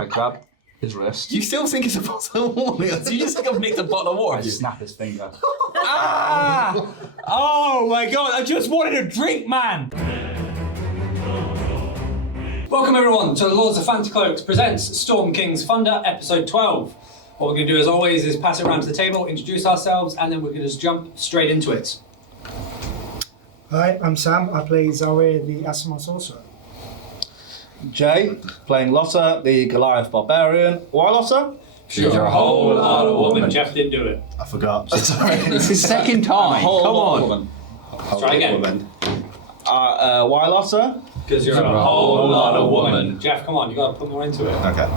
I grab his wrist. You still think it's a bottle of water? You just think I've nicked a bottle of water? I snap his finger. Ah! Oh my god, I just wanted a drink, man! Welcome everyone to the Lords of Fancy Cloaks presents Storm King's Thunder, episode 12. What we're going to do as always is pass it around to the table, introduce ourselves, and then we're going to just jump straight into it. Hi, I'm Sam. I play Zalryia, the Asimov Sorcerer. Jay, playing Lotta, the Goliath Barbarian. Why Lotta? You're a whole lot of woman. Jeff didn't do it. I forgot. Sorry. It's his second time. Whole Come lot on. of woman. Try again. Why Lotta? Because you're a whole lot of woman. Jeff, come on, you got to put more into it. Okay.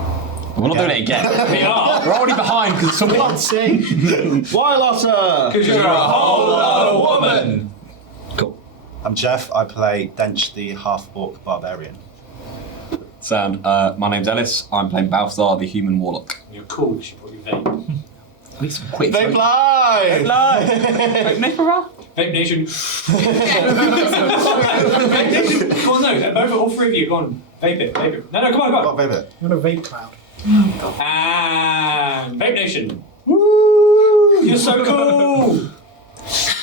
We're not doing it again. We are. We're already behind because someone. God's sake! Why Lotta? Because you're a whole lot of woman. Cool. I'm Jeff. I play Dench, the half-orc barbarian. Sound. My name's Ellis. I'm playing Balthazar, the human warlock. You're cool because you put your vape. At least quick. They fly! Vape Nipper? Vape Nation. Vape Nation. Go on, no, both, all three of you, go on. Vape it, vape it. No, come on, What, baby? What a vape cloud. And Vape Nation. Woo! You're so cool!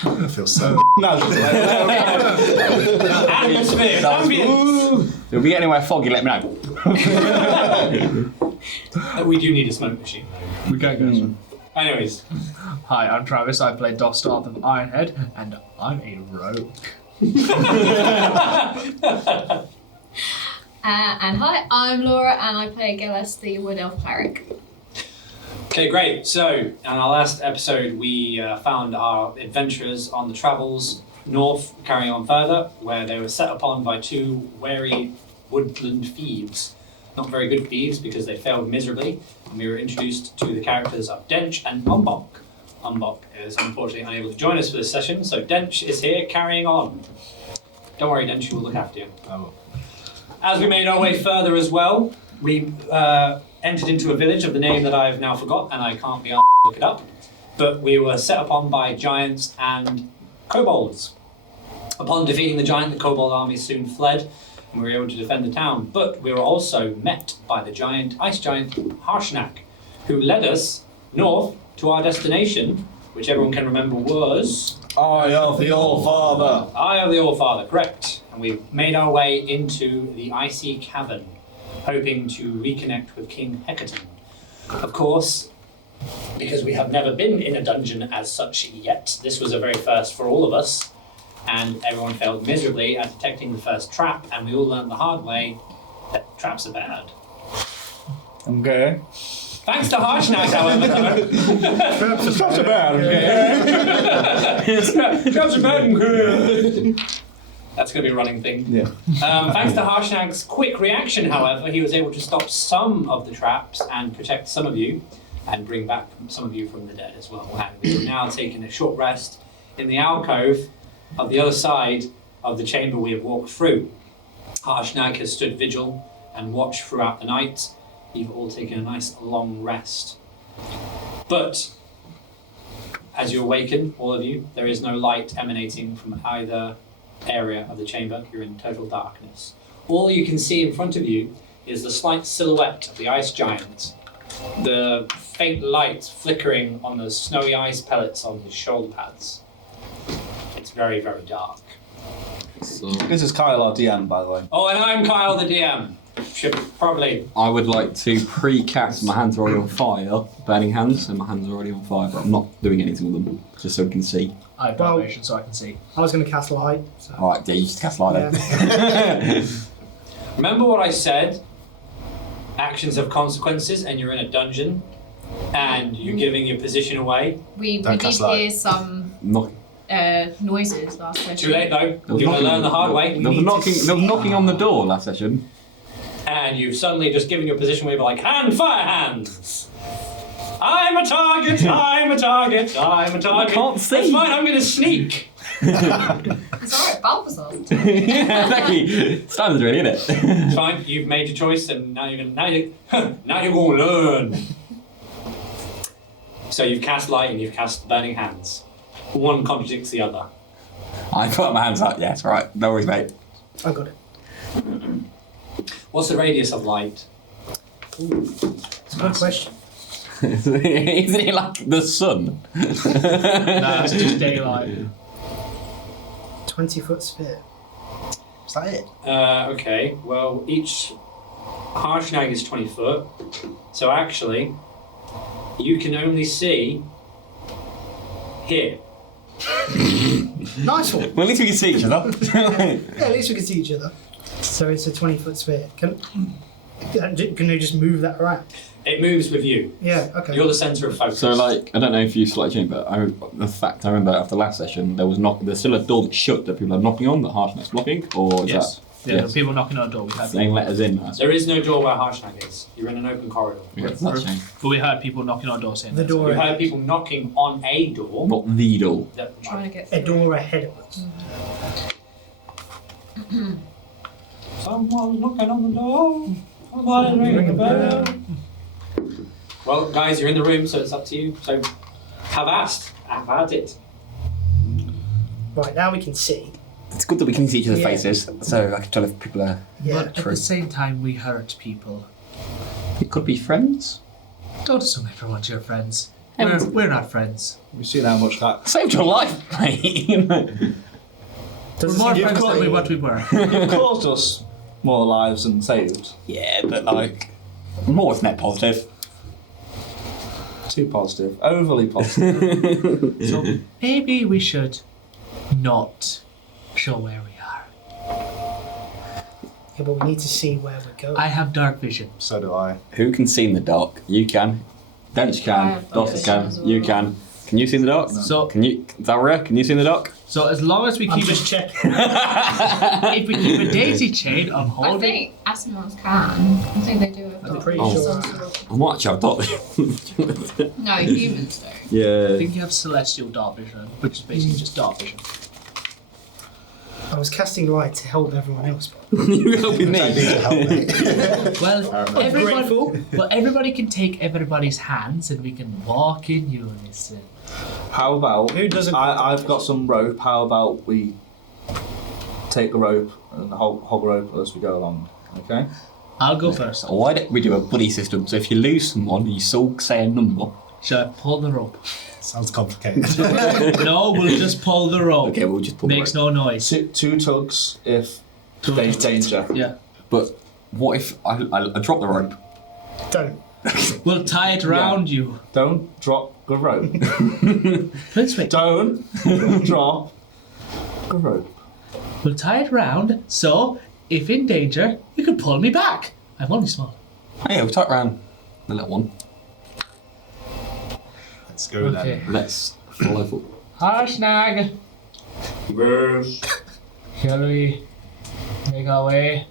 I feel so. Atmosphere, ambience. If we get anywhere foggy, let me know. We do need a smoke machine, though. We go, guys. Anyways, Hi, I'm Travis. I play Dosdarth of Ironhead, and I'm a rogue. And hi, I'm Laura, and I play Gelest, the Wood Elf Cleric. okay, great. So, in our last episode, we found our adventurers on the travels north, carrying on further, where they were set upon by two wary woodland thieves. Not very good thieves because they failed miserably, and we were introduced to the characters of Dench and Umbog. Umbog is unfortunately unable to join us for this session, so Dench is here carrying on. Don't worry, Dench, we'll look after you. As we made our way further as well, we entered into a village of the name that I've now forgot, and I can't be asked to look it up, but we were set upon by giants and kobolds. Upon defeating the giant, the kobold army soon fled, and we were able to defend the town, but we were also met by the ice giant Harshnag, who led us north to our destination, which everyone can remember was... Eye of the Allfather. Eye of the Allfather, correct. And we made our way into the icy cavern, hoping to reconnect with King Hecaton. Of course, because we have never been in a dungeon as such yet, this was a very first for all of us, and everyone failed miserably at detecting the first trap, and we all learned the hard way that traps are bad. Okay. Thanks to Harshnag, however, though. Traps are bad, Traps are bad. That's going to be a running thing. Yeah. Thanks to Harshnag's quick reaction, however, he was able to stop some of the traps and protect some of you, and bring back some of you from the dead as well. And we are now taking a short rest in the alcove of the other side of the chamber we have walked through. Harshnag has stood vigil and watched throughout the night. You've all taken a nice long rest. But as you awaken, all of you, there is no light emanating from either area of the chamber. You're in total darkness. All you can see in front of you is the slight silhouette of the ice giant, the faint light flickering on the snowy ice pellets on his shoulder pads. It's very, very dark. So, This is Kyle, our DM, by the way. Oh, and I'm Kyle, the DM. Should probably... I would like to pre-cast. My hands are already on fire, burning hands, so my hands are already on fire, but I'm not doing anything with them, just so we can see. I have Well- Dalmatian, so I can see. I was going to cast light. So. Alright, yeah, you just cast light then. Remember what I said? Actions have consequences, and you're in a dungeon, and you're giving your position away. We Don't did cast hear light. some Knock. noises last session. Too late though. There was You're going to knocking- learn the hard way. There was knocking on the door last session. And you've suddenly just given your position where you're like, fire hands! I'm a target, I'm a target, I'm a target. I can't see. That's fine, I'm going to sneak. It's alright, Balthazar. Yeah, exactly. Standards really, isn't it? It's fine, you've made your choice, and now you're going to learn. So you've cast light and you've cast burning hands. One contradicts the other. I put my hands up, yes, right. No worries, mate. I got it. What's the radius of light? It's a good question. Isn't it like the sun? No, it's just daylight. 20-foot sphere. Is that it? Okay, well, each Harshnag is 20 foot. So actually, you can only see here. Nice one. Well, at least we can see each other. Yeah, at least we can see each other. So it's a 20-foot sphere. Can they just move that around? It moves with you. Yeah, okay. You're the centre of focus. So, like, I don't know if you slightly changed, but the fact I remember after last session, there's still a door that's shut that people are knocking on, that Harshnag's blocking, or is Yes. that Yeah, yes. there are people knocking on our door. We had, saying let us in? That's There is no door where Harshnag is. You're in an open corridor. yeah, that's changed. but we heard people knocking on our door saying The that. door You heard ahead. people knocking on a door. Not the door. That, Trying to get A through. door ahead of us. Someone's knocking on the door. Somebody's ringing the bell. Well, guys, you're in the room, so it's up to you. So, have at it. Right, now we can see. It's good that we can see each other's Yeah. faces, so I can tell if people are. Yeah. But at True. the same time, we hurt people. It could be friends. Don't assume everyone's your friends. Everyone's- We're not friends. We've seen how much that. Saved your life, mate. Does We're it more seem- friends got- than what we were. You've caused us more lives than saved. yeah, but like more is net positive. Too positive. Overly positive. So maybe we should not show where we are. Yeah, but we need to see where we're going. I have dark vision. So do I. Who can see in the dark? You can. Dench I can. have Dosdarth vision can. as You well. can. Can you see in the dark? So- can you, Zalryia? Can you see in the dark? So as long as we I'm keep just it, checking. if we keep a daisy chain of I holding, think Asimos can. I think they do. I'm pretty Oh. sure. I'm watching. I thought. No, humans don't. I yeah. think you have celestial dark vision, which is basically just dark vision. I was casting light to help everyone else. But you helping Don't need me? to help me. Well, I'm everybody, grateful. well, everybody can take everybody's hands and we can walk in unison. How about Who doesn't- I've got some rope. How about we take a rope and hold a rope as we go along? Okay. I'll go first. Why don't we do a buddy system? So if you lose someone, you still say a number. Shall I pull the rope? Sounds complicated. No, we'll just pull the rope. Okay, we'll just pull Makes the rope. no noise. Two tugs if Two there's tugs. danger. Yeah. But what if I drop the rope? don't. We'll tie it round you. Don't drop the rope. Let's wait. Don't drop the rope. We'll tie it round, so if in danger, you can pull me back. I'm only small. Hey, we'll tuck round the little one. Let's go Okay. then. Let's follow foot. Harshnag, Yes. shall we make our way?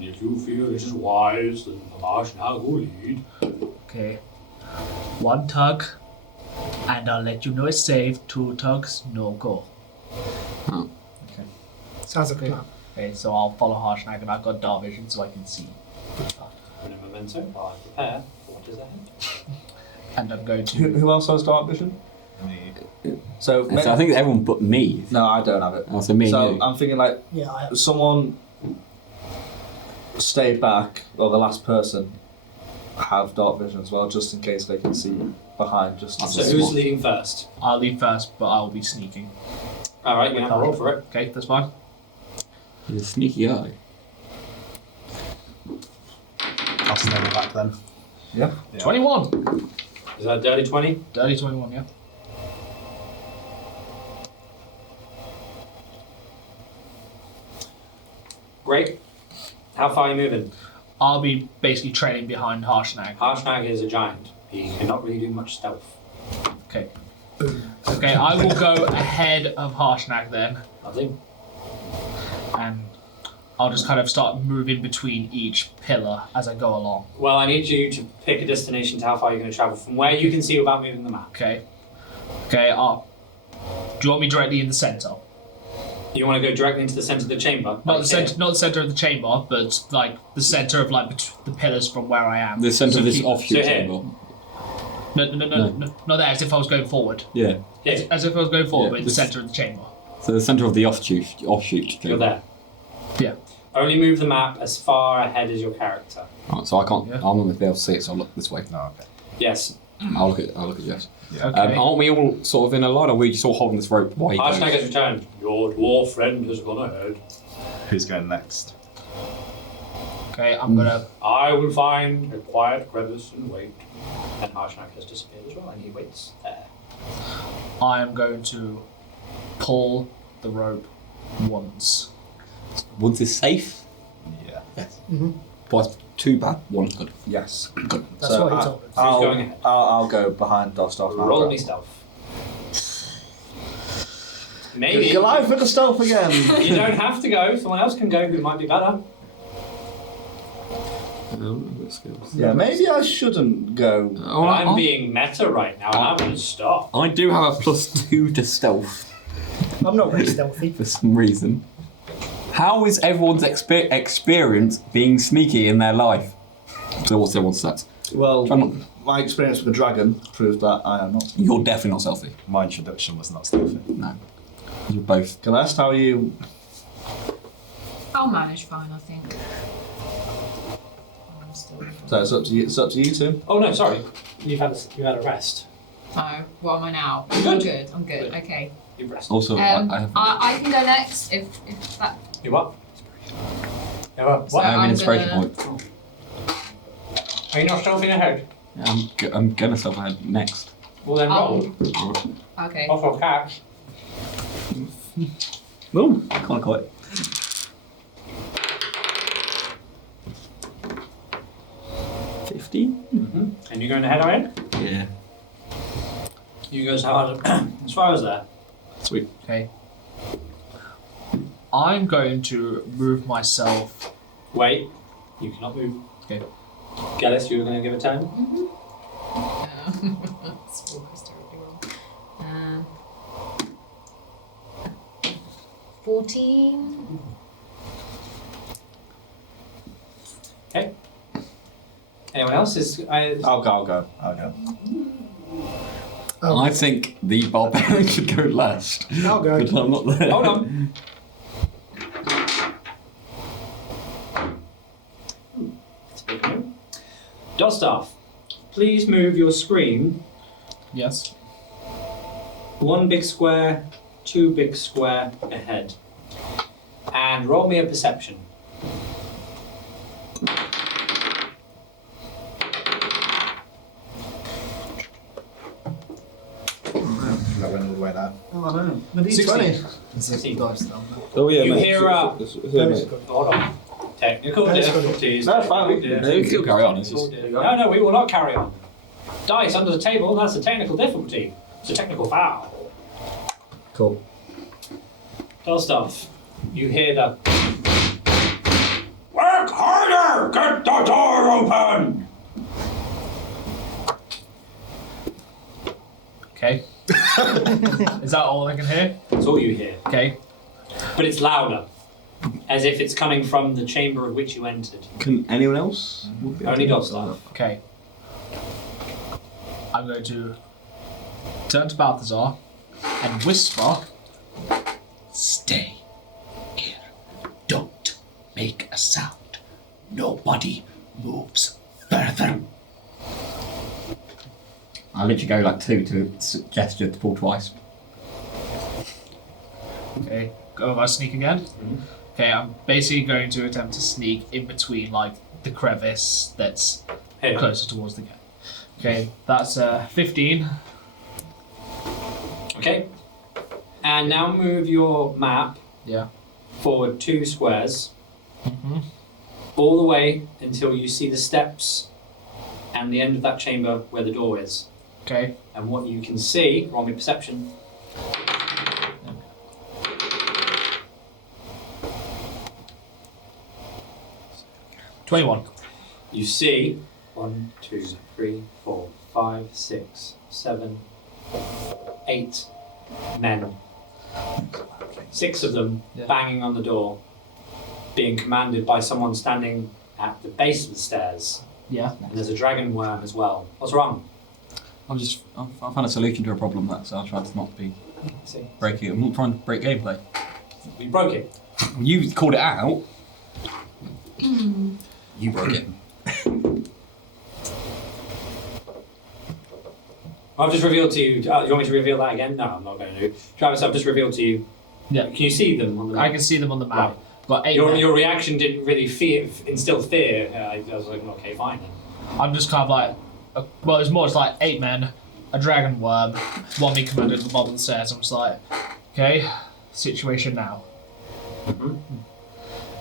If you feel it is wise, then the Harshnag will lead. Okay. One tug, and I'll let you know it's safe. Two tugs, no go. Oh. Sounds like a plan. Okay, so I'll follow Harshnag, and I've got dark vision, so I can see. In a memento, while I prepare for what is ahead. And I'm going Who, to. who else has dark vision? Me. So, And so I think everyone but me. no, I don't have it. Oh, so me and So you. I'm thinking like Yeah, I have. someone stayed back, or the last person have dark vision as well, just in case they can see behind. Just That's So a who's smart- leading first? I'll lead first, but I'll be sneaking. Alright, you have a roll for it. Okay, that's fine. He's a sneaky eye. I'll stand back then. yeah. Yeah. 21! Is that a dirty 20? Dirty 21, yeah. Great. How far are you moving? I'll be basically trailing behind Harshnag. Harshnag is a giant. He cannot really do much stealth. Okay. Okay, I will go ahead of Harshnag then, Lovely. and I'll just kind of start moving between each pillar as I go along. Well, I need you to pick a destination to how far you're going to travel from where you can see without moving the map. Okay. Okay, do you want me directly in the centre? You want to go directly into the centre of the chamber? Not like the centre, here? not the centre of the chamber, but like the centre of like the pillars from where I am. The centre of this keep- offshoot so here. chamber. No, not there. As if I was going forward. Yeah. Here. As if I was going forward, Yeah, but in the this- centre of the chamber. So the centre of the offshoot chamber. You're there. Yeah. Only move the map as far ahead as your character. Right, so I can't. Yeah. I'm not going to be able to see it, so I'll look this way. No, okay. Yes. I'll look at Jess. Okay. Aren't we all sort of in a line, or are we just all holding this rope while he Hashtag goes? has returned. Your dwarf friend has gone ahead. Who's going next? Okay, I'm gonna. I will find a quiet crevice and wait. And Harshnag has disappeared as well, and he waits there. I am going to pull the rope once. Once is safe. Yeah. Twice too bad. One's good. Yes. Good. That's what he told us. I'll, going ahead? I'll go behind Dosdarth. and I'll Roll grab- me stealth. Maybe. Get live with the stealth again. You don't have to go. Someone else can go who might be better. Yeah, maybe I shouldn't go. Oh, I'm being meta right now, and I'm going to stop. I do have a +2 to stealth I'm not very stealthy. for some reason. How is everyone's experience being sneaky in their life? So what's everyone's stats? Well, I'm not- my experience with the dragon proves that I am not. You're definitely not stealthy. My introduction was not stealthy. No. You're both. Gelest, how are you? I'll manage fine, I think. I'm still. So it's up to you. It's up to you two. Oh no, sorry. You had a rest. Oh, what am I now? Good. I'm good. I'm good. Okay. You've rested. Also, I have. I can go next if that. You what? You what? So I have an I'm inspiration gonna- point. Are you not stealthing ahead? Yeah, I'm gonna stealth ahead next. Well then roll. Okay. Also catch. Ooh, can't quite. Mm-hmm. And you're going ahead, are you? Yeah. You go as hard as far as there. Sweet. Okay. I'm going to move myself. Wait. You cannot move. Okay. Gelest, you were going to give a 10? That's almost terribly wrong. 14. Okay. Anyone else? I'll go. Oh, I think the barbarian should go last. I'll go. But I'm not there. Hold on. Dosdarth, please move your screen Yes. 1 big square, 2 big square ahead. And roll me a perception. That went all the way now. Oh, I know. The D20. Oh yeah. You mate. hear a- That's Hold on. Technical That's good. difficulties. No, fine. Technical No, you can still carry on. It's just. No, we will not carry on. Dice under the table, that's a technical difficulty. It's a technical foul. cool. Dosdarth, you hear the... Work harder! Get the door open! Okay. Is that all I can hear? That's all you hear. Okay. But it's louder. As if it's coming from the chamber of which you entered. Can anyone else? Only Dosdarth. Okay. I'm going to turn to Balthazar and whisper, "Stay here. Don't make a sound. Nobody moves further." I literally go like 2 to gesture to pull twice. Okay. Go my sneak again. Okay, I'm basically going to attempt to sneak in between like the crevice that's Here. closer towards the gate. Okay, that's 15. Okay. And now move your map Yeah. forward 2 squares. Mhm. All the way until you see the steps and the end of that chamber where the door is. Okay. And what you can see, roll me perception. $21. You see 1, 2, 3, 4, 5, 6, 7, 8 men. 6 of them Yeah. banging on the door, being commanded by someone standing at the base of the stairs. Yeah. And there's a dragon worm as well. What's wrong? I found a solution to a problem that, so I'll try to not be See, breaking. I'm not trying to break gameplay. we broke it. You called it out. You broke it. I've just revealed to you. You want me to reveal that again? No, I'm not going to. Travis, I've just revealed to you. Yeah. Can you see them on the map? I can see them on the map. Right. Got 8 Your, men. your reaction didn't really instill fear. I was like, okay, fine then. I'm just kind of like, well, it's more just like 8 men, a dragon worm, one me commanded at the bottom of the stairs. I'm just like, okay, situation now.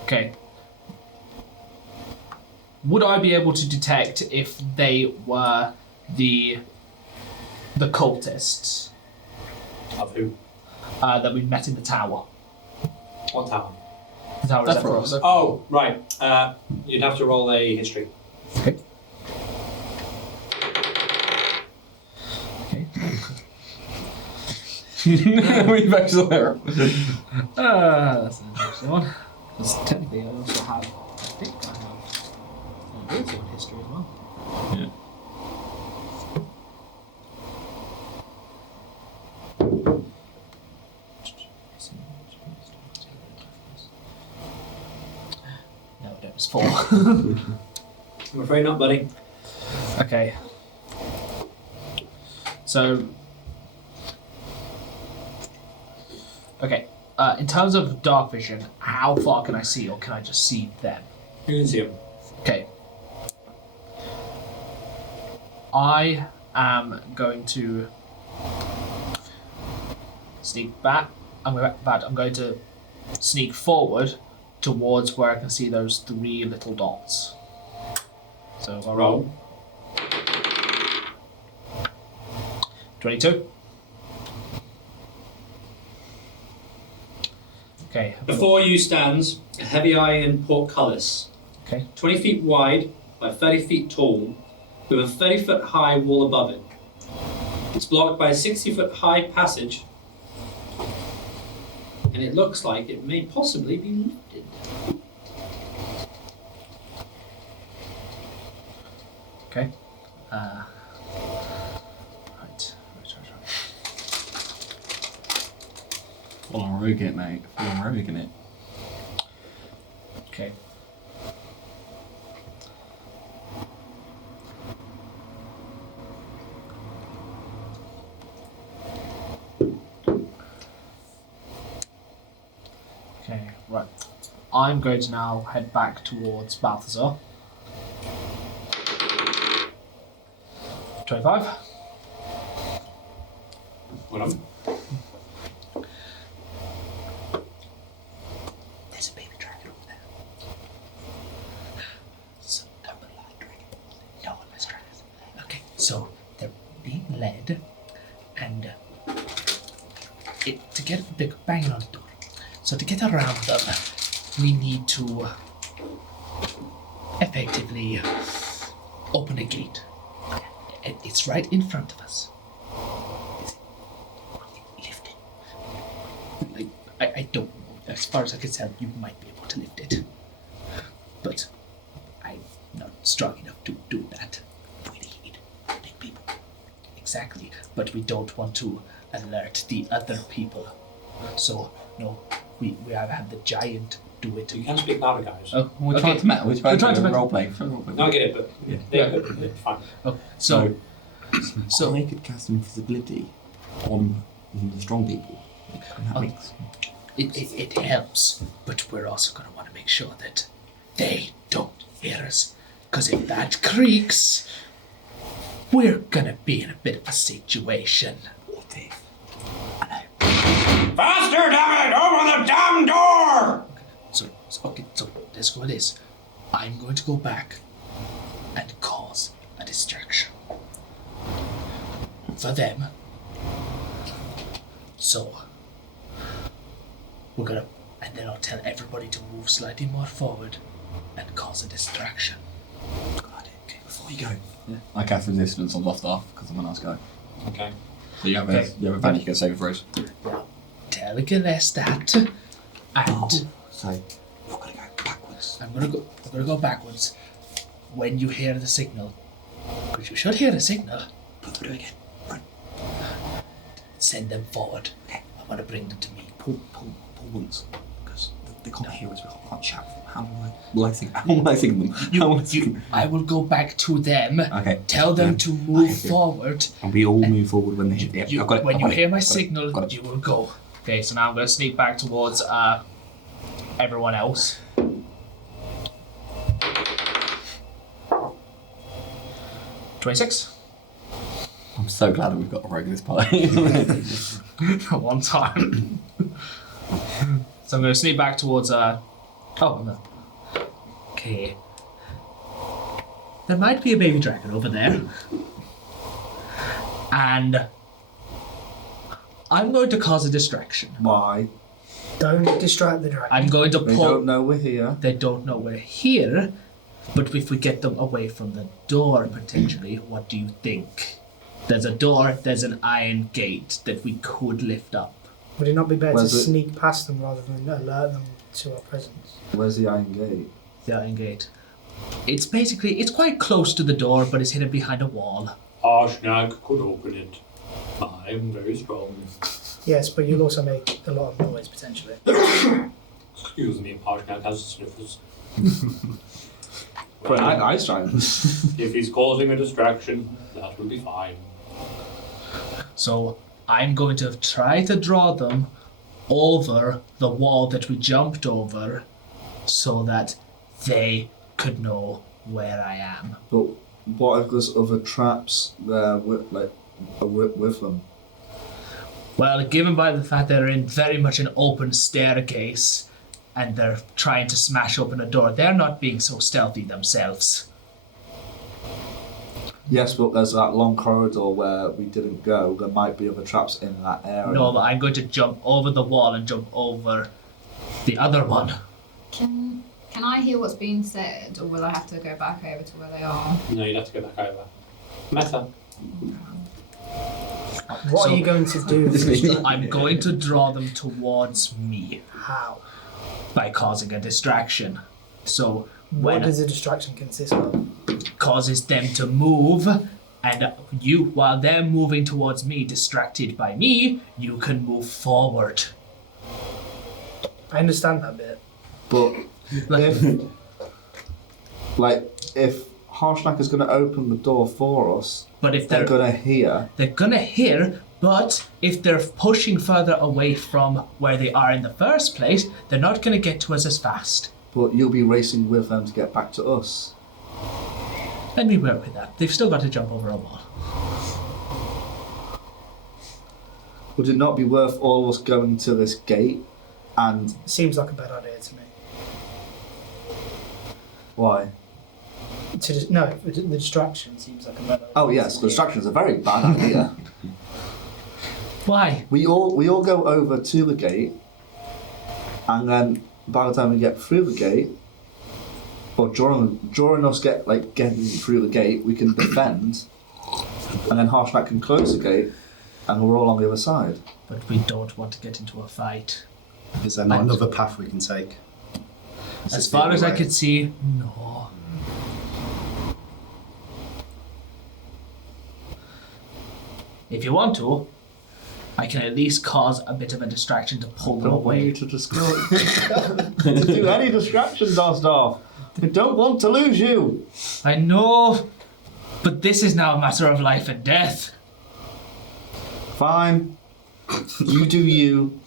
Okay. Would I be able to detect if they were the cultists Of who? that we met in the tower? What tower? The tower That's is for us. Oh, right. You'd have to roll a history. Okay. We both saw it. That's an interesting one. Because technically I also have, I think I have ability on history as well. Yeah. No, that was 4. I'm afraid not, buddy. Okay. So. Okay. In terms of dark vision, how far can I see, or can I just see them? You can see him. Okay. I am going to sneak back. I'm going to sneak forward towards where I can see those 3 little dots. So if I roll 22. Okay. Before you stands a heavy iron portcullis. Okay. 20 feet wide by 30 feet tall, with a 30-foot high wall above it. It's blocked by a 60-foot high passage, and it looks like it may possibly be lifted. Okay. Right. Full on rogue it, mate. Full on rogue it. Okay. Okay, right. I'm going to now head back towards Balthazar. 25. What on? There's a baby dragon over there. So, don't be like dragon. No one was dragons. Okay, so they're being led, and to get they're banging on the door. So to get around them, we need to effectively open a gate. And it's right in front of us. Lift it. Like, I don't know. As far as I can tell, you might be able to lift it. But I'm not strong enough to do that. We need big people. Exactly. But we don't want to alert the other people. So, no, we either have the giant do it. You can speak louder, guys. Oh, We're okay. trying to met. We're trying to met. role play. No, I get it, but Yeah. they're fine. Oh, so So I could cast invisibility on the strong people. And that Oh. makes it helps, but we're also going to want to make sure that they don't hear us. Because if that creaks, we're going to be in a bit of a situation. what if? Faster, damn it! Open the damn door! So let's go with this. I'm going to go back and cause a distraction for them. So we're gonna, and then I'll tell everybody to move slightly more forward and cause a distraction. Good idea. Okay, before you go. Yeah. I cast resistance on Dosdarth because I'm a nice guy. Okay. So you have Okay. you have advantage against saving throws. Tell Gelest that, and So we're gonna go backwards. I'm gonna go backwards. When you hear the signal, because you should hear the signal, What do we do again? Run. send them forward. Okay. I want to bring them to me. Pull once because They can't hear us. We can't shout. How will I sing? How will I sing them? How will I sing them? I will go back to them. Okay. Tell them to move forward. And we all move forward when they hit the. I've got it. When I've you got it, hear my I've got it, signal, got it. you will go. Okay, so now I'm going to sneak back towards everyone else. $26. I'm so glad that we've got a rogue in this party. One time. So I'm going to sneak back towards. Oh, no. Okay. There might be a baby dragon over there. And I'm going to cause a distraction. Why? Don't distract the dragon. I'm going to They pull. don't know we're here. They don't know we're here, but if we get them away from the door potentially, what do you think? There's a door, there's an iron gate that we could lift up. Would it not be better Where's to it? sneak past them rather than alert them to our presence? Where's the iron gate? The iron gate. It's quite close to the door, but it's hidden behind a wall. Arshnag could open it. I'm very strong. Yes, but you'll also make a lot of noise potentially. Excuse me, Arshnag has sniffles. But I trying. If he's causing a distraction, that will be fine. So I'm going to try to draw them over the wall that we jumped over so that they could know where I am. But what if there's other traps there with them? Well, given by the fact they're in very much an open staircase and they're trying to smash open a door, they're not being so stealthy themselves. Yes, but there's that long corridor where we didn't go. There might be other traps in that area. No, but I'm going to jump over the wall and jump over the other one. Can I hear what's being said, or will I have to go back over to where they are? No, you'd have to go back over. Meta. What So- are you going to do? to distract I'm them? going to draw them towards me How? by causing a distraction. So What when does the distraction consist of? it causes them to move, and you, while they're moving towards me, distracted by me, you can move forward. I understand that bit. But if Harshnag is going to open the door for us, But if they're they're going to hear. they're gonna hear, but if they're pushing further away from where they are in the first place, they're not gonna get to us as fast. But you'll be racing with them to get back to us. Let me work with that. They've still got to jump over a wall. Would it not be worth all of us going to this gate and Seems like a bad idea to me. why? The distraction seems like a bad idea. Oh yes, distraction is a very bad idea. Why? We all go over to the gate, and then by the time we get through the gate, or during us getting through the gate, we can defend, and then Harshnag can close the gate, and we're all on the other side. But we don't want to get into a fight. Is there not another path we can take? Is As this the far only as I way? could see, no. If you want to, I can at least cause a bit of a distraction to pull them away. to do any distraction, Dosdarth. I don't want to lose you. I know, but this is now a matter of life and death. Fine. You do you.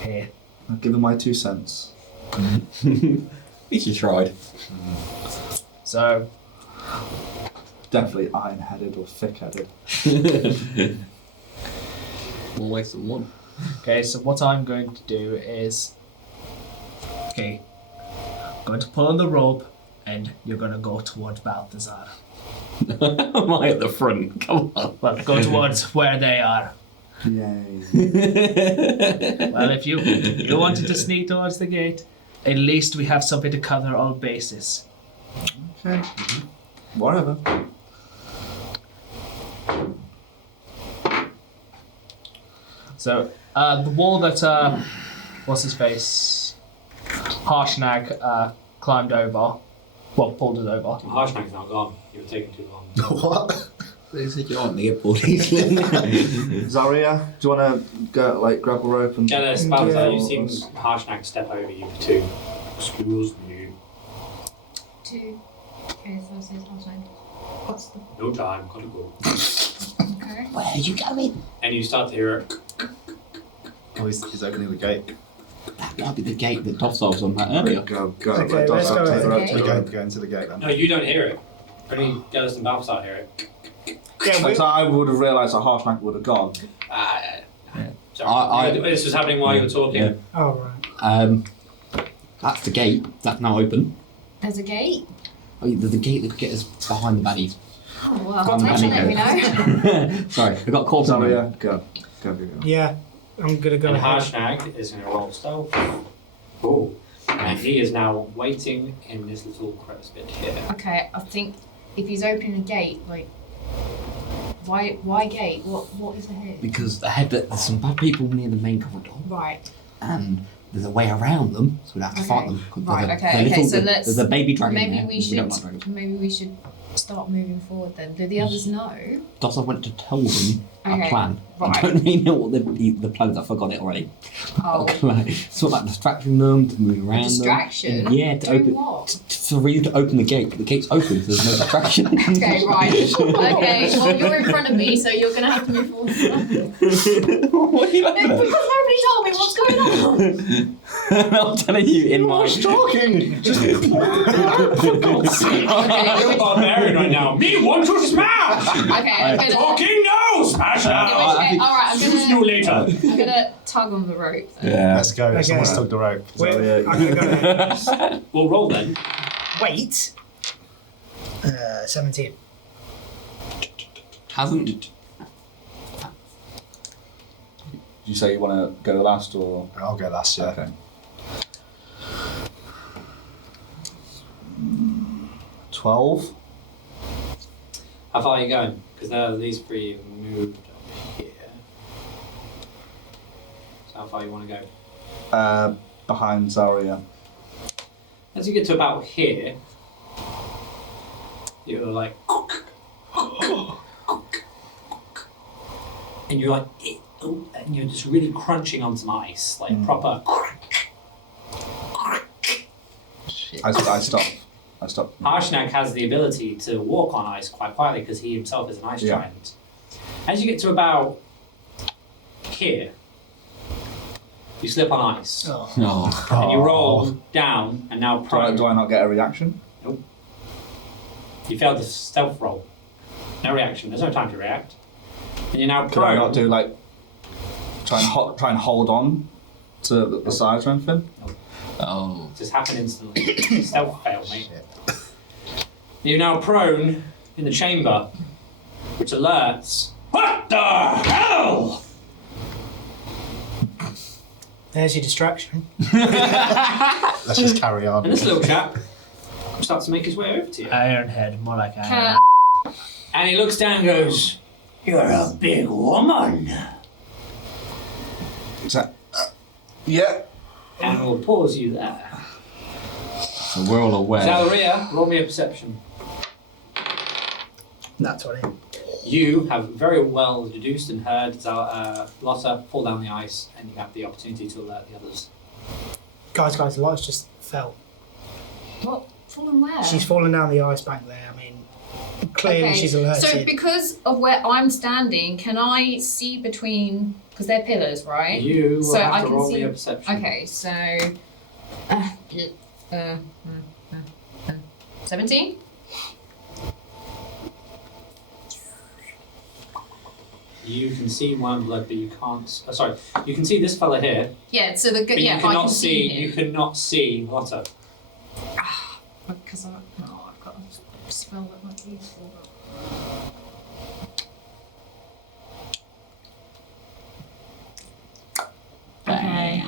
Hey, I'll give him my 2 cents. At least you tried. so Definitely iron-headed or thick-headed. Always the one. okay, so what I'm going to do is, okay, I'm going to pull on the rope, and you're going to go towards Balthazar. Am I at the front? Come on. Well, go towards where they are. Yay. Well, if you wanted to sneak towards the gate, at least we have something to cover all bases. Okay. Whatever. So, the wall that, what's his face? Harshnag climbed over, well, pulled it over. Harshnag's now gone. You were taking too long. What? They said you aren't to get pulled easily. Zalryia, do you want to go like grab a rope and? Gelest, Balthazar, Yeah. you've seen Harshnag step over you two. Excuse me. 2. Okay, so I say last name. What's the. No time, gotta go. Okay. Where are you going? And you start to hear it. Oh, he's opening the gate. That might be the gate that Dosdarth was on that earlier. Go. Okay, let's go Take the rope, ahead. take the rope. We go into the gate then. No, you don't hear it. Only Gelest and Balthazar hear it. Yeah, So I would have realised that Harshnag would have gone. Sorry. This was happening while you were talking. Yeah. Oh, right. That's the gate. That's now open. There's a gate. Oh, there's a gate that could get us behind the baddies. Oh, well, Got thanks for letting me know. Sorry, I got caught on there. Zalryia, go. Yeah, I'm gonna go And ahead. Harshnag is going to roll stealth. Oh. And he is now waiting in this little crevice bit here. Okay, I think if he's opening a gate, like, why gate? What is ahead? Because ahead there's some bad people near the main corridor, Right. and there's a way around them, so we don't have to Okay. fight them. 'Cause Right, there's a- okay, they're okay, little- so let's- There's a baby dragon Maybe there. we and should. don't like dragons. Maybe we should start moving forward then. Do the others know? Dosdarth went to tell them Okay, a plan. right. I don't really know what the plan is. I forgot it already. Oh, It's all about distracting them, to move around distraction. them. Yeah, to Doing open. what? For you to open the gate. The gate's open, so there's no distraction. Okay, right. Okay, well you're in front of me, so you're gonna have to move forward. What are you laughing Because nobody told me what's going on. at? I'm telling you in my. talking? Just You're a barbarian right now. Me want to smash! Okay, I'm gonna. Talking no! Smash now! Alright, I'm Choose you gonna. later. I'm gonna tug on the rope. Then. Yeah. Let's go. Okay. Someone's tugged the rope. Wait, Zalryia, I'm gonna go ahead. We'll roll then. Wait. 17. Hasn't. Did you say you want to go last or? I'll go last, yeah. Okay. 12. How far are you going? Because now these three have moved up here. So how far you want to go? Behind Zalryia. As you get to about here, you're like, and you're like, and you're just really crunching on some ice, like proper. I stop. Harshnag has the ability to walk on ice quite quietly because he himself is an ice Yeah. giant. As you get to about here, you slip on ice, Oh. No. and you roll down, and now prone. Do I not get a reaction? You failed the stealth roll. No reaction. There's no time to react. And you're now Could I prone. not do like try and hold on to the sides or anything? Oh. Just happen instantly. Stealth fail, mate. You're now prone in the chamber, which alerts. What the hell? There's your distraction. Let's just carry on. And this little chap starts to make his way over to you. Ironhead, more like Iron. Can And he looks down and goes, "You're a big woman." Is that? Yeah. And we'll pause you there. So we're all aware. Zalryia, roll me a perception. That's 20. You have very well deduced and heard Lotta fall down the ice, and you have the opportunity to alert the others. Guys, Lotta's just fell. what? Fallen where? She's fallen down the ice bank there. I mean, clearly she's alerted. So because of where I'm standing, can I see between? Because they're pillars, right? You will So have I to can roll see- me a perception. Okay, so 17. You can see Wormblood, but you can't. Sorry, you can see this fella here, Yeah, so the but yeah, you I cannot can see him. You cannot see Lotta. Because I've got a spell that might be useful. Okay.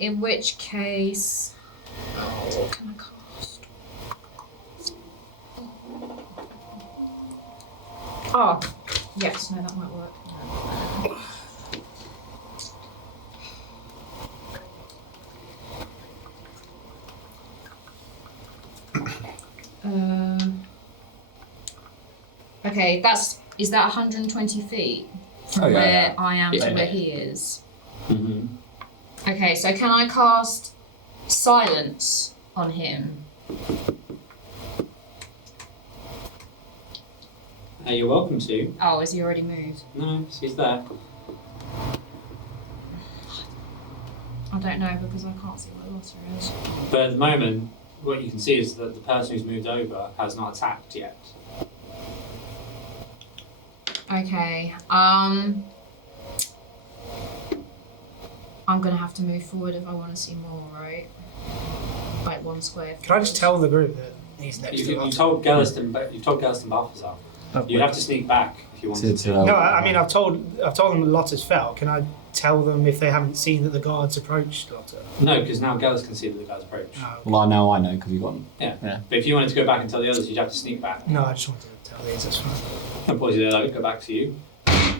In which case, what can I cast? Oh, yes. No, that might work. Okay, that's is that 120 feet from Oh, yeah, where I am Yeah. to where he is? Mm-hmm. Okay, so can I cast silence on him? You're welcome to. Oh, has he already moved? No, he's there. I don't know because I can't see where Lotta is. But at the moment, what you can see is that the person who's moved over has not attacked yet. Okay. I'm gonna have to move forward if I want to see more, right? Like 1 square. Can I just tell the group that he's next to You Lotta? told Gelest and Balthazar. You'd have to sneak back if you wanted to. No, I mean I've told them that Lotta's fell. Can I tell them if they haven't seen that the guards approached Lotta? No, because now Gelest can see that the guy's approach. Oh, Well, I know because you got them. But if you wanted to go back and tell the others, you'd have to sneak back. no, I just wanted to tell these. That's fine. I'll pause you there, I'll go back to you.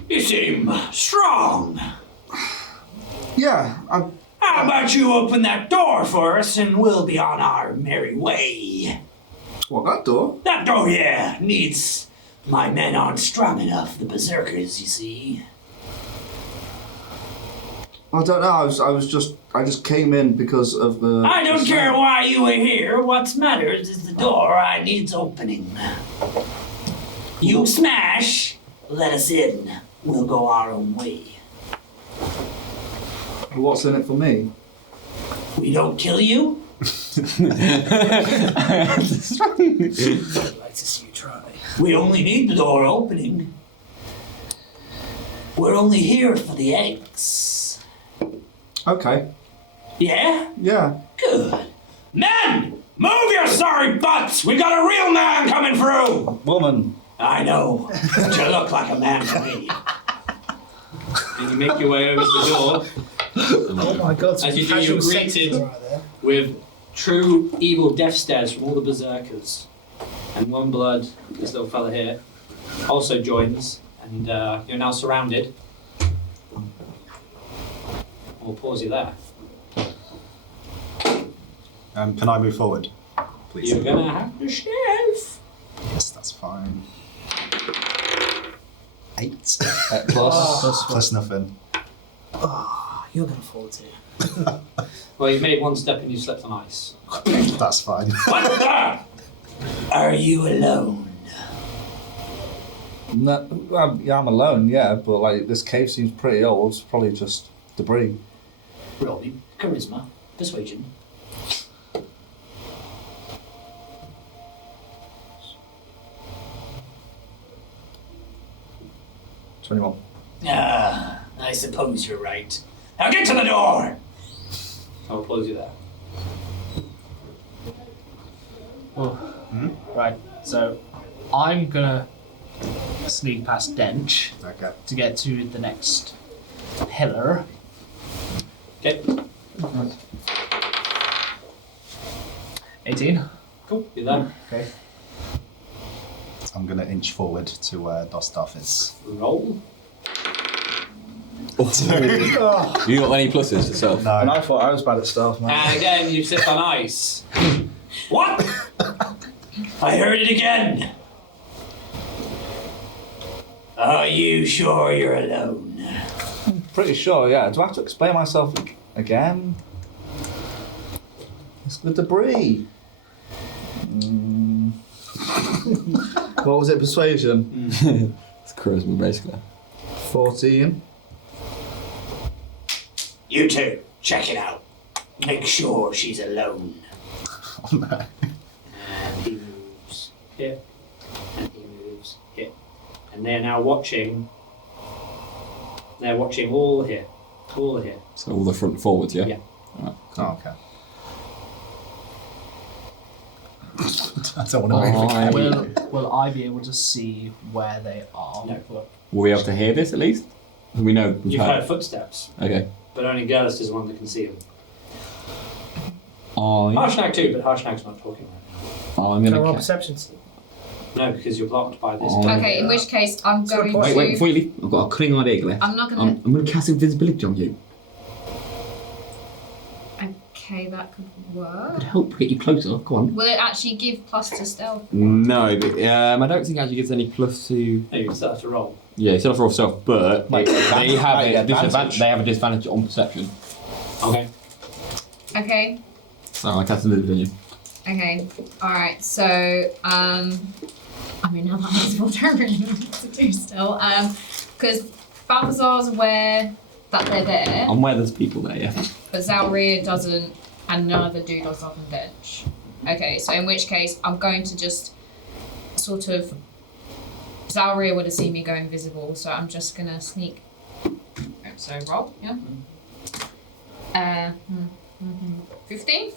You seem strong. Yeah, How about you open that door for us and we'll be on our merry way? what, that door? That door, yeah, needs... My men aren't strong enough, the Berserkers, you see. I don't know. I just came in because of the. I don't care why you are here. What matters is the door I needs opening. You smash, let us in. We'll go our own way. What's in it for me? We don't kill you? I'd like to see you try. We only need the door opening. We're only here for the eggs. Okay. Yeah? Yeah. Good. Men! Move your sorry butts! We got a real man coming through! Woman. I know, but you look like a man to me. And you make your way over to the door Oh my god! As you do, casual you're sex greeted. right there. with true evil death stares from all the Berserkers. And One Blood, this little fella here, also joins, and you're now surrounded. We'll pause you there. Can I move forward, please? You're gonna have to stealth. Yes, that's fine. 8 Plus. nothing. Oh, you're gonna fall too. Well, you've made one step and you slipped on ice. That's fine. What the? Are you alone? No, I'm alone, yeah, but like this cave seems pretty old. It's probably just debris. Roll me charisma, persuasion. Ah, I suppose you're right. Now get to the door! I'll pause you there. Right, so I'm gonna sneak past Dench Okay. to get to the next pillar. Okay, 18. cool. You're there. Okay. I'm going to inch forward to where Dosdarth is. Roll. You got any pluses yourself? No. And I thought I was bad at stealth, man. And again, you slip on ice. What? I heard it again. Are you sure you're alone? Pretty sure, yeah. Do I have to explain myself again? It's the debris. What was it? Persuasion? It's charisma, basically. 14. You two, check it out. Make sure she's alone. Oh, no. And he moves here. And he moves here. And they're now watching. They're watching all here. All here. So all the front forwards, yeah? Yeah. Alright. Oh, okay. I don't want to move again. Will I be able to see where they are? No. Will we able to hear this at least? We know. we've You've heard footsteps, Okay. but only Gelest is the one that can see them. I'm Harshnag too, but Harshnag's not talking right I'm Can I gonna. roll perception? now. No, because you're blocked by this. Oh. Okay, in which case I'm That's a good going point. to. Wait, before you leave, I've got a cunning idea, Gelest. I'm not gonna. I'm gonna cast invisibility on you. Okay, that could work. Could help get you closer. Go on. Will it actually give plus to stealth? No, but, I don't think it actually gives any plus to. No, you still have to roll. Yeah, it's not for self, but Might get they have might a get disadvantage. advantage. They have a disadvantage on perception. Okay. Okay. So I cast a little opinion. Okay. Alright, so I mean now that makes more don't really know what to do still. Because Balthazar's aware that they're there, I'm aware there's people there, yeah. but Zalryia doesn't, and neither do Dosdarth and Dench. Okay, so in which case I'm going to just sort of Zalryia would have seen me go invisible, so I'm just gonna sneak. So roll, yeah. 15.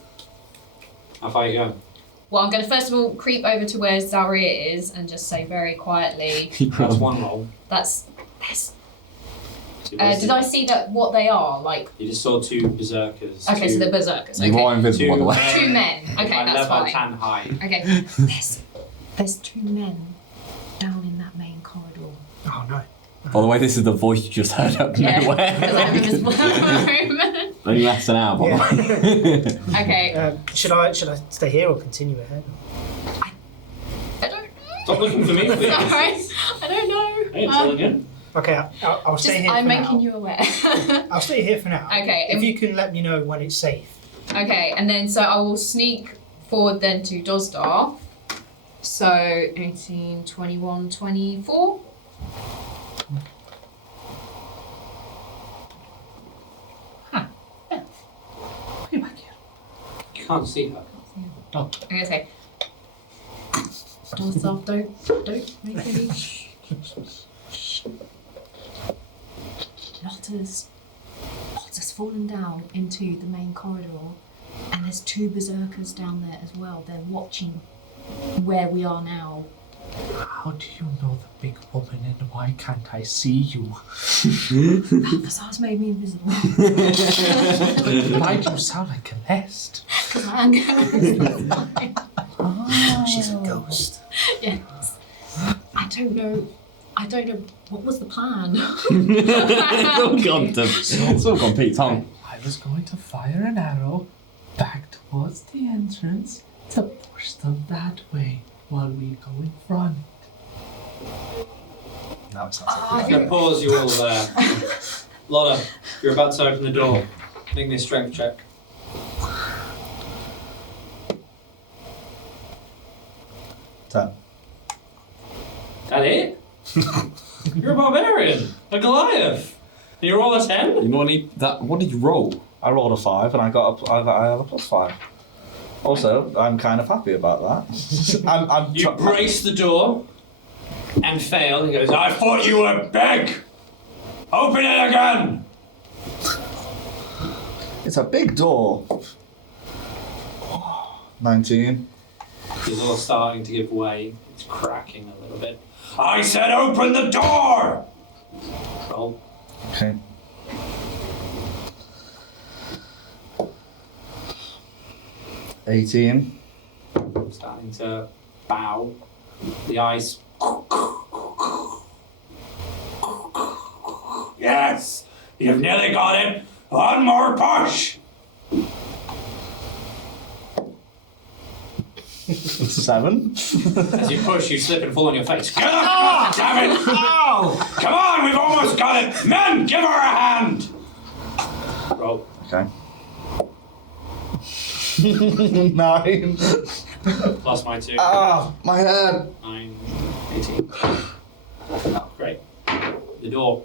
How far you going? Well, I'm going to first of all creep over to where Zalryia is and just say very quietly, That's one roll. that's. Two Did I see that what they are? Like, You just saw two berserkers. okay, so they're berserkers. You are Okay, invisible, by the way. two men. Okay, that's level fine. 10 high. Okay, there's two men down in that main corridor. Oh no. By the way, this is the voice you just heard out of Yeah, because I'm nowhere. invisible in my room. Only less than an hour, by the way. Okay, Should I stay here or continue ahead? I don't know. Stop looking for me, please. Sorry, I don't know. Hey, I'm telling you. Okay, I'll stay here I'm for making now. you aware. I'll stay here for now. Okay, If and- you can let me know when it's safe. Okay, and then so I will sneak forward then to Dosdarth. So 18, 21, 24. Way back here. You can't see her. I'm gonna say, Dosdarth, don't make any. Lotta's fallen down into the main corridor, and there's two berserkers down there as well. They're watching where we are now. How do you know the big woman and why can't I see you? Balthazar's made me invisible. Why do you sound like Gelest? Because my anger is fine. She's a ghost. Yes. I don't know. What was the plan? It's all gone to. It's all gone Pete's tongue. I was going to fire an arrow back towards the entrance to push them that way while we go in front. Now it's not so I'm going to pause you all there. Lotta, you're about to open the door. Make me a strength check. good. That it? You're a barbarian, a Goliath. And you're all a 10? You not need that. What did you roll? I rolled a 5 and I have a +5. Also, I'm kind of happy about that. You brace the door and fail. He goes, I thought you were big! Open it again! It's a big door. 19. He's all starting to give way. It's cracking a little bit. I said open the door! Roll. Okay. $18. Starting to bow. The eyes. Yes! You've nearly got it! One more push! 7. As you push, you slip and fall on your face. Get up! Damn it! Come on, we've almost got it! Men, give her a hand! Roll. Okay. 9. Plus my 2. Ah, my head. 9, 18. Oh, great. The door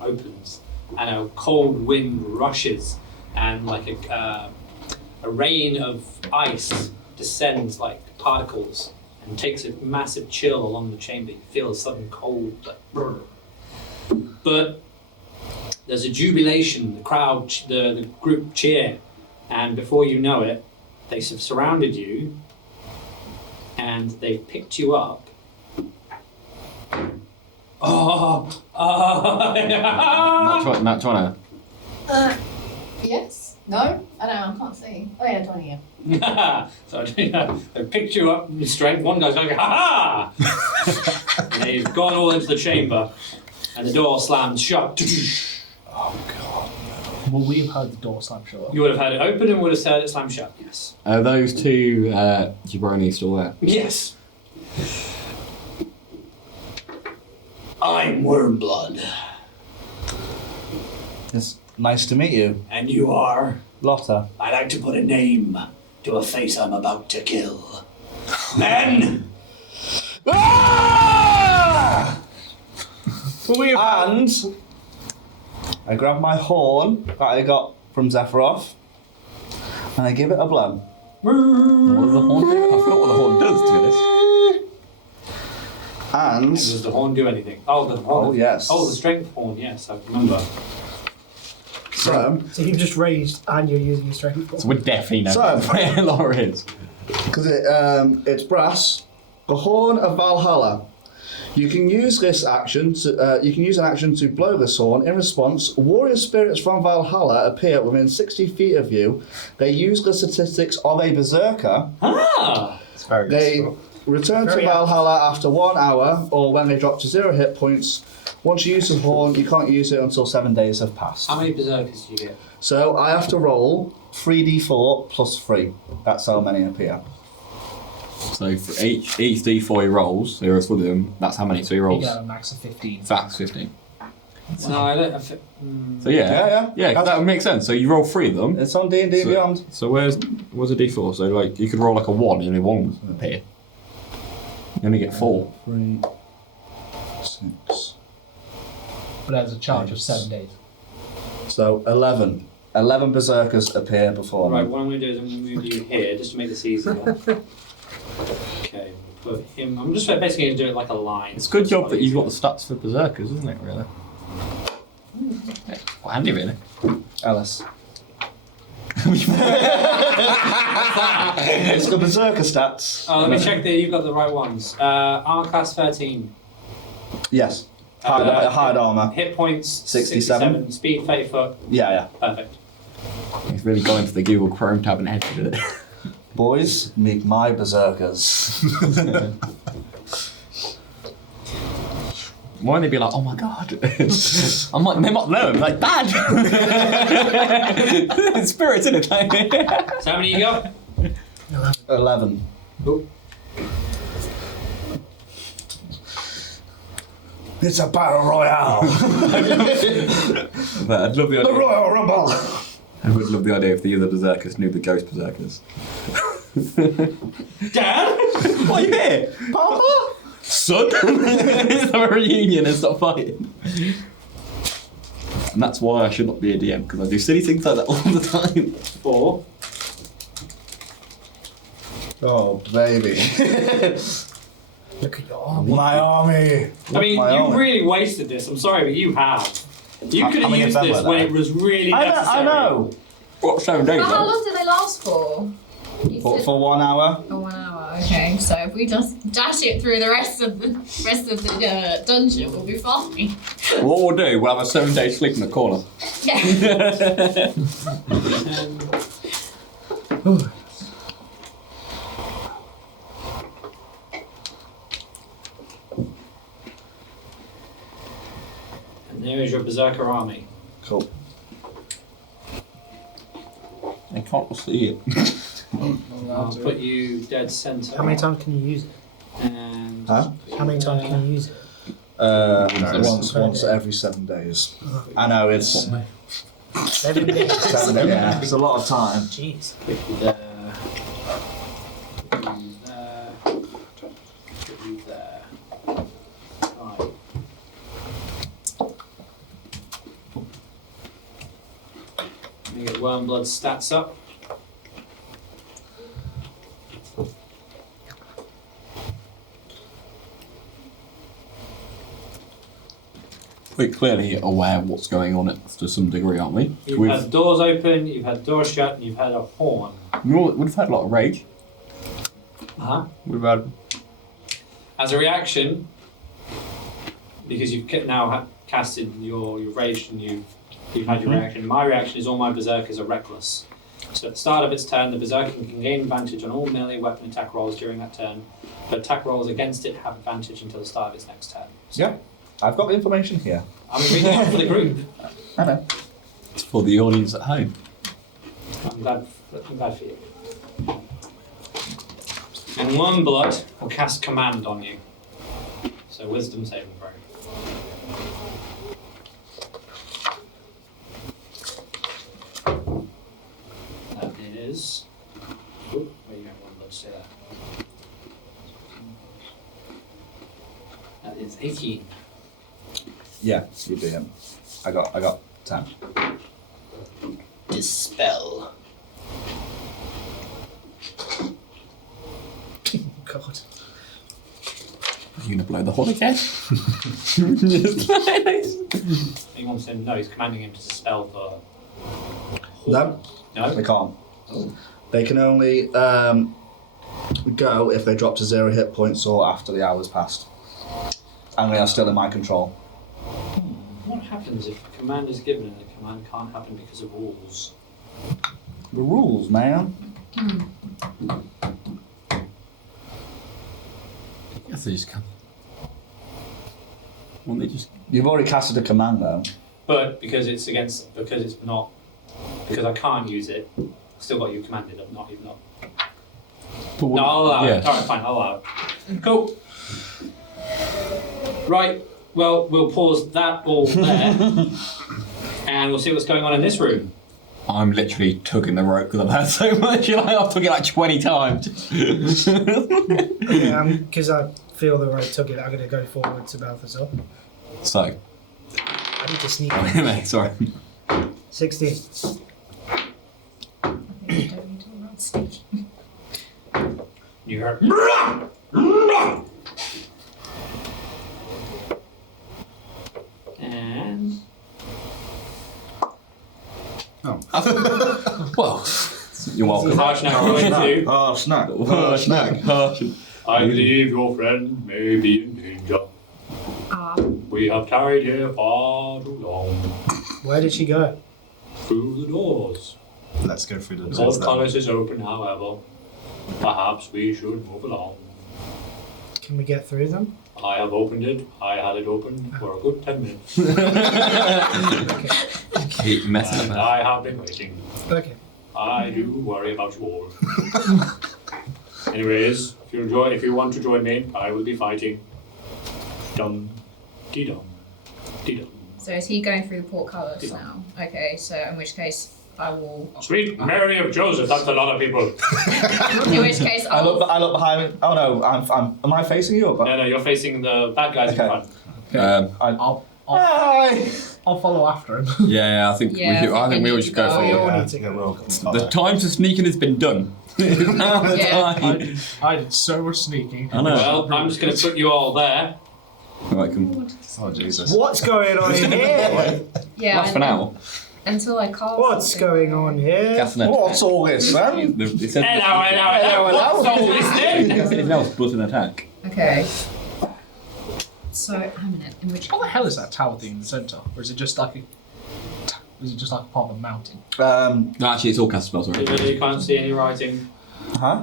opens and a cold wind rushes and like a rain of ice descends like particles and takes a massive chill along the chamber. You feel a sudden cold, like, brr. But there's a jubilation. The crowd, the group cheer, and before you know it, they have surrounded you and they've picked you up. Not trying to. Yes? No? I don't know, I can't see. Oh yeah, 20 yeah. So they picked you up with strength. One guy's going, ha ha! And they've gone all into the chamber, and the door slams shut. Oh god. Will we have heard the door slam shut? You would have heard it open and would have heard it slam shut, yes. Are those two jabronis still there? Yes. I'm Wormblood, It's nice to meet you, and you are? Lotta. I like to put a name to a face I'm about to kill. Men! Ah! And I grab my horn that I got from Zephyroth, and I give it a blow. What does the horn do? I forgot what the horn does, to be honest. And Does the horn do anything? Oh, the horn. oh yes. Oh, the strength horn, yes, I remember. So you've just raised and you're using your strength. So we definitely know So- where Laura is. because it's brass, the horn of Valhalla. You can use this action to use an action to blow this horn. In response, warrior spirits from Valhalla appear within 60 feet of you. They use the statistics of a berserker. Ah! It's very They useful. return to Very Valhalla after 1 hour, or when they drop to 0 hit points. Once you use the horn, you can't use it until 7 days have passed. How many berserkers do you get? So I have to roll 3d4 plus 3. That's how many appear. So for each D4 he rolls, there is for them, that's how many? So he You rolls. get a max of 15. Facts 15. No, I don't. So yeah, Yeah. that would make sense. So you roll 3 of them. It's on D&D So- Beyond. So where's a D4? So like you could roll like a 1 and only 1 would appear. You only get 4. 3, 6. But there's a charge of 7 days. So 11. 11 berserkers appear before Right, me. what I'm going to do is I'm going to move you here just to make this easier. Okay, we'll put him. I'm just basically going to do it like a line. It's a good job that you've got the stats for berserkers, isn't it? Really. Yeah, quite handy, really. Alice. It's the berserker stats. Oh, let me check that you've got the right ones. Armor class 13. Yes. Hard armor. Hit points 67. Speed 30 foot. Yeah. Perfect. He's really gone into the Google Chrome tab and edited it. Boys, meet my berserkers. Why don't they be like, oh my god? I'm like, they might know. I'm like, Dad! Spirits in it. So how many you got? 11. It's a battle royale. But I'd love the The idea. Royal Rumble. I would love the idea if the other berserkers knew the ghost berserkers. Dad? Why are you here? Papa? Son? It's a reunion and stop fighting. And that's why I should not be a DM, because I do silly things like that all the time. 4. Oh, baby. Look at your arm. My army. I mean, My you army. really wasted this. I'm sorry, but you have. You could have many used of them this were when there? it was really I necessary. know. What, 7 days But how though? long do they last for? You said For 1 hour. for 1 hour. Okay, so if we just dash it through the rest of the dungeon, we'll be fine. What we'll do, we'll have a 7-day sleep in the corner. Yeah. And there is your Berserker army. Cool. I can't see it. I'll put you dead center. How many times can you use it? And Huh? How many times can you use it? Once every 7 days. I know it's 7 days. 7 days. Yeah, it's a lot of time. Jeez. put you there. Put you there. Put you there. Right. Let me get Wormblood stats up. We're clearly aware of what's going on to some degree, aren't we? You've had doors open, you've had doors shut, and you've had a horn. We've had a lot of rage. Uh-huh. We've had... As a reaction, because you've now casted your rage and you've had your reaction, my reaction is all my berserkers are reckless. So at the start of its turn, the berserker can gain advantage on all melee weapon attack rolls during that turn, but attack rolls against it have advantage until the start of its next turn. So Yeah, I've got the information here. I'm reading it for the group. I know. It's for the audience at home. I'm glad for you. And one blood will cast command on you. So wisdom saving throw. That is. Oh, where you have one blood, stay there. That is 18. Yeah, you do him. I got 10. Dispel. God. Are you gonna blow the horn again? He wants him. No, he's commanding him to dispel the. No, No. they can't. They can only go if they drop to 0 hit points or after the hour's passed. And they are still in my control. What happens if a command is given and the command can't happen because of rules? The rules, man. Yes, they just come. Won't they just? You've already casted a command though. But because it's not, because I can't use it, I've still got you commanded. I'm not even not. No, I'll allow it. Alright, fine, I'll allow it. Cool. Right, well, we'll pause that all there. And we'll see what's going on in this room. I'm literally tugging the rope because I've had so much. I've took it like 20 times. Because I feel the rope took it, I'm going to go forward to Balthazar. So. I need to sneak. Mate, sorry. 16. I think we don't need to roll sneak. You heard. And. Well, you're welcome. Harsh now going to. Oh, snack. Oh, snack. I believe your friend may be in danger. We have tarried here far too long. Where did she go? Through the doors. Let's go through the The doors then. portcullis is open, however. Perhaps we should move along. Can we get through them? I have opened it. I had it open for a good 10 minutes. Keep messing And about. I have been waiting. Okay. I do worry about you all. Anyways, if you want to join me, I will be fighting. Dum, dee dum, dee dum. So is he going through the portcullis now? Okay, so in which case I will. Sweet Mary of Joseph, that's a lot of people. In which case I look behind me. Oh no, am I facing you? Or No, you're facing the bad guys Okay. in front. I'll follow after him. Yeah, I think we all should go for We it. all need to Yeah, go. we're all The time for sneaking has been done. It's now the Yeah. time. I did so much sneaking. I know. Well, I'm just going to put you all there. Right, come. Oh, Jesus. What's going on here? Yeah. That's for now. Until I cast. What's going on here? Casting it. What's all this, man? It says Hello. What's all this then? anything else but an attack. Okay. So hang on a minute. In which What the hell is that tower thing in the centre? Or is it just like a part of a mountain? No, actually, it's all cast spells already. You can't see any writing. Huh?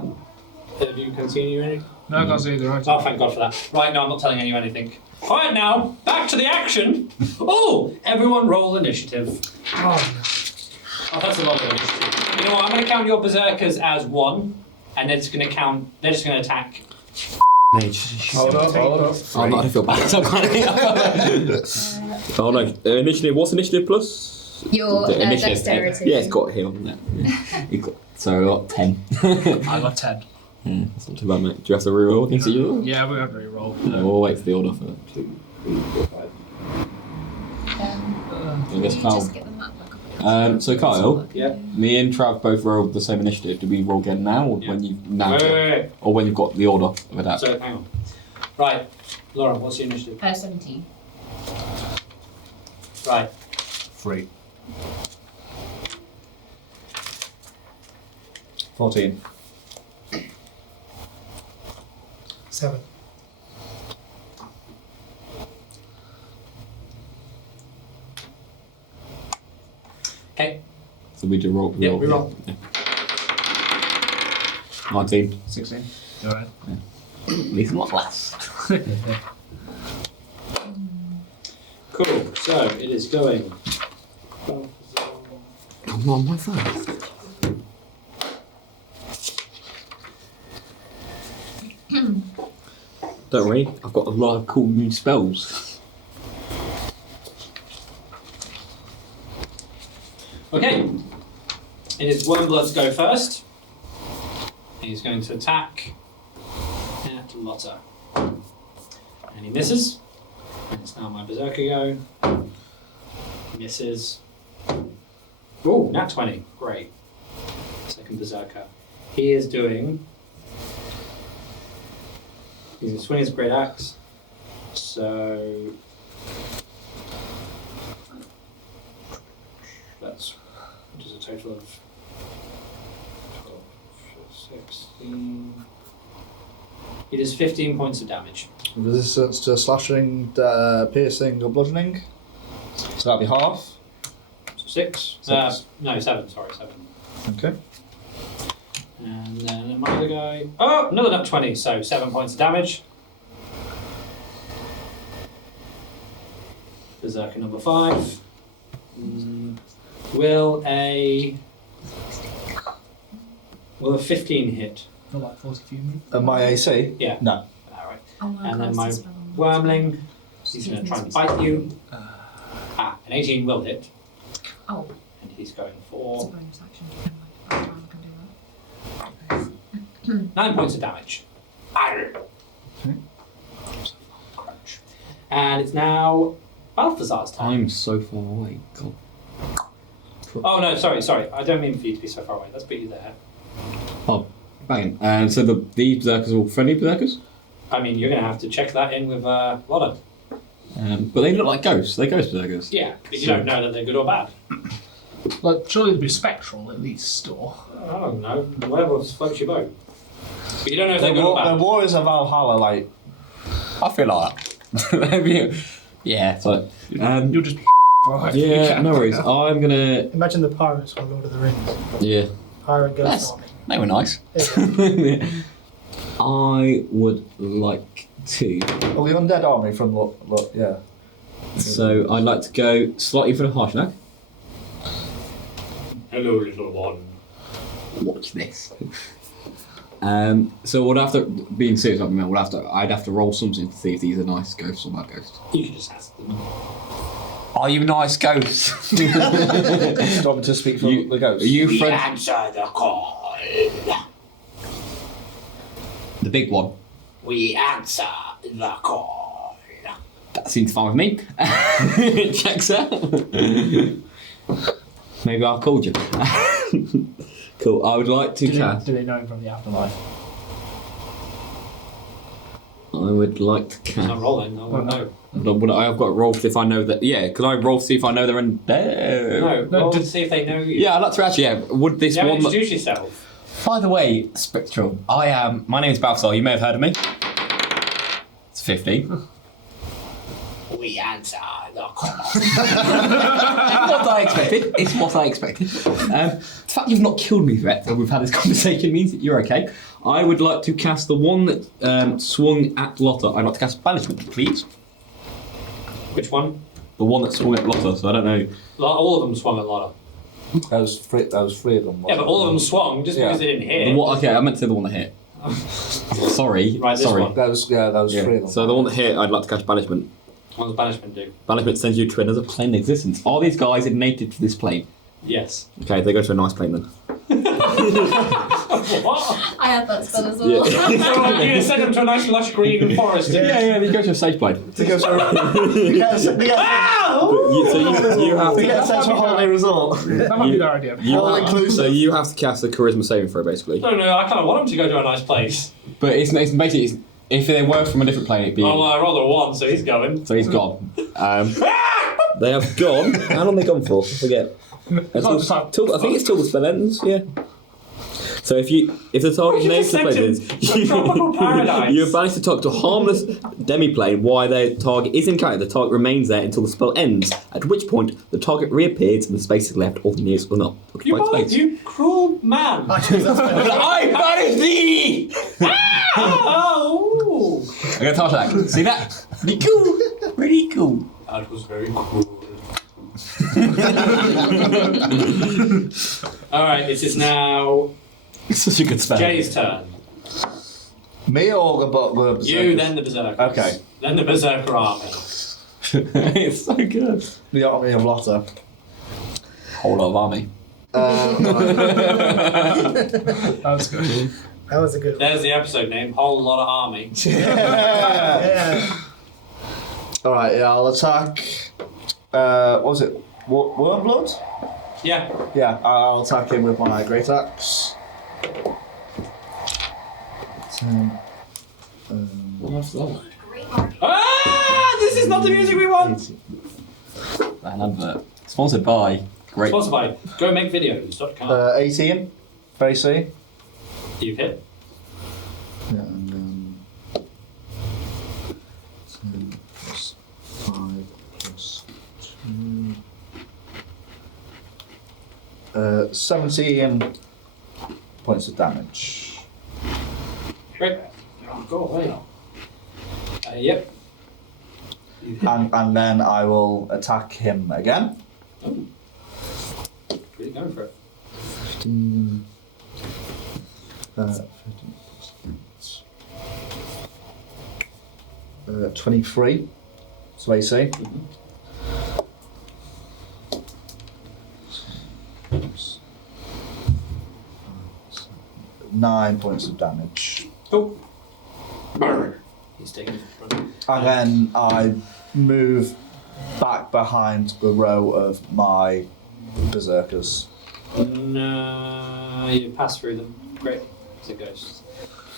Have you continued any? No, I can't see the right. Oh, thank God for that. Right, no, I'm not telling you anything. Quiet now. Back to the action. Oh, everyone roll initiative. Oh, Oh, that's a lot of initiative. You know what? I'm going to count your berserkers as 1, and they're just going to attack. Hold up. Oh, no, I don't feel bad. Oh no, initiative. What's initiative plus? your The initiative. dexterity. Yeah, it's got here on there. Yeah. So I got 10. I got 10. That's not too bad, mate. Do you have to reroll against the order? Yeah, we're going to re-roll. No, we'll wait for the order for 2, 3, 4, 5. I guess Can you Kyle. just get the map back up? So Kyle, Yeah. me and Trav both rolled the same initiative. Do we roll again now, or Yeah. when you now, Wait. or when you've got the order of attack? So, hang on. Right. Laura, what's your initiative? 17. Right. 3. 14. 7. Okay. So we do roll. Yeah, we roll. Yeah. 19. 16. You alright? At least not last. Cool. So, it is going. Balthazar, I'm on my phone. Don't worry, I've got a lot of cool new spells. Okay. It is Wormblood's go first. He's going to attack at Lotta. And he misses. And it's now my Berserker go. Misses. Oh, nat 20. Great. Second Berserker. He is doing... He's going to swing his great axe. So... That's... Which is a total of... 12, 16... He does 15 points of damage. Resistance to slashing, piercing, or bludgeoning. So that'll be half. So 6. No, 7. Sorry, 7. Okay. And then my other guy... Oh, another nat 20, so 7 points of damage. Berserker number 5. Will a 15 hit? For like 40 few minutes. My AC? Yeah. No. Alright. Oh, And then my wormling, he's going to try and bite you. An 18 will hit. Oh, And he's going it's a for bonus action. Never mind. I can do that. 9 points of damage. Arr. Crunch. And it's now Balthazar's turn. I'm so far away. God. Oh no, sorry. I don't mean for you to be so far away. Let's put you there. Oh, bang. And so these berserkers are all friendly berserkers? I mean, you're going to have to check that in with Lotta. But they look like ghosts. They're ghost berserkers. Yeah, but you don't know that they're good or bad. Like, surely it'd be spectral at least, or. I don't know. Whatever floats your boat. But you don't know if they're The good or bad. Warriors of Valhalla, like... I feel like that. Yeah, so... You'll just be right. yeah, no worries. I'm gonna... Imagine the pirates from Lord of the Rings. Yeah. Pirate Yes. ghost army. They were nice. Yeah. I would like to... Oh, the undead army from... yeah. So I'd like to go slightly for the Harshnag. Hello, little one. Watch this. So we'll have to, being serious, I'd have to roll something to see if these are nice ghosts or bad ghosts. You can just ask them. Are you nice ghosts? Do you want me to speak for the ghosts? Are you We friends? answer the call. The big one. We answer the call. That seems fine with me. Checks out. Maybe I called you. Cool. I would like to cast. Do they know him from the afterlife? I would like to It's not cast. rolling, I won't know. I've got to roll to see if I know that. Yeah, can I roll to see if I know they're in there? No, roll to see if they know you. Yeah, I'd like to actually. Yeah, would this You haven't one? introduce yourself. By the way, Spectral, I am. My name's Balthazar. You may have heard of me. It's 15. We answer the call. What I expected. It's what I expected. The fact you've not killed me yet, so we've had this conversation, means that you're okay. I would like to cast the one that swung at Lotta. I'd like to cast Banishment, please. Which one? The one that swung at Lotta, so I don't know. All of them swung at Lotta. That was three of them. Yeah, but all of them swung just because they didn't hit. The one, okay, I meant to say the one that hit. Sorry. Right, this sorry. one. That was three of them. So the one that hit, I'd like to cast Banishment. What does banishment do? Banishment sends you to another plane of existence. Are these guys native to this plane? Yes. Okay, they go to a nice plane then. What? I had that spell as well. Yeah. So you're going to send them to a nice lush green forest. Yeah, they go to a safe plane. They get sent You have to. to a holiday resort. That might be their idea. So you have to cast a charisma saving throw, basically. No, I kind of want them to go to a nice place. But it's basically if they were from a different plane, it'd be. Oh, well, I rolled a 1, so he's going. So he's gone. They have gone. How long have they gone for? I forget. Till, I think it's till the spell ends. Yeah. So if the target you name just the plane sent is, him to tropical paradise. you have banished the target to a harmless demiplane. While the target is encountered, the target remains there until the spell ends. At which point the target reappears and the space is left, or the nearest or not occupied space. You cruel man. I banish thee! Oh! I got a Tarzan. See that? Pretty cool. Pretty cool. That was very cool. Alright, it is now Such a good spell. Jay's turn. Me or the Berserkers? You, then the Berserkers. Okay. Then the Berserker army. It's so good. The army of Lotta. Whole lot of army. That's good. That was a good one. There's the episode name, Whole Lot of Army. Yeah. Alright, yeah, I'll attack. What was it? Wormblood? Yeah. Yeah, I'll attack him with my great axe. 10. Ah! This is not the music we want! An advert. Sponsored by. Great. Sponsored by GoMakeVideos.com. 18. Very C. You've hit. Yeah, and then 10 plus 5 plus 2. 17 points of damage. Great. Oh, go away. Yep. And then I will attack him again. Oh. Really going for it. 15. 15 23. So AC. 9 points of damage. Oh. He's taking it from front. And then I move back behind the row of my Berserkers. No, you pass through them. Great. It's a ghost.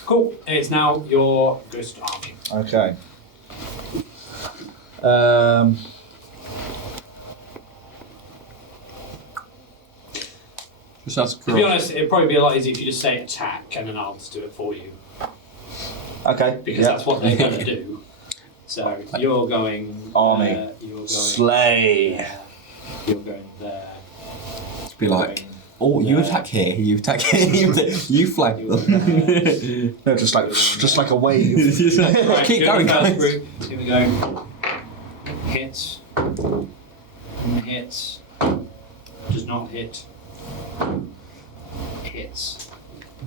Cool. It's now your ghost army. Okay. Just ask To be honest, it'd probably be a lot easier if you just say attack and then I'll just do it for you. Okay. Because that's what they're going to do. So you're going. Army. You're going. Slay. There, you're going there. Be like, going oh, you there, attack here, you attack here, you flag you're them. there. No, just like a wave. Just like, Right, keep do going, the first guys. group. Here we go. Hit. Hit. Does not hit. Hits.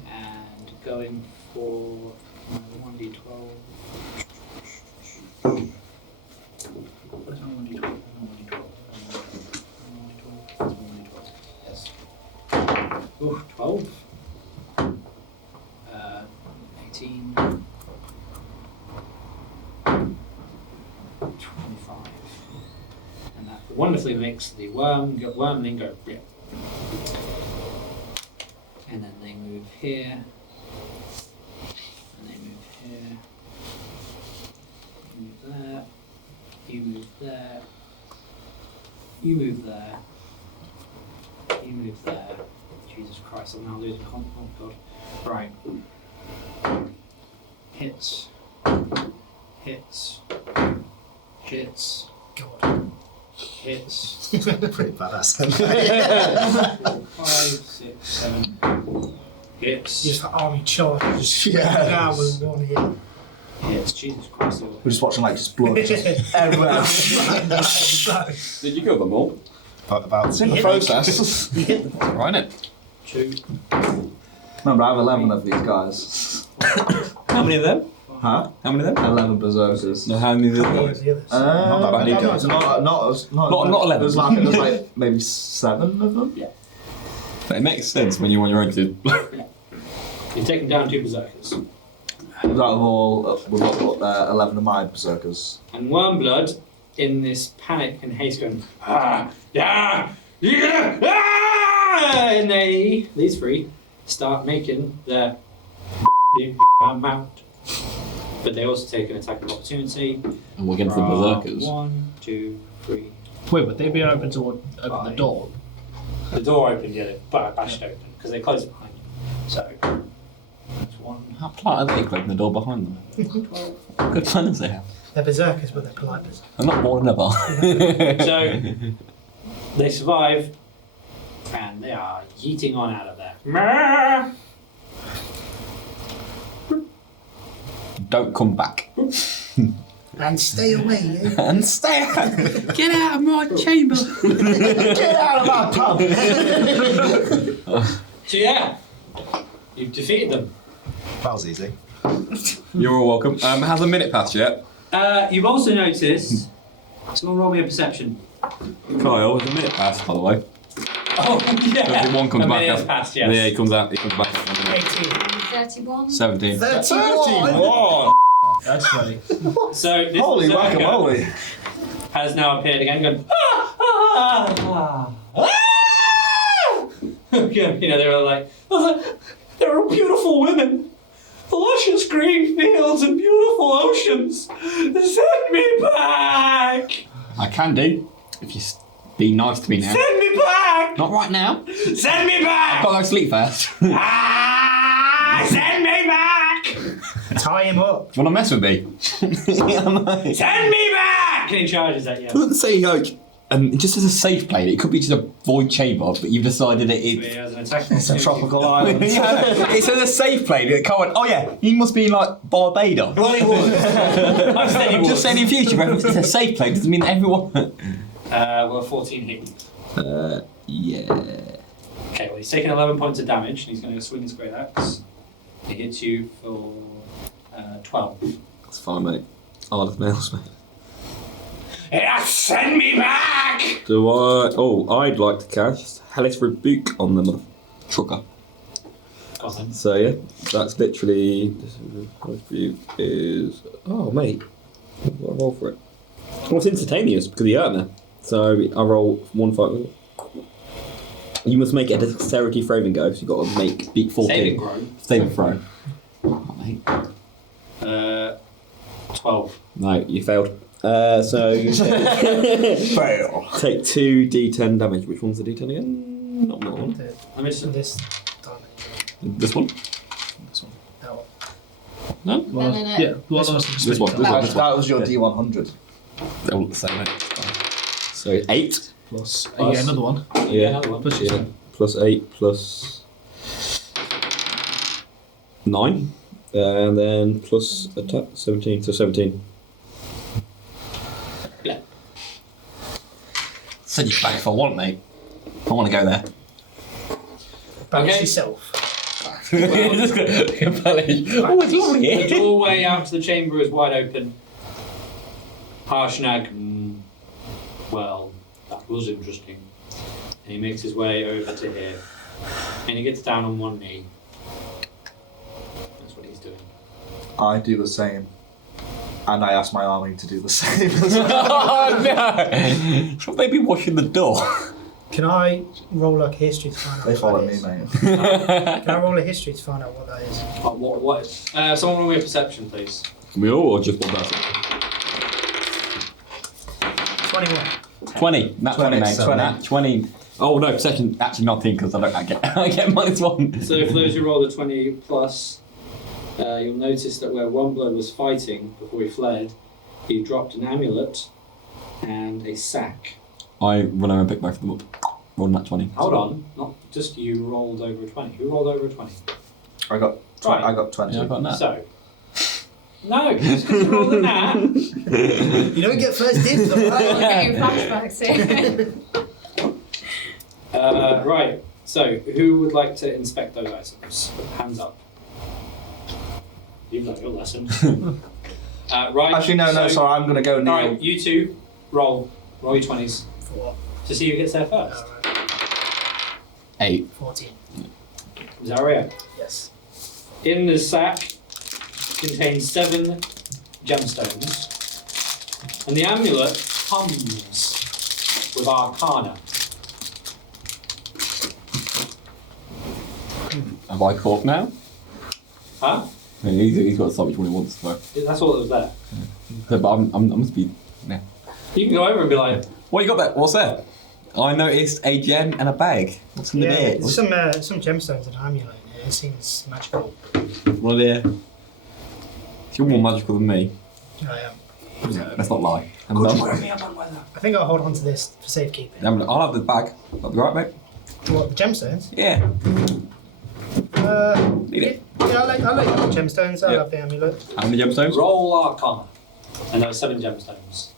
And going for 1d12. Where's my 1d12? 1d12. Yes. Ooh, 12. 18. 25. And that wonderfully makes the wormling go rip. And then they move here. And they move here. You move there. You move there. You move there. You move there. Jesus Christ, I'm now losing control. Oh god. Right. Hits. Hits. Hits. God. Hits. Pretty badass. 5, 6, 7. Hits. Just the army charge, just Yeah. down with one hit. Hits. Jesus Christ. We're just watching like just blood just everywhere. Did you kill them all? About It's in the process. Right, innit? 2. Remember, I have 11 of these guys. How many of them? Huh? How many of them? 11 Berserkers. No, how many of What them? was the others? Not that many. Not 11. There's like maybe 7 of them. It makes sense when you want your own to. You've taken down 2 Berserkers. Out of all, we've got 11 of my Berserkers. And Wormblood, in this panic and haste, going, ah, yeah, yeah, ah! And these 3 start making their mount. But they also take an attack of opportunity. And we're against the Berserkers. 1, 2, 3. Wait, would they be open to open the Fine. door? The door opened, yeah, they bashed it open because they closed it behind you. So that's 1. How polite are they closing the door behind them? 12. What good planners they have. They're berserkers, but they're polite berserkers. I'm not bored never. So they survive, and they are yeeting on out of there. Meh. Don't come back. And stay away, you. And stay out. Get out of my chamber. Get out of our pub! So yeah, you've defeated them. That was easy. You're all welcome. Has a minute passed yet? You've also noticed. Someone roll me a perception. Kyle, has a minute passed, by the way? Oh yeah. So one comes a back minute up. has passed, yes. Yeah, he comes out. He comes back. 18. 31. 17. 31! That's funny. So this Holy Berserker guacamole! has now appeared again, going. You know, they were like, there are beautiful women, luscious green fields, and beautiful oceans. Send me back. I can do. If you be nice to me now. Send me back. Not right now. Send me back. I've got to go sleep first. Send me back. Tie him up. Wanna mess with me? Send me back. And he charges at you. Doesn't say like, it just as a safe plane. It could be just a void chamber, but you've decided that He it's. has an attack. It's a tropical island. Yeah, it says a safe plane. It can't. Oh yeah, he must be in like Barbados. Bloody wood. I said he was. Just saying in future, if it's a safe plane doesn't mean everyone. Well, 14 hit. Yeah. Okay, well, he's taking 11 points of damage, and he's going to swing his great axe. He hits you for 12. That's fine, mate. Hard as nails, mate. Send me back! Do I? Oh, I'd like to cast Hellish Rebuke on the mother trucker. Go on then. So yeah, that's literally. Hellish Rebuke is. Oh, mate. What do I roll for it? Well, it's instantaneous because he hurt me. So I roll 1 5. You must make a dexterity throwing go, so you've got to make beat 14. Saving throw. Saving throw. Oh, mate. 12. No, you failed. So you Fail. take 2d10 damage. Which one's the d10 again? Not that one. Let me just. This time. This one? This one. That one. No? No. Yeah, well, This one. This one. That was your D100. They're all the same, mate. So 8. Plus, yeah, another one. Yeah. Another one. Plus Yeah. Plus 8 plus 9. And then plus attack 17. So 17. Yeah. Send you back if I want, mate. I want to go there. Balance Okay. yourself. Just gonna- oh, it's lovely The here. doorway out to the chamber is wide open. Harshnag, well, that was interesting. And he makes his way over to here. And he gets down on one knee. That's what he's doing. I do the same. And I ask my army to do the same as well. Oh no! Should maybe washing the door? Can I roll like a history to find out They what follow that me, is? mate. Can I roll a history to find out what that is? What? Someone roll me a perception, please. Can we all or just one person? 21. 20. Not 20, mate. 20. Nat 20. Oh no, second. Actually, not 10 because I get -1. So for those who rolled a 20 plus, you'll notice that where One was fighting before he fled, he dropped an amulet and a sack. I run over and pick both of them up. Roll that 20. Hold on, not just you rolled over a 20. Who rolled over a 20? I got Right. I got 20. Yeah, I got that. So. No, just because you rolled a nat. You don't get first dibs, alright? Getting flashbacks here. Right, so who would like to inspect those items? Hands up. You've learned your lesson. Right. Actually, no, so, sorry, I'm going to go kneel. Alright, you two, roll your 20s For what? to see who gets there first. 8. 14. Zalryia. Yes. In the sack contains 7 gemstones, and the amulet hums with arcana. Have I caught now? Huh? Yeah, he's got to start which one he wants. So. That's all that was there. So, but I must be. Yeah. You can go over and be like, What you got there? What's there? I noticed a gem and a bag. What's in the Yeah, bag? there's some gemstones and an amulet in here. It seems magical. Well, yeah. You're more magical than me. I am. Let's not lie. And "Could then- you wear me up on weather?" I think I'll hold on to this for safekeeping. I'll have the bag. That'll be right, mate. What, the gemstones? Yeah. Need it? Yeah, I like the gemstones. I Yeah. love the amulet. How many gemstones? Roll arcana. And there are 7 gemstones.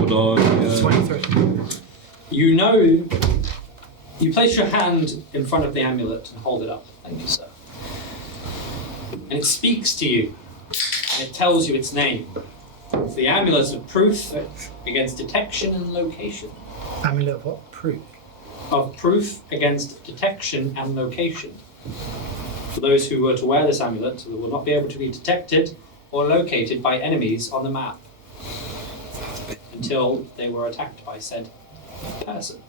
Would I? 23. You know, you place your hand in front of the amulet and hold it up. Thank you, sir. And it speaks to you. And it tells you its name. It's the amulet of proof against detection and location. Amulet of what? Proof. Of proof against detection and location. For those who were to wear this amulet, they will not be able to be detected or located by enemies on the map until they were attacked by said person.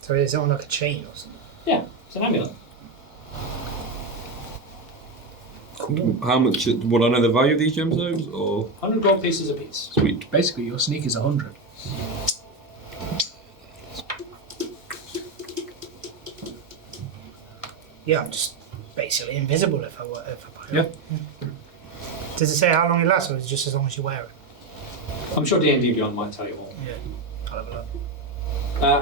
So is it on like a chain or something? Yeah, it's an amulet. How much would I know the value of these gemstones? Or 100 gold pieces apiece. sweet. Basically, your sneak is 100. Yeah, I'm just basically invisible if I buy it. Yeah. Does it say how long it lasts, or is it just as long as you wear it? I'm sure D&D Beyond might tell you all. Yeah. I'll have a look.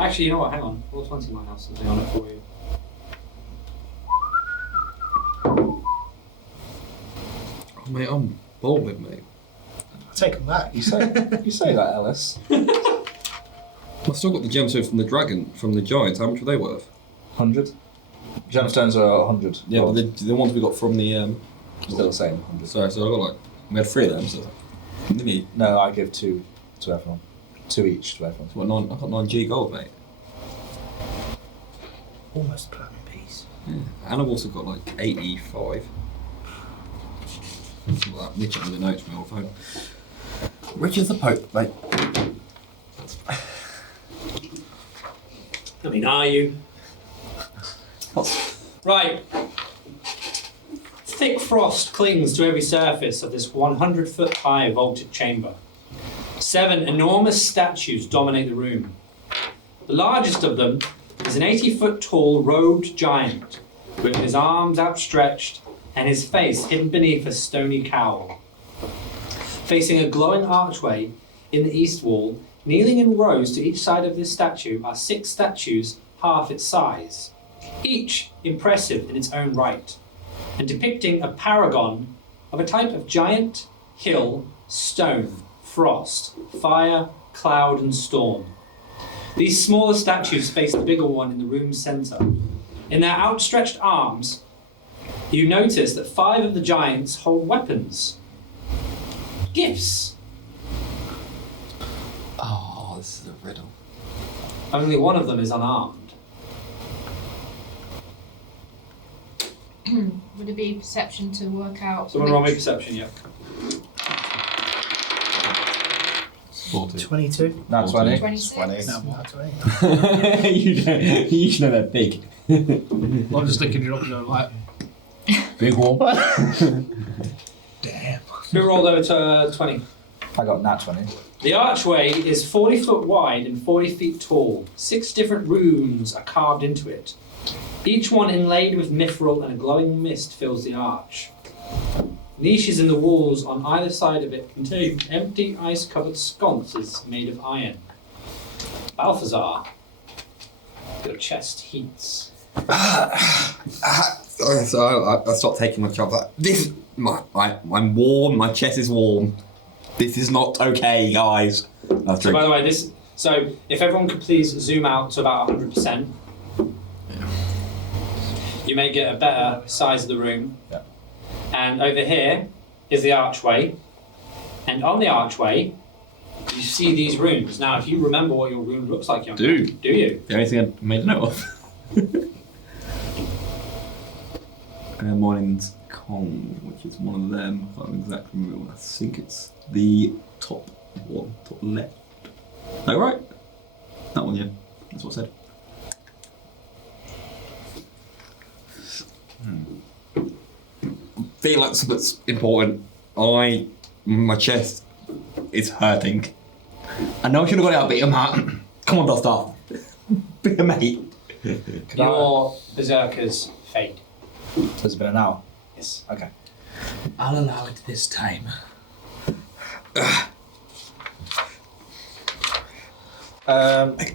Actually, you know what? Hang on. Roll 20 might have something on it for you. Oh, mate, I'm balding, mate. I'll take them back. You say that, Ellis. I've still got the gemstones from the dragon, from the giants. How much are they worth? 100. Gemstones are 100. Yeah, well, the ones we got from the. Still the same. 100. Sorry, so I got like. We had 3 of them, so. Didn't we? No, I give 2 to everyone. 2 each to everyone. What, I got 9G gold, mate. Almost platinum piece. Yeah. And I've also got like 85. Something like that. Literally the notes from my old phone. Rich as the Pope, mate. I mean, are you? Right. Thick frost clings to every surface of this 100-foot high vaulted chamber. 7 enormous statues dominate the room. The largest of them is an 80-foot tall robed giant with his arms outstretched and his face hidden beneath a stony cowl. Facing a glowing archway in the east wall, kneeling in rows to each side of this statue are 6 statues half its size, each impressive in its own right, and depicting a paragon of a type of giant, hill, stone, frost, fire, cloud, and storm. These smaller statues face the bigger one in the room's centre. In their outstretched arms, you notice that 5 of the giants hold weapons. Gifts. Oh, this is a riddle. Only one of them is unarmed. Would it be perception to work out? Someone roll me perception, yeah. 40. 22. Not 20. 26. 20. No, not 20. you should know they're big. I'm just looking it up and I'm like, Big one. damn. Who rolled over to 20? I got nat 20. The archway is 40 foot wide and 40 feet tall. 6 different runes are carved into it. Each one inlaid with mithril, and a glowing mist fills the arch. Niches in the walls on either side of it contain empty ice-covered sconces made of iron. Balthazar, your chest heats. So I stopped taking my job. Like, I'm warm. My chest is warm. This is not okay, guys. So by the way, so if everyone could please zoom out to about 100%, you may get a better size of the room. Yeah. And over here is the archway, and on the archway you see these runes. Now, if you remember what your rune looks like, young man, do you? The only thing I made a note of. Morning's Kong, which is one of them. I can't exactly remember. I think it's the top one, top left. No, right? That one, yeah. That's what I said. Feel like something's important. My chest is hurting. I know I should have got it out, but Matt. Come on, Dosdarth. Be a mate. Your Berserkers fade. Has it been an hour? Yes. Okay. I'll allow it this time.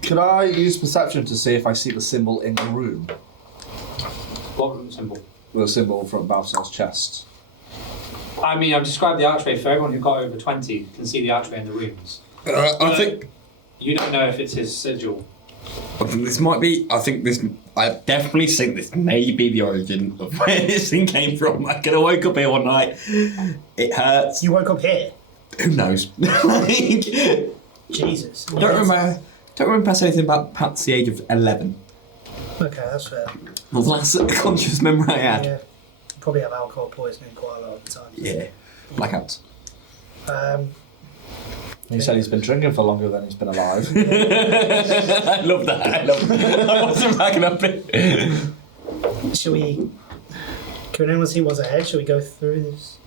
Could I use perception to see if I see the symbol in the room? What room symbol? the symbol from Balthazar's chest? I mean, I've described the archway for everyone who got over 20 can see the archway and the runes. I think You don't know if it's his sigil. this might be. I definitely think this may be the origin of where this thing came from. I could have woke up here one night. It hurts. You woke up here. Who knows? Like, Jesus. don't remember us anything about past the age of 11. Okay, that's fair. The last conscious memory I had. Yeah. Probably have alcohol poisoning quite a lot of the time. Yeah. Blackouts. He said he's been drinking for longer than he's been alive. I love that. I wasn't backing up it. Should we... Can anyone see what's ahead? Should we go through this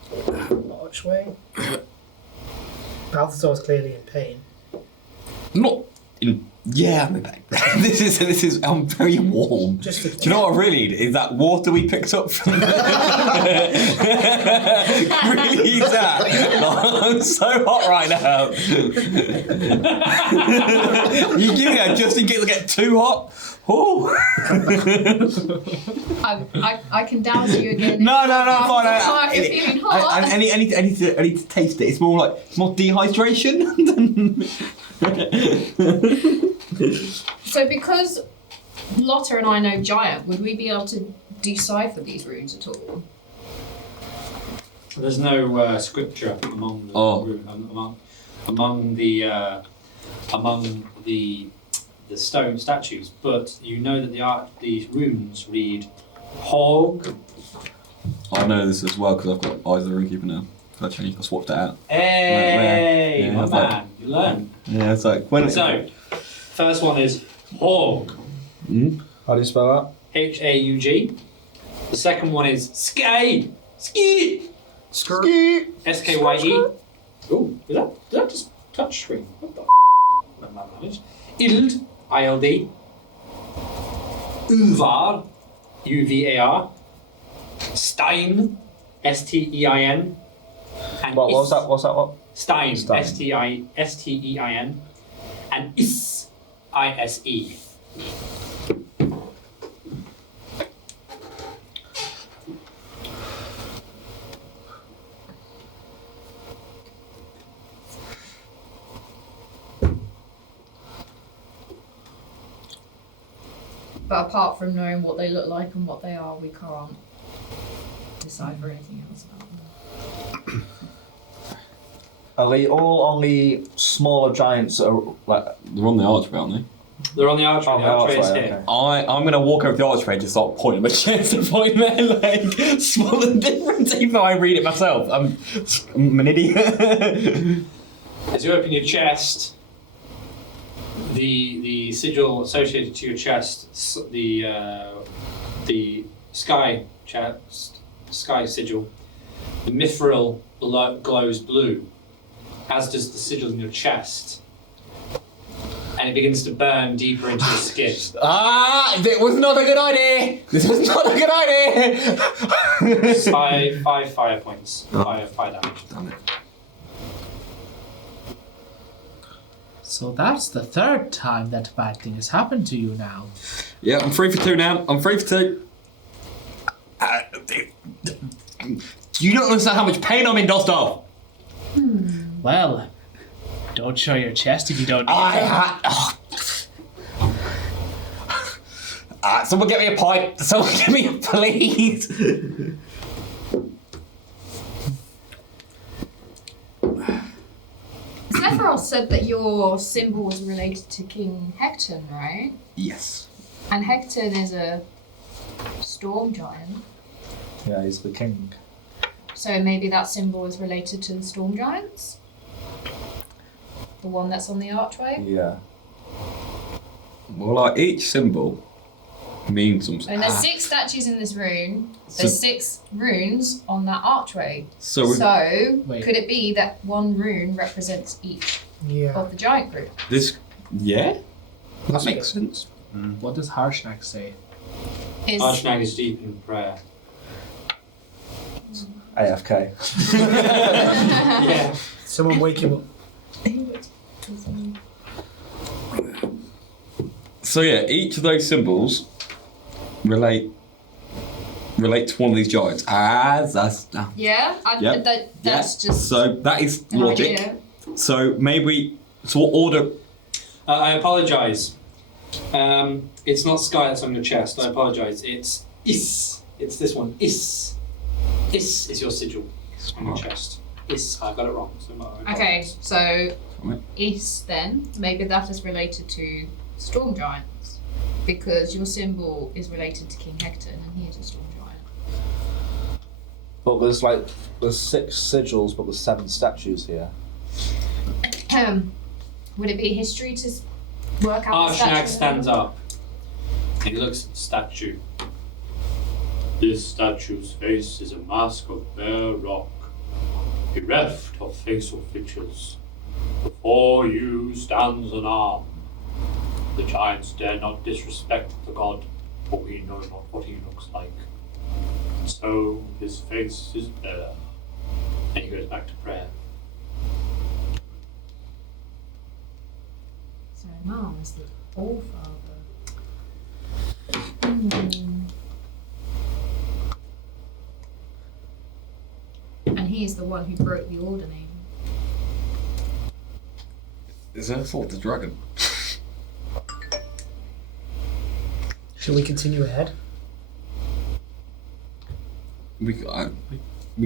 archway? Balthazar's clearly in pain. Not in. Yeah, I'm in pain. This is. I'm very warm. Just Do you know what I really need? Is that water we picked up from. Really use that. I'm so hot right now. You give me that just in case I get too hot. Oh. I can douse you again. No, fine. If you're feeling hot. I need to taste it. It's more dehydration than. So because Lotta and I know giant, would we be able to decipher these runes at all? There's no scripture among the stone statues, but you know that the runes read Hog. I know this as well because I've got Eyes of the Runekeeper now. I swapped it out. Hey, Yeah, my it's man, like- you learn. Yeah, it's like when. So, first one is Hog, How do you spell Haug. The second one is Sky, Ski, that? Skye. Oh, is that just touch screen? What the Ild, ILD. Uvar, UVAR. Stein, STEIN. And What was that? What's that? What? Stein, Stein. STEIN. And ISE. But apart from knowing what they look like and what they are, we can't decipher anything else about them. Are they all on the smaller giants that are like? They're on the archway, aren't they? They're on the archway. Oh, The archway is okay. here. I'm gonna walk over the archway and just start pointing my chest and pointing there like small and different even though I read it myself. I'm an idiot. As you open your chest, the sigil associated to your chest, the sky sigil, the mithril glows blue, as does the sigil in your chest, and it begins to burn deeper into your skin. It was not a good idea. This was not a good idea. Five fire points. Fire damage. Damn it. So that's the third time that bad thing has happened to you now. Yeah, I'm 3 for 2 now. I'm 3 for 2. You don't understand how much pain I'm in, Dosdarth. Well, don't show your chest if you don't need to. Someone get me a pipe. Someone get me a please. Sephiroth said that your symbol was related to King Hector, right? Yes. And Hector is a storm giant. Yeah, he's the king. So maybe that symbol is related to the storm giants? The one that's on the archway? Yeah. Well, like each symbol means something. And there's 6 statues in this room. So- There's 6 runes on that archway. So, Wait. Could it be that one rune represents each Yeah. of the giant group? this, yeah, that makes sense. What does Harshnag say? Is Archnag is deep in prayer. AFK. Yeah. Someone wake him up. So yeah, each of those symbols relate relate to one of these giants. That's Yeah, that's just. So that is an logic. idea. So maybe. So what order? I apologise. It's not Sky that's on your chest. I apologise. It's Is. It's this one. Is is your sigil on your chest. Is. I got it wrong. So I Okay, apologise. so Right. Is then maybe that is related to storm giants because your symbol is related to King Hector and he is a storm giant. But there's 6 sigils, but there's 7 statues here. Would it be history to work out the Arshnag statue? stands up. He looks at the statue. This statue's face is a mask of bare rock, bereft of facial features. Before you stands an arm. The giants dare not disrespect the god, for we know not what he looks like. And so his face is bare. And he goes back to prayer. So Mom is the Allfather. And he is the one who broke the ordering. Is that thought the dragon? Shall we continue ahead? We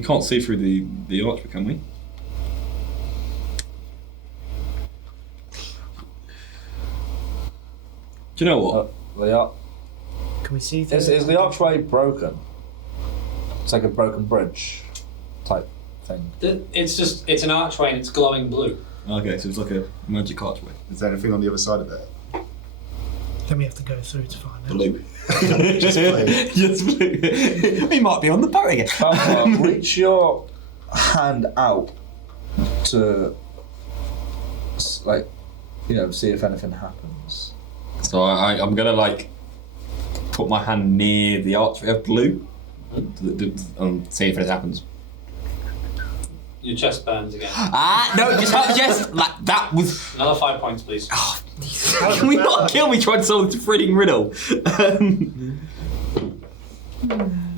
can't see through the archway, can we? Do you know what? Can we see? Is the archway broken? It's like a broken bridge type thing. It's an archway and it's glowing blue. Okay, so it's like a magic archway. Is there anything on the other side of it? Then we have to go through to find out. Blue. Just blue. Just blue. We might be on the boat again. Reach your hand out to, see if anything happens. So I'm gonna put my hand near the archway of blue and see if anything happens. Your chest burns again. No, just that was. Another 5 points, please. Can we not kill me trying to solve this freaking riddle?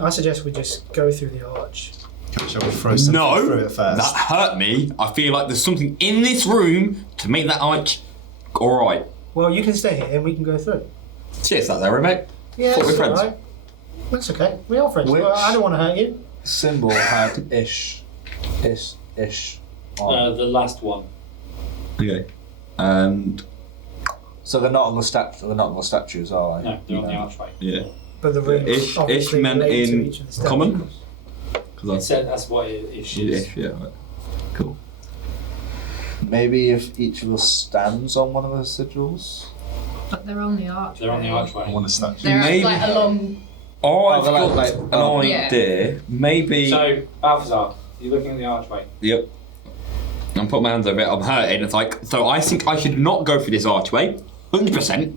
I suggest we just go through the arch. Shall we throw something through it first? That hurt me. I feel like there's something in this room to make that arch alright. Well, you can stay here and we can go through. Cheers, that there, mate. Yeah, Thought we're it's friends. alright. That's okay. We are friends. Which- Well, I don't want to hurt you. Symbol had ish on. The last one. Okay. And So they're not on the statues, are they? No, they're on the archway. yeah. But the rings Ish obviously meant relate to in each of the statues. common? It Because said that's what it I is. ish, yeah. Right. Cool. Maybe if each of us stands on one of the sigils. But they're on the archway. They're on the I archway. want a statue. They're Maybe- along. I've they're got like- an Yeah. idea. Maybe. So, Balthazar, you're looking at the archway. Yep. I'm putting my hands over it. I'm hurting. It's so I think I should not go through this archway. 100%.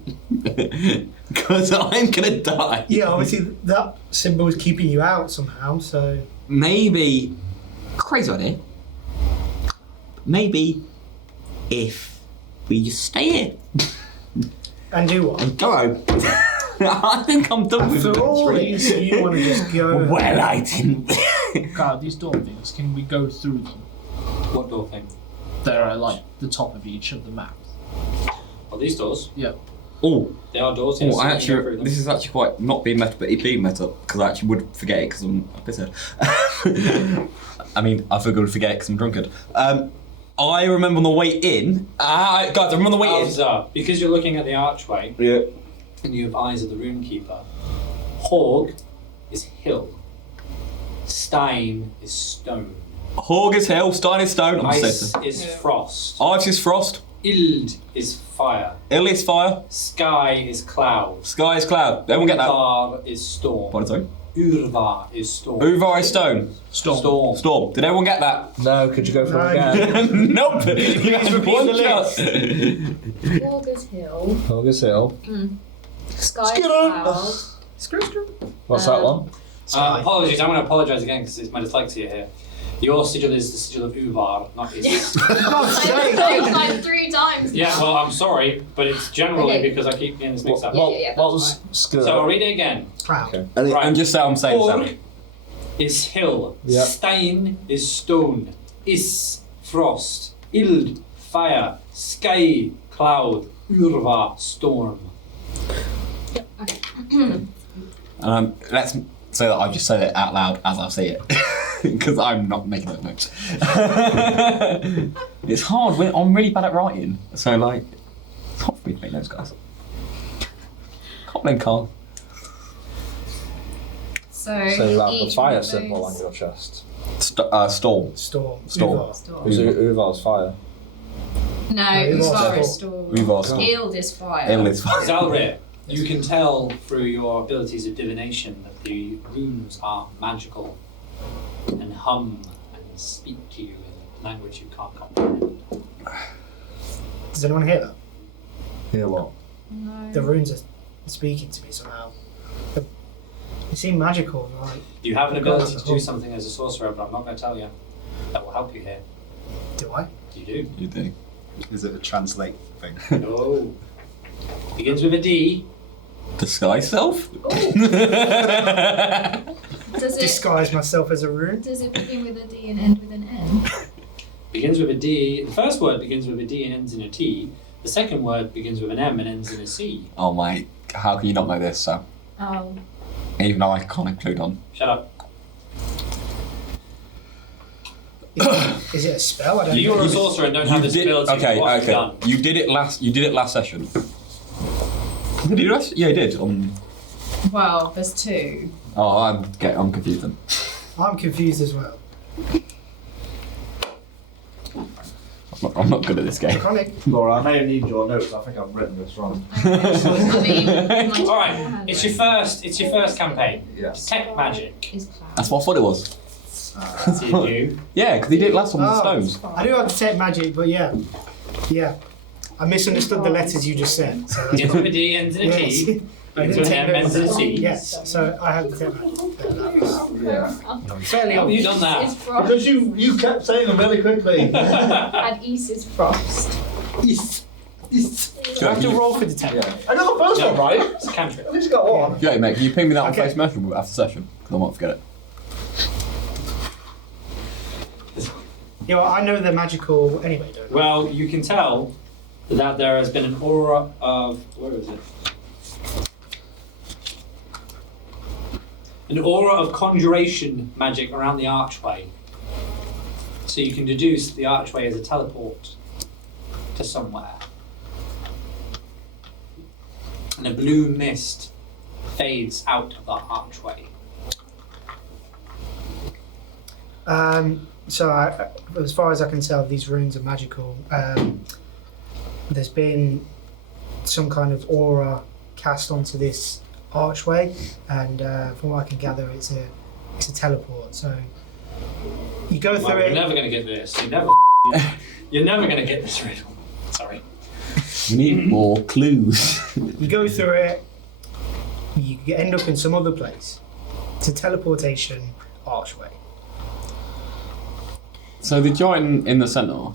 Because I'm gonna die. Yeah, obviously that symbol is keeping you out somehow, so... Maybe. Crazy idea. Maybe if we just stay here. And do what? Go home. I think I'm done with After all it. this, you want to just go... Well, I didn't. God, these door things, can we go through them? What door thing? They're like the top of each of the maps. Well, these doors. Yeah. Oh, They are doors. Yes, oh, so I you can go through actually, them. this is actually quite not being meta, but it being meta, because I actually would forget it because I'm a pisshead. I mean, I figured I would forget it because I'm drunkard. I remember on the way in. Guys, I remember on the way in. Balthazar, because you're looking at the archway Yeah. and you have eyes of the runekeeper, Hog is hill. Stein is stone. Hog is hell, Stein is stone. I'm Ice safe. is frost. Ice is frost. Ild is fire. Ill is fire. Sky is cloud. Sky is cloud. Everyone get that? Urvar is storm. Pardon, sorry. Urvar is storm. Uvar is stone. Storm. Storm. Did everyone get that? No, could you go for it No. again? Nope. You had repeat one the chance. August Hill. Hogus Hill. Sky Cloud. What's that one? Apologies, I'm going to apologise again because it's my dyslexia here. Your sigil is the sigil of Uvar, not his. Like 3 times. Yeah, well, I'm sorry, but it's generally Okay. because I keep getting this mixed up. Yeah. What was skirt? So I'll read it again. Proud. Okay. And just say I'm saying Org something. is hill. Yeah. Stein is stone. Is frost. Ild fire. Sky cloud. Urva storm. Let's say that I just said it out loud as I say it, because I'm not making those notes. It's hard. I'm really bad at writing, so like, it's hard for me to make notes, guys. Can't blame Carl. So you have the each fire one of symbol those- on your chest. Storm. Storm. Storm. Uvar. Storm. Uvar's fire. No, Uvar Uvar is storm. storm. Uvar storm. Ild is fire. Ill is fine. Zalryia, you can tell through your abilities of divination that the runes are magical and hum and speak to you in a language you can't comprehend. Does anyone hear that? Hear what? No. The runes are speaking to me somehow. They seem magical, right? You have an ability to do something as a sorcerer, but I'm not going to tell you. That will help you here. Do I? You do. You do. Is it a translate thing? No. Begins with a D. Disguise self? Does it Disguise myself as a rune? does it begin with a D and end with an N? Begins with a D. The first word begins with a D and ends in a T. The second word begins with an M and ends in a C. Oh mate, how can you not know this, sir? Oh. Even though I can't include on. Shut up. Is it a spell? I don't You know. are a sorcerer and don't have this ability. Okay, What have you okay. done? You did it last session. Did you last? Yeah, you did. Well, there's 2. Oh, I'm confused then. I'm confused as well. I'm not good at this game. Iconic. Laura, I may need your notes. I think I've written this wrong. I mean, All right. It's your first campaign. Yes. Detect magic. Is cloud. That's what I thought it was. Did you? Yeah, because he did it last time with the Oh. stones. I do have detect magic, but yeah. I misunderstood the letters you just said. So that's Begins with a D, ends in a Yes. T. I Begins didn't with an take M, ends in a notes. C. Yes, so I have detect magic. That was Yeah. fairly How have you obvious. done that? Is frost. Because you kept saying them really quickly. And East is frost. I have to roll for detect. Yeah. I got the first No. one right. It's a cantrip. At least got one. Yeah, mate, can you ping me that on Okay. face message after session? Because I might forget it. Yeah, well, I know they're magical anyway, don't I? Well, you can tell that there has been an aura of where is it? An aura of conjuration magic around the archway. So you can deduce the archway is a teleport to somewhere. And a blue mist fades out of the archway. So, as far as I can tell, these runes are magical. There's been some kind of aura cast onto this archway, and from what I can gather, it's a teleport. So you go through Well, it. you're never going to get this. You're never going to get this riddle. Sorry. We need more clues. You go through it. You end up in some other place. It's a teleportation archway. So the giant in the centre,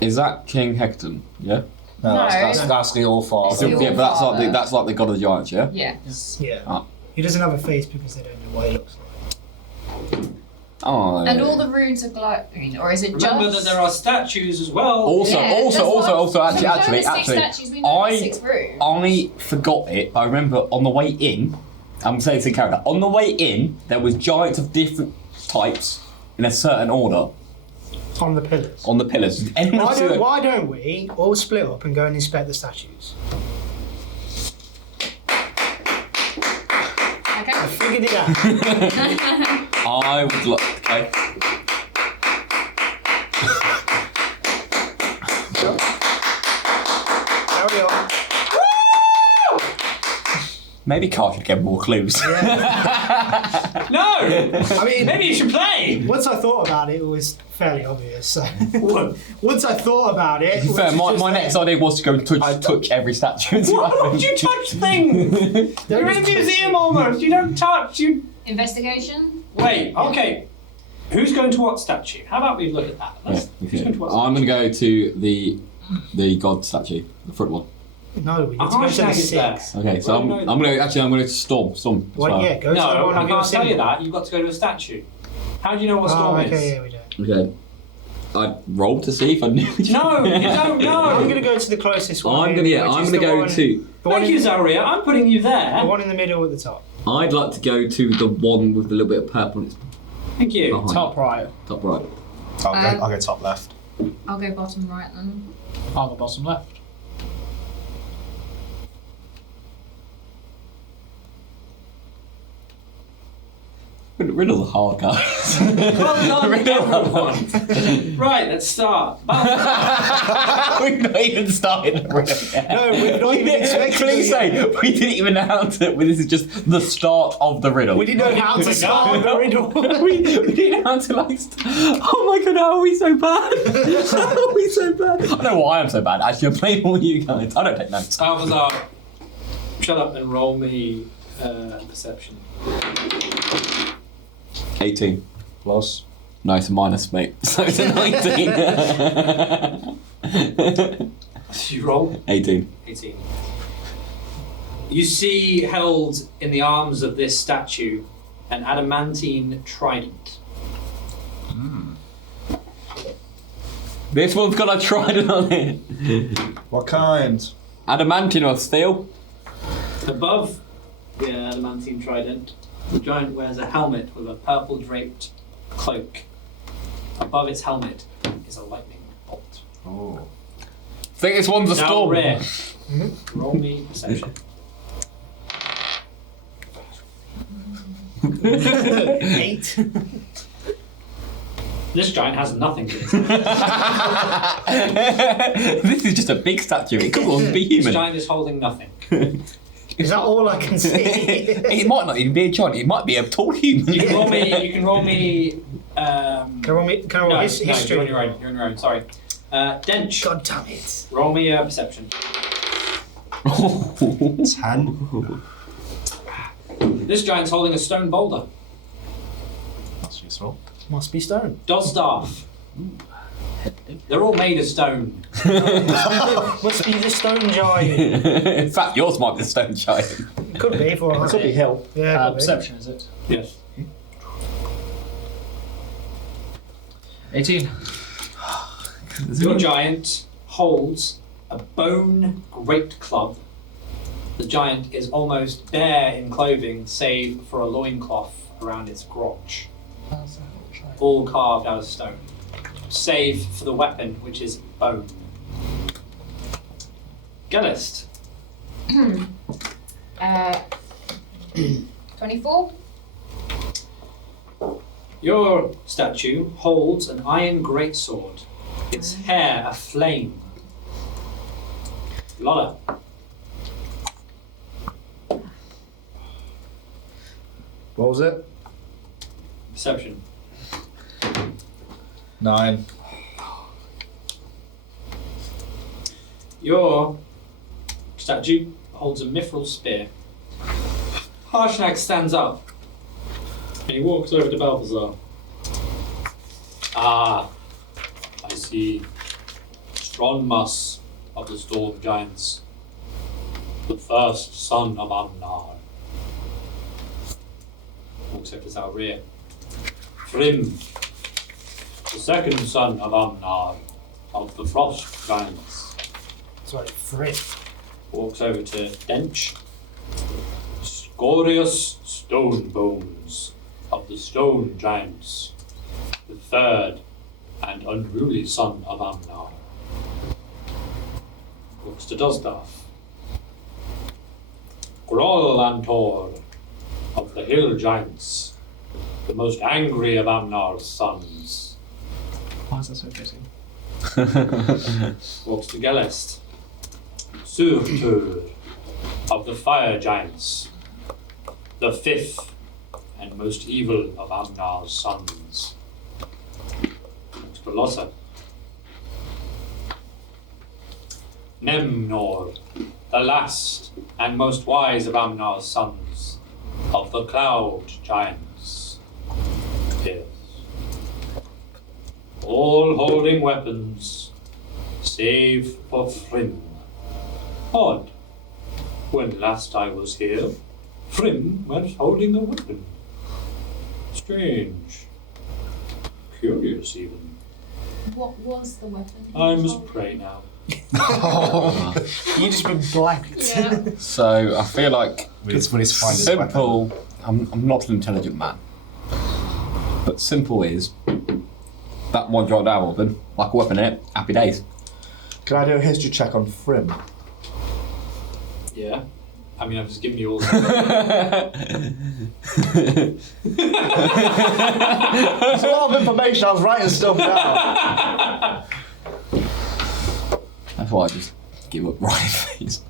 is that King Hecton? Yeah. No, No. that's the Allfather. It's the Yeah, but Allfather. that's like the god of the giants, yeah. Yes. Yeah. Ah. He doesn't have a face because they don't know what he looks like. Oh. And all the runes are glowing, or is it Remember just? that there are statues as well. Also, Yeah, that's also, what- so we know actually, there's 6 statues, we know there's 6 runes. I forgot it. I remember on the way in, I'm saying it's in character. On the way in, there was giants of different types in a certain order On the pillars. on the pillars. Did anyone see that? Why don't we all split up and go and inspect the statues? Okay. I figured it out. I would like. Okay. Carry on. Maybe Carl should get more clues. No! I mean, Maybe you should play! once I thought about it, it was fairly obvious. So once I thought about it, To be fair, which is my just next there. idea was to go and touch every statue. and see what Why would happens. you touch things? They're You're in a just- museum almost. You don't touch. You Investigation. wait. Okay. Who's going to what statue? How about we look at that? Yeah, Who's okay. going to what I'm statue? going to go to the god statue, the front one. No, we need to go to the Harshnag is there. 6. Okay, so Well, I'm no, going to storm as Well, well. yeah, go to the No, one I with your can't tell you symbol. that. You've got to go to a statue. How do you know what Oh, storm okay, is? yeah, we do. Okay. I rolled to see if I knew which No, one. you don't know. I'm going to go to the closest one. I'm going to go to. The one, Thank you, Zalryia. I'm putting you the there. one in the middle at the top. I'd like to go to the one with the little bit of purple on its Thank you. behind. Top right. Top right. I'll go top left. I'll go bottom right then. I'll go bottom left. Riddle's a hard guy. Well done, Riddle. everyone. Right, let's start. Balthazar. We've not even started the riddle yet. No, we've not even expected Please it say, we didn't even announce it. This is just the start of the riddle. We didn't know how to start the riddle. we didn't have to oh my god, how are we so bad? How are we so bad? I don't know why I'm so bad. Actually, I'm playing all you guys. I don't take notes. Balthazar, shut up and roll me perception. 18. Plus. No, it's a minus, mate. So it's a 19. You roll 18. 18. You see held in the arms of this statue an adamantine trident. This one's got a trident on it. What kind? Adamantine or steel? Above the adamantine trident, the giant wears a helmet with a purple draped cloak. Above its helmet is a lightning bolt. Oh. Think this one's a Now storm. rare. Roll me perception. 8. This giant has nothing to it. This is just a big statue. It could also be This human. giant is holding nothing. Is that all I can see? It might not even be a giant. It might be a tall human. You can roll me. You can roll me. Can I roll No, history? you're on your own. You're on your own. Sorry. Dench. God damn it. Roll me a perception. 10. This giant's holding a stone boulder. That's useful. Must be stone. Dosdarth. They're all made of stone. Must be the stone giant. In fact, yours might be the stone giant. Could be for all I Could be know. hill. Yeah, could be. Perception, is it? Yes. 18. Your giant holds a bone great club. The giant is almost bare in clothing, save for a loincloth around its crotch, all carved out of stone, save for the weapon, which is bone. Gelest. 24. Your statue holds an iron greatsword, its hair aflame. Lotta. What was it? Perception. 9. Your statue holds a mithril spear. Harshnag stands up and he walks over to Balthazar. Ah, I see. Stronmus of the Storm Giants, the first son of Amnar. Walks over to Zalryia. Thrym, the second son of Amnar, of the Frost Giants. Sorry, 3. Walks over to Dench. Scorious Stone Bones of the Stone Giants, the third and unruly son of Amnar. Walks to Dosdarth. Grolantor of the Hill Giants, the most angry of Amnar's sons. Why is that so busy? Walks to Gelest. Surtur of the Fire Giants, the fifth and most evil of Amnar's sons. Walks to Lotta. Nemnor, the last and most wise of Amnar's sons, of the Cloud Giants. Yes. All holding weapons, save for Frim. Odd. When last I was here, Frim was holding a weapon. Strange. Curious, even. What was the weapon? I must pray now. You just been blanked. Yeah. So I feel like It's when he's finding his weapon. simple. I'm not an intelligent man, but simple is that one dropped down weapon, like a weapon in it. Happy days. Can I do a history check on Frim? Yeah. I mean, I've just given you all. There's a lot of information. I was writing stuff down. That's why I just give up right face.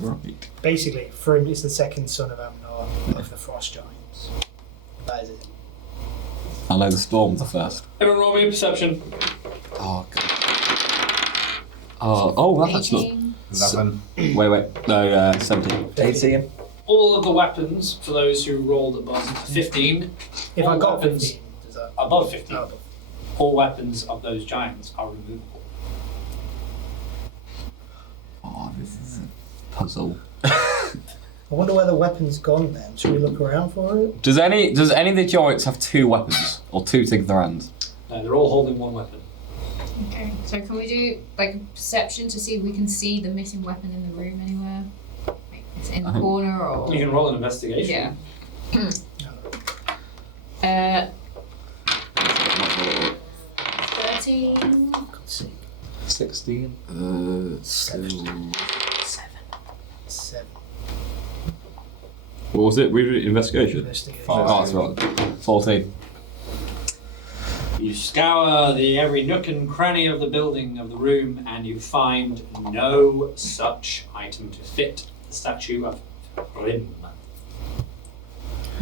Right. Basically, Frim is the second son of Amnar of the Frost Giants. That is it. I know the storms are first. Everyone roll me a perception. Oh god. Oh, that's not. 18. 11. Wait. No, 17. 18. All of the weapons, for those who rolled above 15, If all I got weapons 15, does that? above 15, Oh, all weapons of those giants are removable. Oh, this is a puzzle. I wonder where the weapon's gone then. Should we look around for it? Does any of the giants have two weapons or two things in their hands? No, they're all holding one weapon. Okay. So can we do like a perception to see if we can see the missing weapon in the room anywhere? Like, is it in the corner or? You can roll an investigation. Yeah. 13. Let's see. 16. Seven. What was it? Investigation. Investigation. Oh, that's right. 14. You scour every nook and cranny of the building, of the room, and you find no such item to fit the statue of Rim.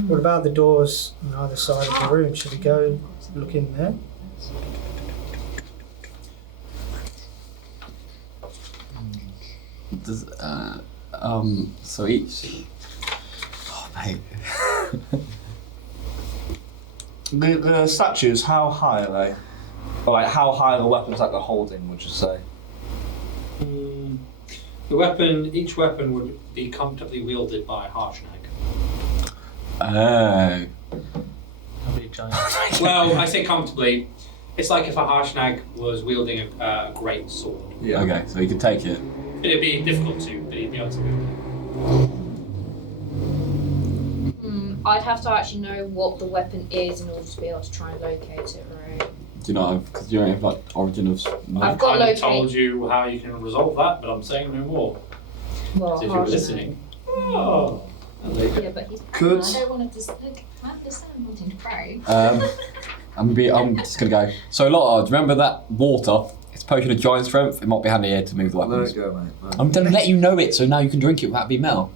What about the doors on either side of the room? Should we go look in there? Does so each. Oh mate. The statues, how high are they? Or like, how high are the weapons that they're holding, would you say? Each weapon would be comfortably wielded by a Harshnag. Oh. Probably a giant. Well, I say comfortably. It's like if a Harshnag was wielding a great sword. Yeah. Okay, so you can take it. It'd be difficult to, but he'd be able to wield it. I'd have to actually know what the weapon is in order to be able to try and locate it, right? Do you not have, because you don't have like origin of. I've got kind of locate. told you how you can resolve that, but I'm saying no more. Well, So if you're listening. Oh. Yeah, but he's. Could- I don't want to just look. I understand wanting to pray. I'm just gonna go. So Lotta, do you remember that water? It's a potion of giant strength. It might be handy here to move the Let weapons. it go, mate. I'm gonna let you know it, so now you can drink it without being metal.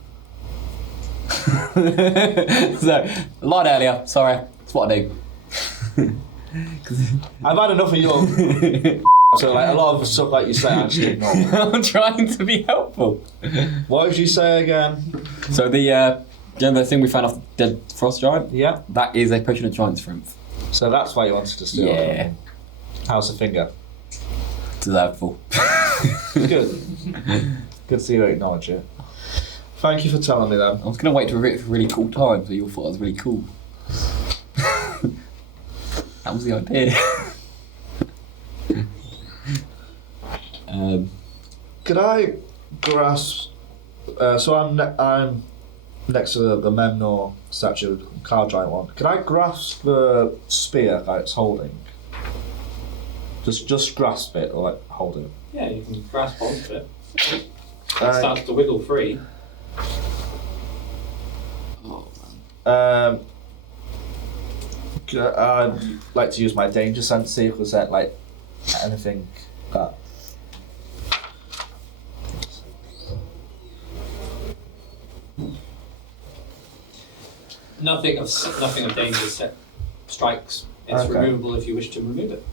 So, lied earlier. Sorry, that's what I do. I've had enough of your. So, like, a lot of the stuff like you say, I actually ignore. I'm trying to be helpful. What did you say again? So the the thing we found off the dead frost giant, Yeah. that is a potion of giant strength. So that's why you wanted to steal. Yeah. How's the finger? Deserveful. Good. Good to see you acknowledge it. Thank you for telling me that. I was gonna wait to a really cool time, so you all thought it was really cool. That was the idea. Could I grasp? So I'm next to the Memnor statue, car giant one. Could I grasp the spear that it's holding? Just grasp it or like hold it. Yeah, you can grasp onto it. It Uh, starts to wiggle free. I'd like to use my danger sense, see if there's like anything that. Nothing of danger strikes. It's Okay. removable if you wish to remove it.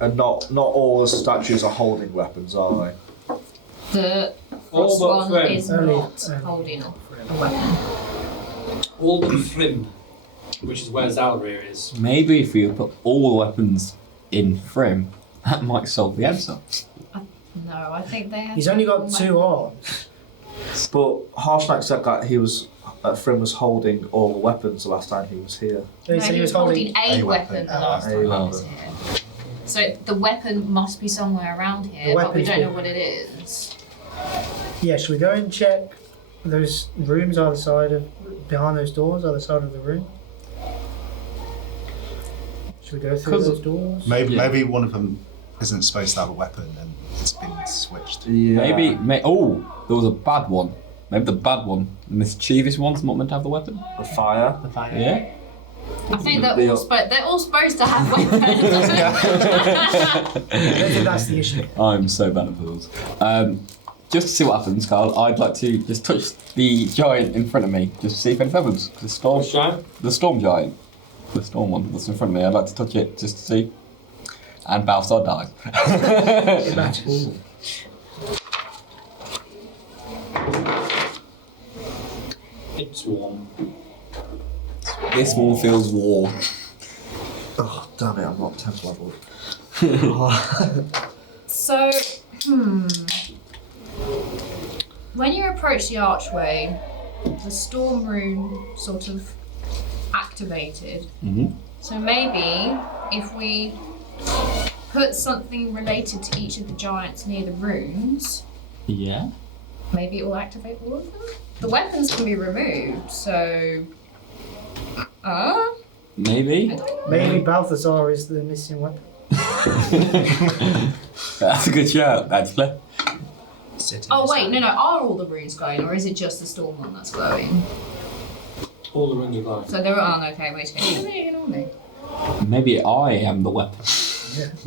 And not all the statues are holding weapons, are they? All but Swan Thrym. is Only- not holding a weapon. All but Thrym, which is where Zalryia is. Maybe if we put all the weapons in Thrym, that might solve the answer. No, I think they have. He's only got one 2 weapon. arms. But Harshnag said that Thrym was holding all the weapons the last time he was here. He No, said he was holding a weapon the last A time he weapon. was here. So the weapon must be somewhere around here, The but we weapon's don't know here. what it is. Yeah, should we go and check those rooms either side of, behind those doors, either side of the room? Should we go through 'Cause those doors? Maybe one of them isn't supposed to have a weapon and it's been switched. Yeah. Oh, there was a bad one. Maybe the bad one, the mischievous one's not meant to have the weapon. The fire. The fire. Yeah. I think They they're all- all supposed to have weapons. I don't think that's the issue. I'm so bad at puzzles. Just to see what happens, Carl, I'd like to just touch the giant in front of me, just to see if anything happens. The storm Which giant? giant. The storm one that's in front of me, I'd like to touch it just to see. And Balthazar dies. Imagine. It's warm. This one feels warm. Oh, damn it, I'm not 10th level. So, when you approach the archway, the storm rune sort of activated. Mm-hmm. So maybe if we put something related to each of the giants near the runes, Yeah. maybe it will activate all of them. The weapons can be removed, so. Maybe. Maybe Balthazar is the missing weapon. That's a good shout, actually. Oh wait, no. Are all the runes glowing, or is it just the storm one that's glowing? All the runes are glowing. So there are. Okay, wait a minute. Ignore me. Maybe I am the weapon.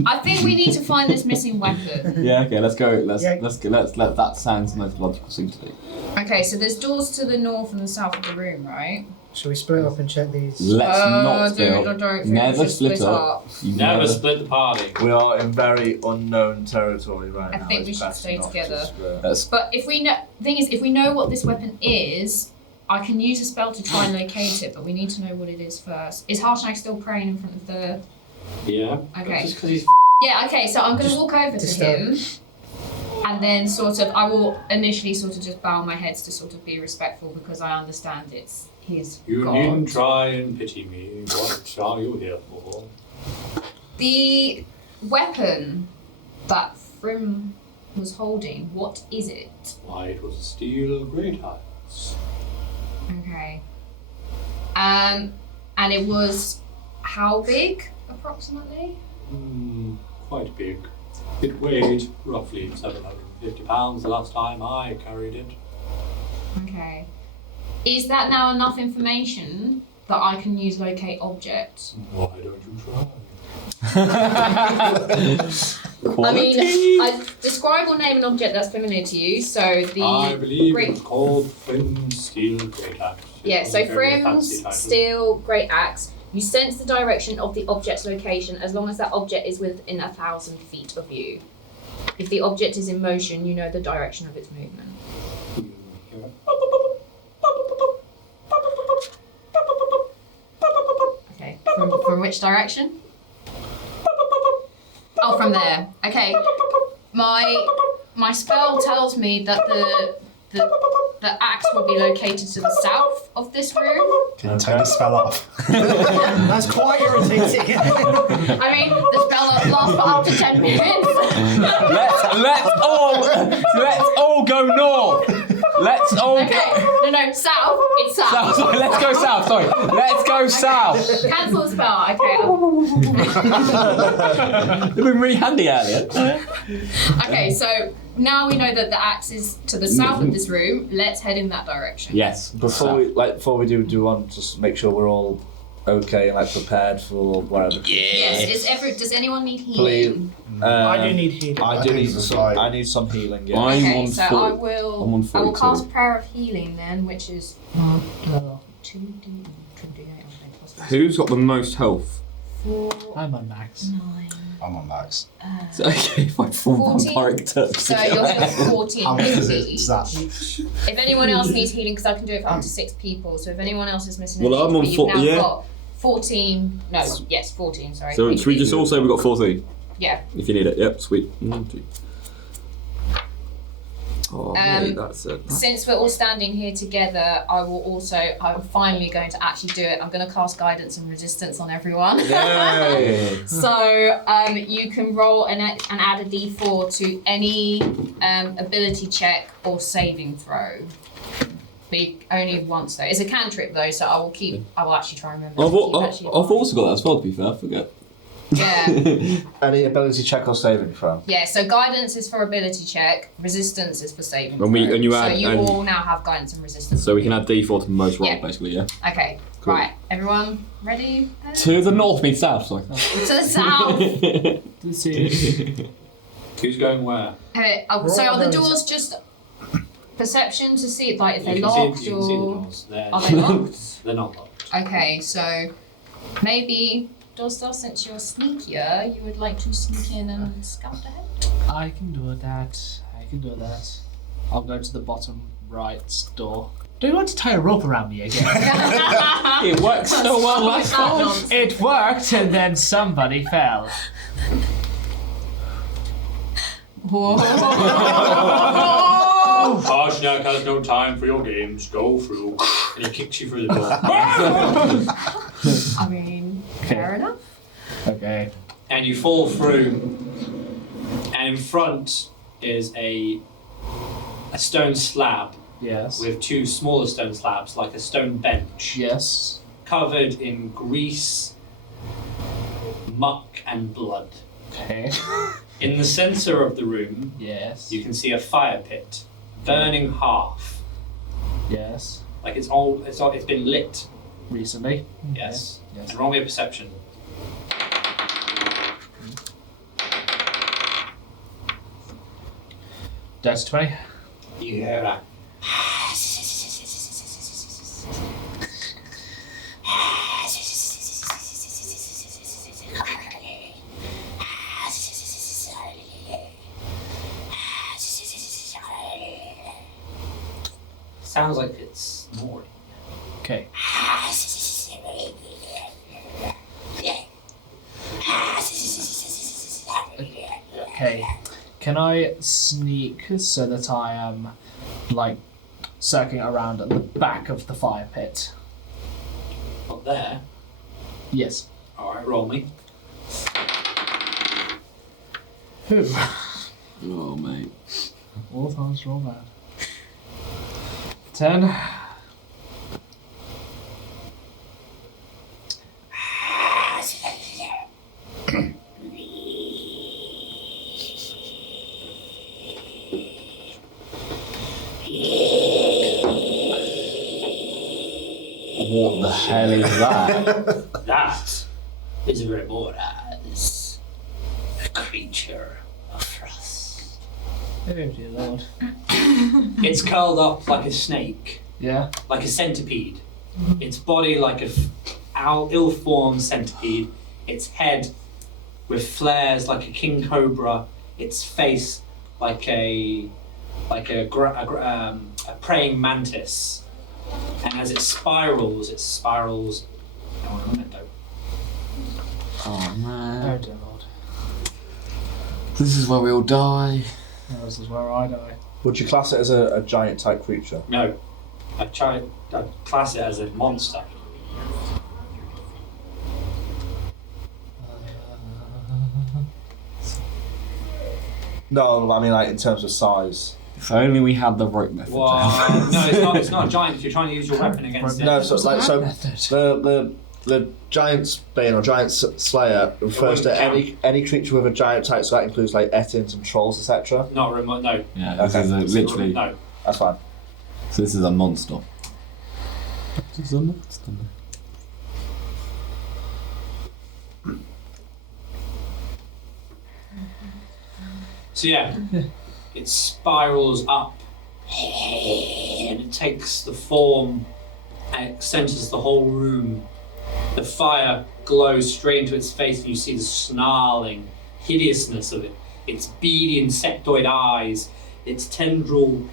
I think we need to find this missing weapon. Yeah. Okay. Let's go. Let's Yeah. let that sounds the most logical thing to do. Okay, so there's doors to the north and the south of the room, right? Should we split up and check these? Let's not split. Dude, I don't think Never we should split up. You Never split the party. We are in very unknown territory right I now. think It's we should best stay not together. to spread. That's But if we know, thing is, if we know what this weapon is, I can use a spell to try and locate it. But we need to know what it is first. Is Harshnag still praying in front of the? Yeah. Okay. Just because he's Yeah. Okay. So I'm going to walk over to disturb. him, and then sort of I will initially sort of just bow my head to sort of be respectful because I understand it's his You god. needn't try and pity me. What are you here for? The weapon that Thrym was holding, what is it? Why, it was a steel great axe. Okay. And it was how big approximately? Quite big. It weighed roughly 750 pounds the last time I carried it. Okay. Is that now enough information that I can use locate objects? Why don't you try? I mean, I describe or name an object that's familiar to you. So I the believe great, it's called Thrym's Steel Great Axe. yeah. It's So a very fancy Thrym's title. steel great axe. You sense the direction of the object's location as long as that object is within 1,000 feet of you. If the object is in motion, you know the direction of its movement. Okay. From which direction? Oh, from there. Okay. My spell tells me that the axe will be located to the south of this room. Can you turn the spell off? That's quite irritating. I mean, the spell lasts for up to 10 minutes. let's all go north. Let's all Okay. No, south. It's south. south. Sorry, let's go south. Sorry, let's go south. Cancel the spell. Okay. They've been really handy earlier. Okay, so now we know that the axe is to the south of this room. Let's head in that direction. Yes. Before we do we want to just make sure we're all okay and prepared for whatever? Yes. Does anyone need healing? Please. I do need healing. I need some healing. Yeah. I'm Okay, on so 40. I I'm will on I will 42. cast Prayer of Healing then, which is 2d8. Who's got the most health? 4, I'm on max. 9, I'm on max. So, okay, if I form 14? vampiric turks. So you're healing 14 How much is each. it? That? If anyone else needs healing, because I can do it for up to 6 people, so if anyone else is missing Well, an I'm on HP, you've now yeah. got 14, no, yes, 14, sorry. So should we HP. just all say we've got 14? Yeah. If you need it, yep, sweet. 1, 2. Oh, mate, that's it. Since we're all standing here together, I'm finally going to actually do it. I'm going to cast guidance and resistance on everyone. Yay! So you can roll and add a d4 to any ability check or saving throw. Only once though. It's a cantrip though, so I will actually try and remember. I've also got that as well, to be fair, I forget. Yeah. Any ability check or saving throw? Yeah, so guidance is for ability check, resistance is for saving And throw. you so add- you and- all now have guidance and resistance. So we can add D4 to the most roll, Yeah. basically, yeah? Okay, Cool. right. Everyone ready? To the north means south, sorry. To the south. This is. Who's going where? So are the Roll doors just perception to see like if You they're can locked see, you can see the or doors. are they locked? They're not locked. Okay, so maybe Dosdarth, since you're sneakier, you would like to sneak in and scout ahead? I can do that. I'll go to the bottom right door. Do you want to tie a rope around me again? It worked so well last time. It worked, and then somebody fell. Harshnag has no time for your games. Go through. And he kicks you through the door. I mean, fair enough. Okay. And you fall through. And in front is a stone slab Yes. with 2 smaller stone slabs, like a stone bench, Yes. covered in grease, muck, and blood. Okay. In the center of the room, Yes. you can see a fire pit, burning half. Yes. Like it's been lit. Recently. Yes. Yes. And roll me a perception. That's 20. You hear that? Sounds like it's morning. Okay. Okay. Can I sneak so that I am, like, circling around at the back of the fire pit? Not there. Yes. Alright, roll me. Who? Oh, mate. All times roll bad. 10. What the hell is that? That is Remora's, a creature of frost. Oh dear lord. It's curled up like a snake, Yeah? like a centipede. Its body like a ill-formed centipede. Its head with flares like a king cobra. Its face like a praying mantis. And as it spirals. Oh, a memento. Oh, Oh man. dear lord. This is where we all die. Oh, this is where I die. Would you class it as a giant type creature? No, I'd class it as a monster. No, I mean like in terms of size. If only we had the rope method. Well, no, it's not a giant if you're trying to use your weapon against it. No, so it's like the giant bane or giant slayer refers to any creature with a giant type. So that includes like etins and trolls, etc. Not remote, no. Yeah, this Okay. is literally. No. That's fine. So this is a monster. This is a monster. So yeah, it spirals up and it takes the form and it centers the whole room. The fire glows straight into its face and you see the snarling hideousness of it. Its beady insectoid eyes, its tendril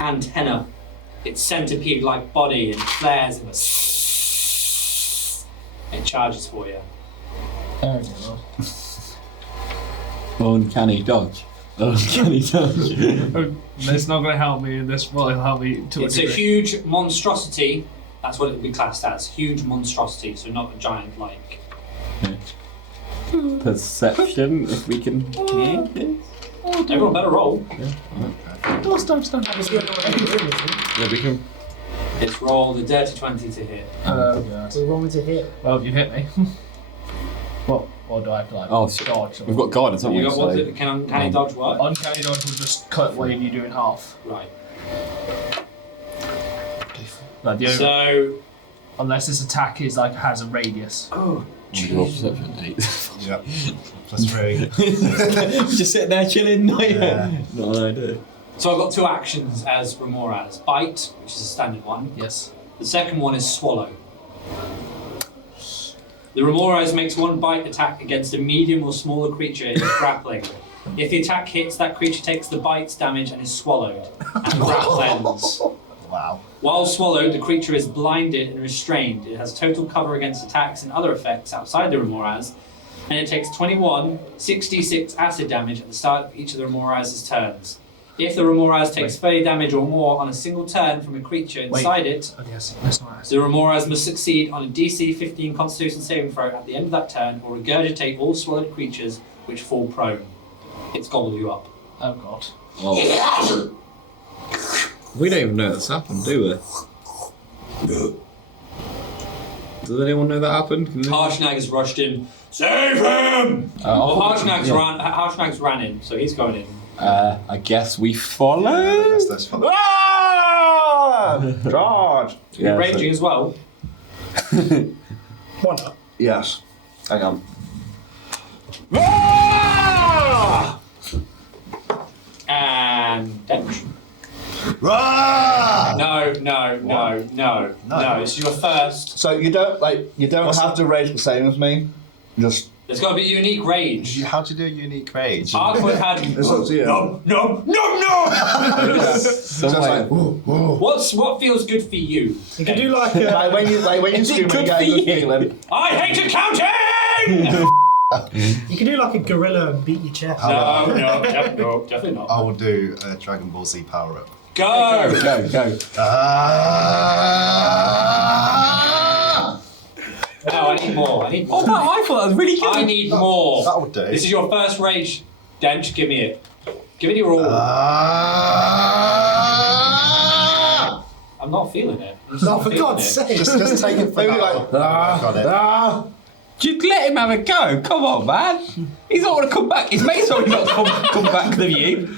antenna, its centipede-like body, and flares in a... It charges for you. Uncanny dodge. Uncanny dodge. That's not going to help me, and this will help me to It's a huge monstrosity. That's what it would be classed as. Huge monstrosity, so not a giant like. Perception, if we can. Everyone better roll. Yeah, we can. It's rolled a dirty 20 to hit. Oh, God. We want me to hit. Well, you hit me. What? Or do I have to like dodge? We've got guidance, haven't You we? got what's it? Can uncanny dodge work? Uncanny dodge will just cut wave you do in half. Right. Like So. unless this attack is like has a radius. Oh. Roll perception 8. Yep. +3. Just sitting there chilling. Yeah. Not an idea. So I've got two actions as Remoraz. Bite, which is a standard one. Yes. The second one is swallow. The Remoraz makes one bite attack against a medium or smaller creature it is grappling. If the attack hits, that creature takes the bite's damage and is swallowed. And the grapple ends. Wow. While swallowed, the creature is blinded and restrained. It has total cover against attacks and other effects outside the Remoraz, and it takes 66 acid damage at the start of each of the Remoraz's turns. If the Remoraz takes 30 damage or more on a single turn from a creature inside it, Oh, yes. That's not the Remoraz must succeed on a DC 15 Constitution saving throw at the end of that turn, or regurgitate all swallowed creatures which fall prone. It's gobbled you up. Oh, God. Oh. We don't even know that's happened, do we? Does anyone know that happened? Harshnag has rushed in. Save him! Well, Harshnag's ran in, so he's going in. I guess we follow. Let's follow. Ah! Charge! Yeah, Raging as well. One up. Yes. Hang on. And Dench. Ah! No. This is your first. So you don't have to rage the same as me. Just There's got to be unique rage. How do you do a unique rage? Arkwood had. it's up to you. No. Just like What feels good for you? You can do like a. when you scream, you get a good feeling. I hate accounting. You can do like a gorilla and beat your chest. No, definitely not. I will do a Dragon Ball Z power up. Go. Go. No, I need more. Oh, no, I thought that was really good. I need more. That would do. This is your first rage, Dench. Give me it. Give it your all. I'm not feeling it. I'm just Oh, not for feeling God's it. sake! Just take it for Maybe now. like Got it. Just let him have a go. Come on, man. He's not going to come back. His mate's already not come back to you.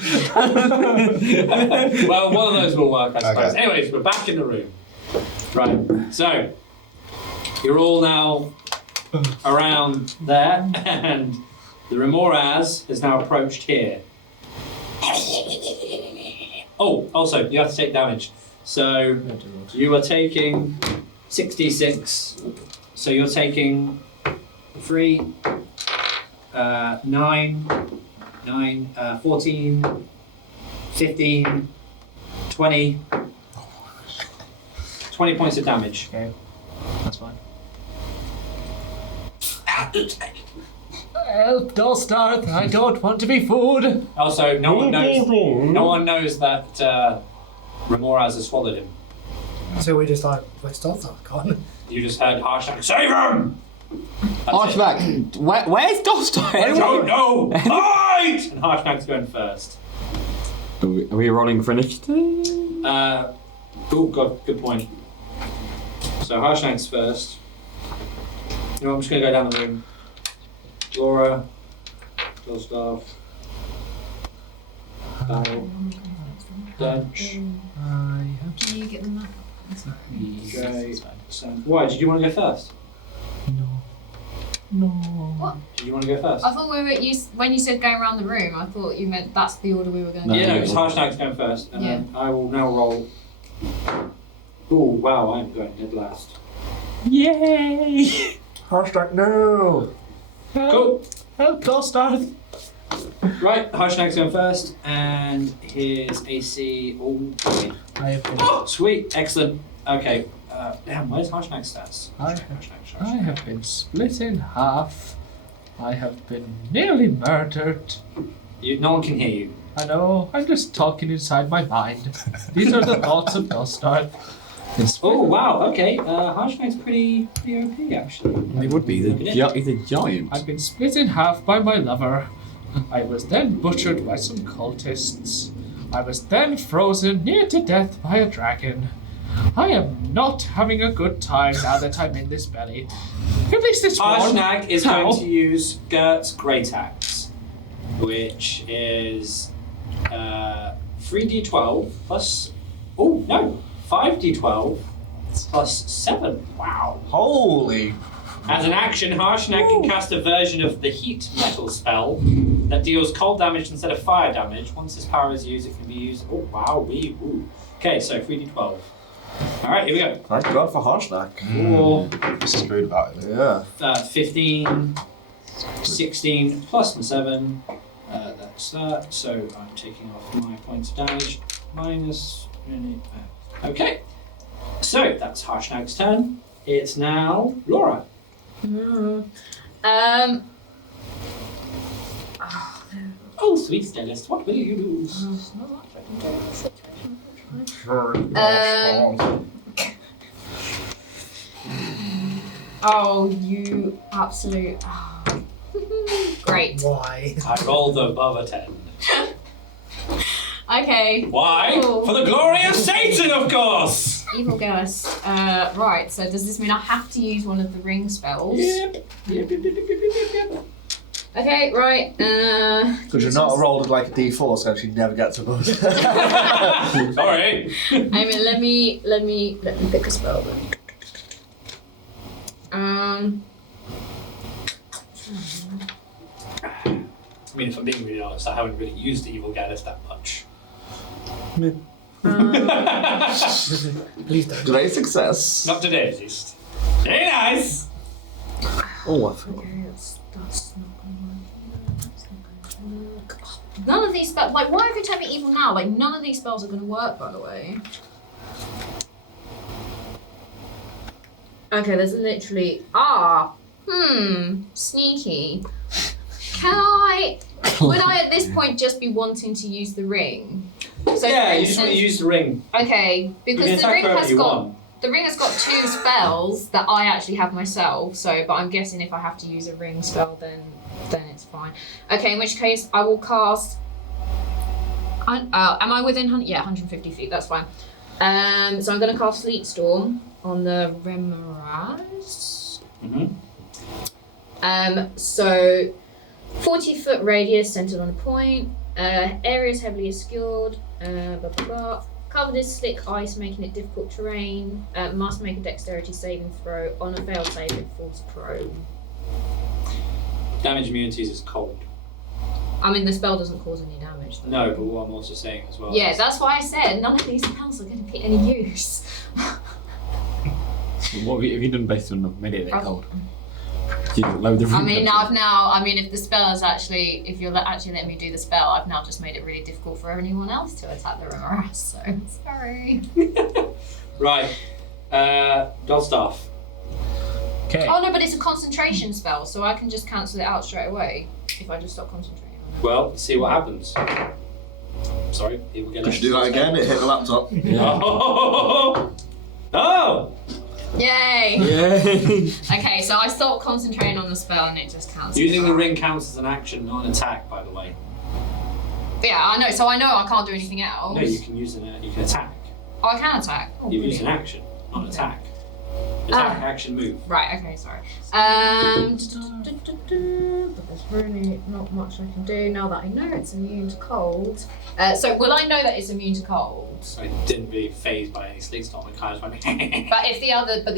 Well, one of those will work, I suppose. Okay. Anyways, we're back in the room. Right. So, you're all now around there, and the Remoraz has now approached here. Oh, also, you have to take damage. So, you are taking 66. So, you're taking 3, 9, 14, 15, 20 points of damage. Okay. That's fine. Help, Dosdarth, I don't want to be food. Also, no one knows that Remoraz has swallowed him. So we just like, where's Dosdarth gone? You just heard Harshnag, save him! Archback, where's Dosdarth? I don't know! Fight! And Harshnag's going first. Are we rolling for initiative? Oh god, good point. So Harshnag's first. You know, I'm just going to go down the room. Laura, Dosdarth, Barrel, Dench, Can you get them that? Jay, Sam. Why? Did you want to go first? No. What? Did you want to go first? I thought when you said going around the room, I thought you meant that's the order we were going to No. go. Yeah, no, because Harshnag's going first, and then I will now roll. Oh wow, I'm going dead last. Yay! Hashtag no. Cool. Help, Dosdarth! Right, Harshnag's going first, and his AC. Oh, I have been, oh, sweet, excellent. Okay, damn, where's Harshnag's stats? I have been split in half. I have been nearly murdered. No one can hear you. I know, I'm just talking inside my mind. These are the thoughts of Dosdarth. Oh wow, okay. Harshnag's pretty OP actually. It would be. He's a giant. I've been split in half by my lover. I was then butchered by some cultists. I was then frozen near to death by a dragon. I am not having a good time now that I'm in this belly. At least it's warm. Harshnag is How? going to use Gert's Great Axe, which is 3d12 plus. Oh no, 5d12 plus 7. Wow. Holy. As an action, Harshnag can cast a version of the heat metal spell that deals cold damage instead of fire damage. Once this power is used, it can be used. Oh wow, ooh. Okay, so 3d12. Alright, here we go. Thank God for Harshnag. Screwed about it. Yeah. 15, 16 plus my 7. That's that. So I'm taking off my points of damage. Minus. Okay. So that's Harshnag's turn. It's now Laura. Oh, sweet Gelest, what will you do? There's not much I can do in this situation. Oh, you absolute. Great. Why? I rolled above a 10. Okay. Why? Oh. For the glory of Satan, of course! Evil Gelest. Right, so does this mean I have to use one of the ring spells? Yep. Okay, right. Because you're not rolled like a d4, so you never get to above. Sorry. I mean, let me pick a spell then. I mean, if I'm being really honest, I haven't really used the Evil Gelest that much. Please don't. Great success. Not today, at least. Very nice! Oh, I forgot. Okay, that's not gonna work. That's not gonna work. Oh, none of these spells, like, why have you taken me evil now? Like, none of these spells are gonna work, by the way. Okay, there's literally, sneaky. Would I at this point just be wanting to use the ring? So Yeah, for you just want to instance- use the ring. Okay, You because can the attack ring wherever has you got want. the ring has got 2 spells that I actually have myself. So, but I'm guessing if I have to use a ring spell, then it's fine. Okay, in which case I will cast. Am I within? Yeah, 150 feet. That's fine. So I'm going to cast Sleet Storm on the Remoraz. So 40-foot radius centered on a point. Area is heavily obscured. Blah blah blah. Covered in slick ice, making it difficult terrain. Must make a dexterity saving throw. On a failed save, it falls prone. Damage immunities is cold. I mean, the spell doesn't cause any damage. Though. No, but what I'm also saying as well. Yeah, is- that's why I said none of these spells are going to be any use. What have you done based on made it I've- cold? You load the I mean, if the spell is actually, if you're actually letting me do the spell, I've now just made it really difficult for anyone else to attack the Remoras, so sorry. Right. Dosdarth. Okay. Oh no, but it's a concentration spell, so I can just cancel it out straight away if I just stop concentrating on it. Well, see what happens. Sorry, people get. Could you do that again? It hit the laptop. Oh! Oh! Yay! Yay! Okay, so I stopped concentrating on the spell and it just cancels. Using the out. ring counts as an action, not an attack, by the way. Yeah, I know. So I know I can't do anything else. No, you can use you can attack. Oh, I can attack. Oh, You've used an brilliant. action, not an attack. Attack, action, move. Right, okay, sorry. But there's really not much I can do now that I know it's immune to cold. So will I know that it's immune to cold? I didn't really phased by any sleep storm. I kind of went. But if the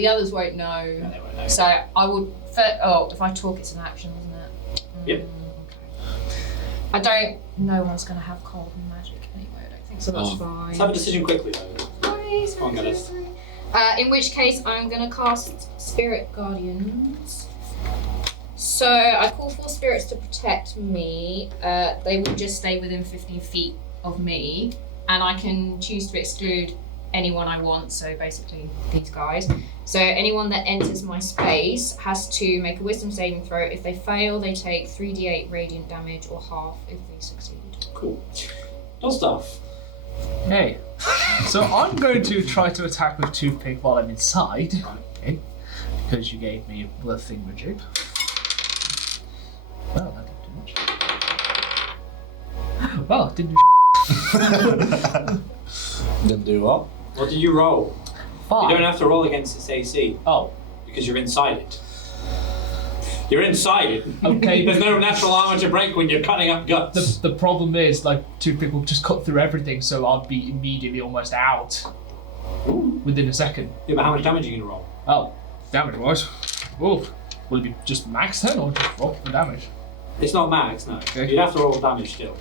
others won't know. No, they won't know. So I would. If I talk, it's an action, isn't it? Yep. Okay. I don't know one's going to have cold and magic anyway. I don't think so. That's fine. Let's have a decision quickly though. Sorry. Come on, Gelest. In which case, I'm going to cast Spirit Guardians. So I call for spirits to protect me. They will just stay within 15 feet of me, and I can choose to exclude anyone I want, so basically these guys. So anyone that enters my space has to make a wisdom saving throw. If they fail, they take 3d8 radiant damage, or half if they succeed. Cool. Dosdarth. Hey. So I'm going to try to attack with toothpick while I'm inside. Okay. Because you gave me the thingamajig. Well, that didn't do much. Well, it didn't do Didn't do what? What did you roll? 5. You don't have to roll against its AC Oh, because you're inside it. You're inside it. okay. There's no natural armor to break when you're cutting up guts. The problem is, like, toothpick will just cut through everything, so I'll be immediately almost out. Within a second. Yeah, but how much damage are you going to roll? Oh, damage wise. Oh, will it be just max then, or just roll for damage? It's not max, no. Okay. You'd have to roll damage still.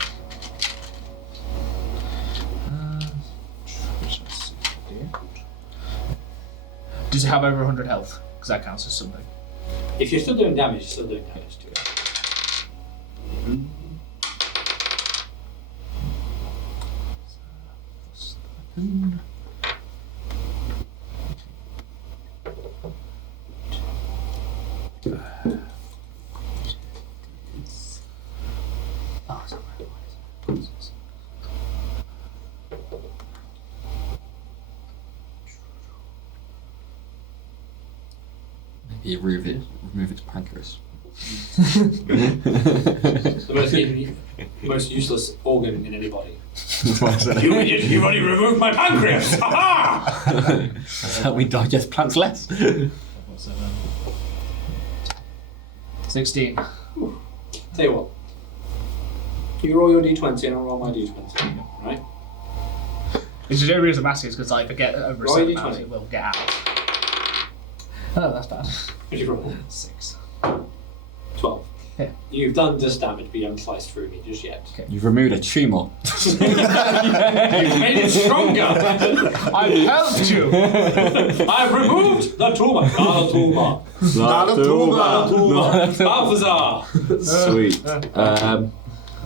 Does it have over 100 health? Because that counts as something. If you're still doing damage, you're still doing damage to it. Maybe remove its pancreas. The most useless organ in anybody. You already removed my pancreas! Ha-ha! So we digest plants less. 16. Tell you what. You roll your d20 and I'll roll my d20. Right? Which is the only reason I'm asking is because I forget over a Roll certain your amount D20. it will get out. Oh, that's bad. What did you roll? 6. 12. Yeah. You've done just damage, but you haven't sliced through me just yet. You've removed a tumour. You've made it stronger! I've helped you! I've removed the tumor. Not a tumor. Not a tumor. Balthazar! Sweet. I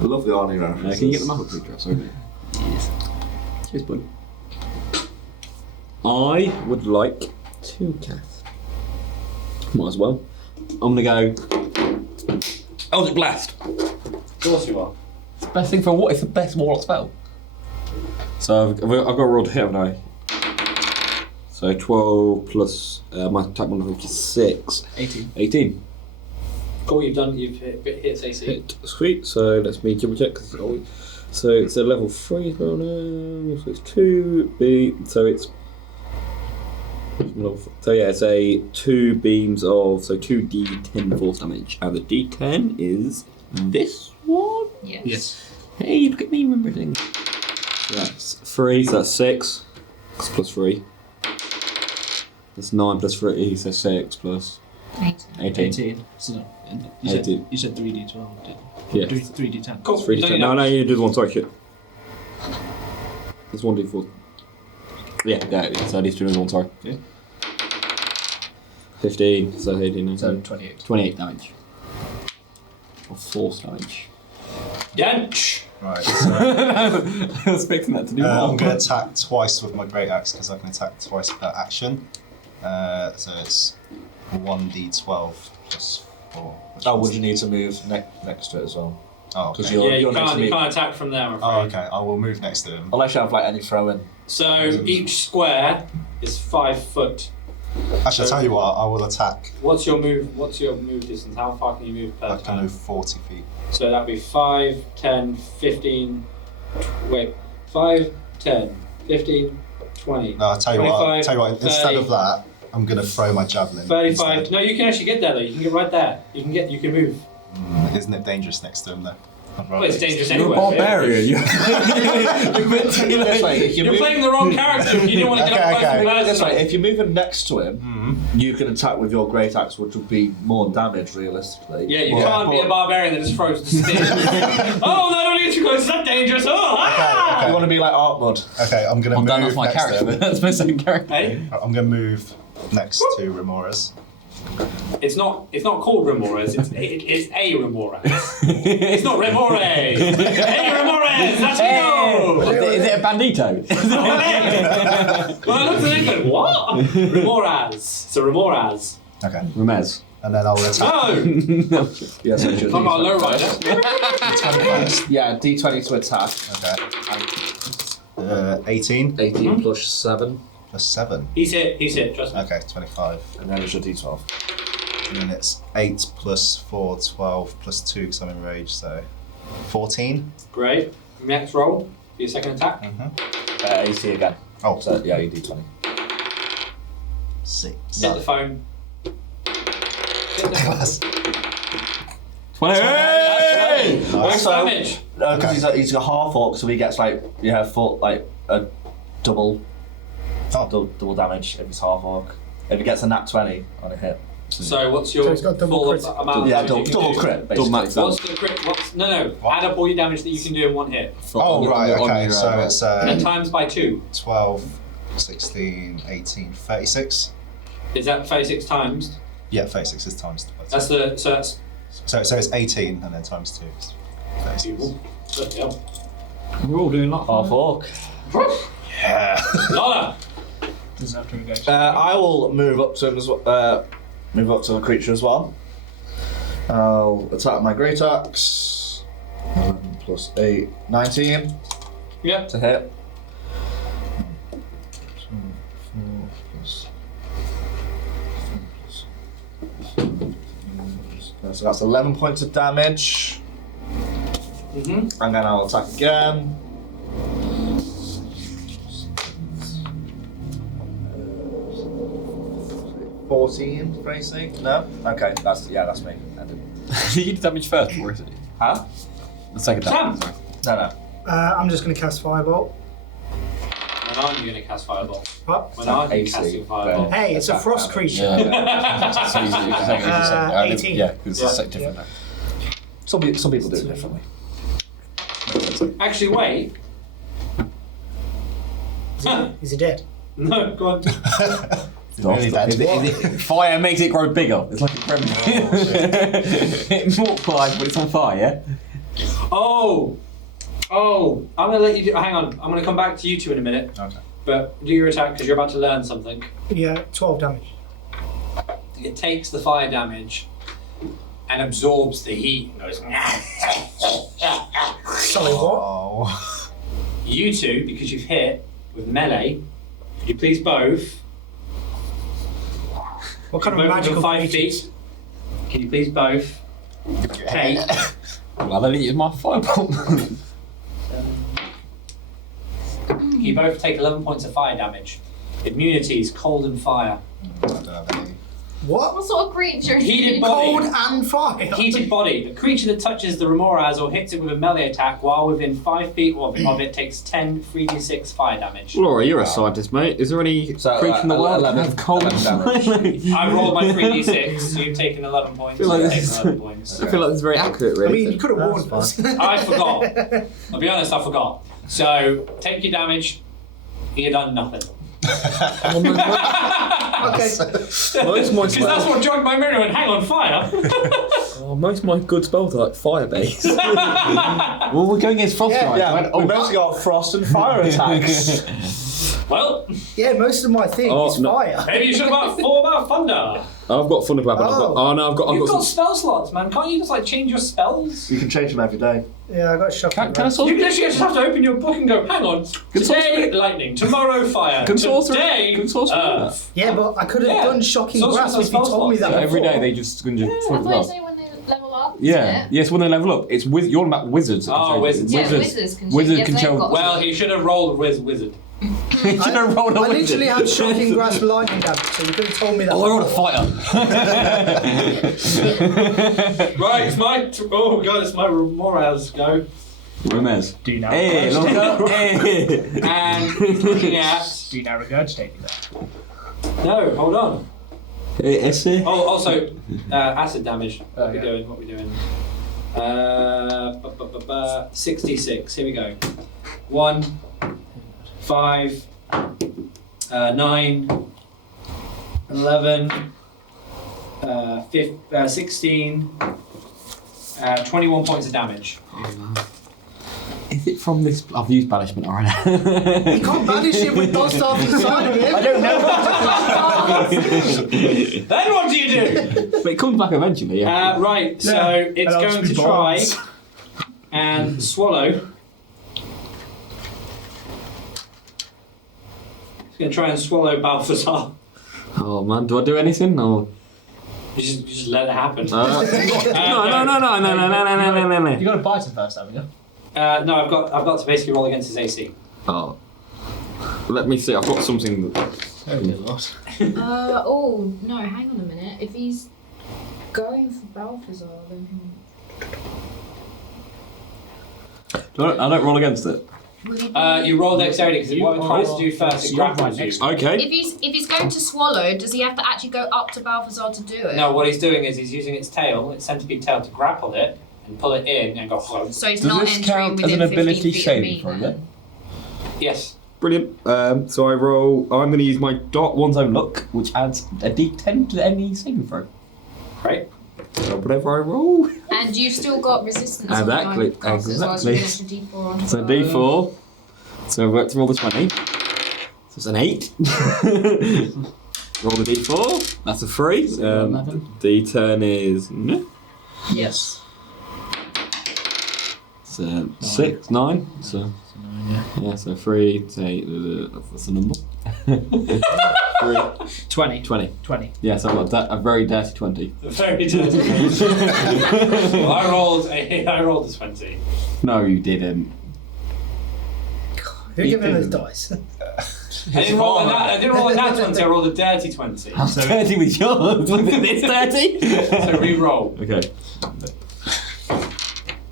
love the Arnie references. Can you get the map up, please, Sorry. Yes. Cheers, buddy. I would like to cast. Might as well. I'm gonna go. Eldritch Blast. Of course you are. Best thing for what? It's the best warlock spell. So I've got a roll to hit, haven't I? So 12 plus my attack modifier, which is 6. 18. 18. Cool, you've hit AC. Hit. Sweet. So let's me double check. So it's a level 3 spell now. So it's 2B. So it's. So yeah, it's a 2 beams of 2d10 force damage, and the d10 is this one. Yes. Hey, look at me remembering. That's 3, so that's 6 plus 3. That's 9 plus 3, so 6 plus 18. 18. So, you 18. said 3d12, didn't Yeah. you? 3d10. Cool. 3d10. No, you do the one. Sorry, shit. There's 1d4. Yeah, so these two are the one. Sorry. Okay. 15. So 18. 19. So 28. 28 damage. Or force damage. Dench! Right, so I was expecting that to do more. I'm going to attack twice with my great axe because I can attack twice per action. So it's 1d12 plus 4. Oh, would you need to move next to it as well? Oh, Because okay. you're, Yeah, you're you next to me. can't attack from there, I'm afraid. Oh, okay. I will move next to him. Unless you have like any throw-in. So each square is 5 foot. Actually, I'll tell you what. I will attack. What's your move distance? How far can you move per I can turn? move 40 feet. So that'd be 5, 10, 15. Wait, 5, 10, 15, 20. No, I'll tell you what. 25, Instead 30, of that, I'm going to throw my javelin. 35. instead. No, you can actually get there though. You can get right there. You can move. Isn't it dangerous next to him though? Well, it's dangerous You're a anyway. barbarian. You're This way, if You're playing the wrong character. You didn't want to get up close and This way, personal. if you're moving next to him, you can attack with your great axe, which would be more damage realistically. Yeah, you But- can't be a barbarian that just throws the stick. Oh, no, don't get too close. Is that dangerous? Oh, ah! Okay. You want to be like Artmud. Okay, I'm going to Well, move that's my next to character. him. That's my second character. Hey? I'm going to move next to Remora's. It's not called Remoras. It's a Remoras. It's not Remores. Hey Remores, Latino. Is it a bandito? Well, I looked at it and went, what? Remoras. It's a Remoras. Okay. Remez. And then I'll attack. No. Yeah, so it's I'm not a low rider. 21st. Yeah, D20 to attack. Okay. 18 18 plus 7, plus 7. He's hit. Trust me. Okay, 25. and then it's your D12. And then it's 8 plus 4, 12 plus 2 because I'm enraged, so 14. Great. Next roll for your second attack. AC again. Oh, So yeah, you D20. 6. Hit the phone. Hit the phone. 20! Max So- damage. Because he's a half orc, so he gets full a double double damage if he's half orc. If he gets a nat 20 on a hit. So what's So your he's got double full crit. amount Yeah, of damage double you can do? crit basically. max What's the crit? No. Add up all your damage that you can do in one hit. Oh, right, okay, so it's And times by 2. 12, 16, 18, 36. Is that 36 times? Yeah, 36 is times 2. That's the so that's. So it's 18 and then times 2 is 36. Bloody hell. We're all doing like Half orc. Yeah. Lotta. Deserve to engage. I will move up to him as well. Move up to the creature as well. I'll attack my great axe. 11 plus 8, 19 Yeah. to hit. 4 so that's 11 points of damage. And then I'll attack again. $14 bracing? No? Okay, that's me. I didn't. you did damage first, or is it? Huh? The second Sam. time. No. I'm just going to cast Firebolt. When aren't you going to cast Fireball? What? When aren't you AC, casting Fireball? Hey, it's a Attack frost damage. creature. Yeah. So you 18. Yeah, because Yeah. it's different. Some people do it differently. Actually, wait. Is he dead? No, go on. Really bad. Fire makes it grow bigger. It's like a gremlin. It multiplies, but it's on fire, yeah? Oh, I'm going to let you do. Hang on. I'm going to come back to you two in a minute. Okay. But do your attack because you're about to learn something. Yeah, 12 damage. It takes the fire damage and absorbs the heat. And goes. Sorry, what? Oh. You two, because you've hit with melee, could you please both? What kind of Move magical within 5 creatures? feet. Can you please both take? Well, then use my fireball. Can you both take 11 points of fire damage? Immunities, cold and fire. I don't have any. What? What sort of creature? Heated body. Cold and fire? Heated body. A creature that touches the Remoras or hits it with a melee attack while within 5 feet of it takes 10 3d6 fire damage. Laura, you're a scientist, mate. Is there any So, creature in the world that 11 have cold 11 damage. I rolled my 3d6, so you've taken 11 points. feel like You've this taken is- 11 points. I feel like it's very accurate, I really. mean, you could have warned us. I forgot. I'll be honest, I forgot. So, take your damage. You've done nothing. Okay. Most of my Because that's spells, what joined my mirror and hang on fire. most of my good spells are like fire-based. Well, we're going against Frostbite. Yeah, right? we've mostly got frost and fire attacks. Well, Yeah, most of my thing Oh, is no. fire. maybe you should have thought about thunder. I've got Thunder Weapon. I've got You've got some. spell slots, man. Can't you just like change your spells? You can change them every day. Yeah, I got shocking. Can I sort You of? literally just have to open your book and go, hang on, today lightning, tomorrow fire, Can sorcerer- today can sorcerer do earth. Yeah, but I could have Yeah. done shocking Sorcerers grasp have if you spell told me slots. that Every day before. they just can I just. thought you well, say when they level up. yeah. Isn't it? Yes, when they level up, it's with you're about wizards. that can Oh, change it. wizards. Yeah, Wizards. wizards can Wizards yes, can they've tell- got Well, he should have rolled with wizard. You should have rolled a I wizard. literally had shocking grasp lightning damage, so you could have told me that. Oh, I rolled a fighter. Right, it's my. Oh god, it's my Moraz go. Remez. Do you now Hey, regurgitate? look up. Hey. And looking at. Do you now regurgitate me there? No, hold on. Hey, Essie. Oh, also, acid damage. What yeah. we doing? What we doing? 66. Here we go. 1, 5, 9, 11, 16, 21 points of damage. Is it from this? I've used banishment already. You can't banish him with Dosdarth inside of him. I don't know. Then what do you do? But it comes back eventually. Yeah. Right, so it's And I'll going just to be try bonds. and swallow. It's going to try and swallow Balthazar. Oh man, do I do anything? No. You just let it happen. No. You got to bite him first, haven't you? No, I've got to basically roll against his AC. Oh. Let me see. I've got something. Oh dear Lord. Oh, no, hang on a minute. If he's going for Balthazar, then I don't roll against it. will he be... You roll dexterity because what it tries to do first is you're right grapples you. next Okay. If he's going to swallow, does he have to actually go up to Balthazar to do it? No, what he's doing is he's using its tail, its centipede tail, to grapple it and pull it in and go. So he's Does not this entering count as within an 15 ability feet of saving me throw, then? Yes. Brilliant. So I roll. I'm going to use my Dark One's Own Luck, which adds a D10 to any saving throw. Great. So whatever I roll. And you've still got resistance on Exactly, your cast as well, so you exactly. can extra D4 on top So of D4. So I've got to roll the 20. So it's an 8. Roll the D4. That's a 3. D10 is. No. Yes. So 6, 9. So. Yeah, so 3, 8, that's a number. 20. 20. 20. Yeah, so I've got a very dirty 20. Very dirty. Well, I rolled a 20. No, you didn't. Who gave him those dice? I didn't roll a nat 20, I rolled a dirty 20. How dirty was yours? Was it this dirty? So re-roll. Okay.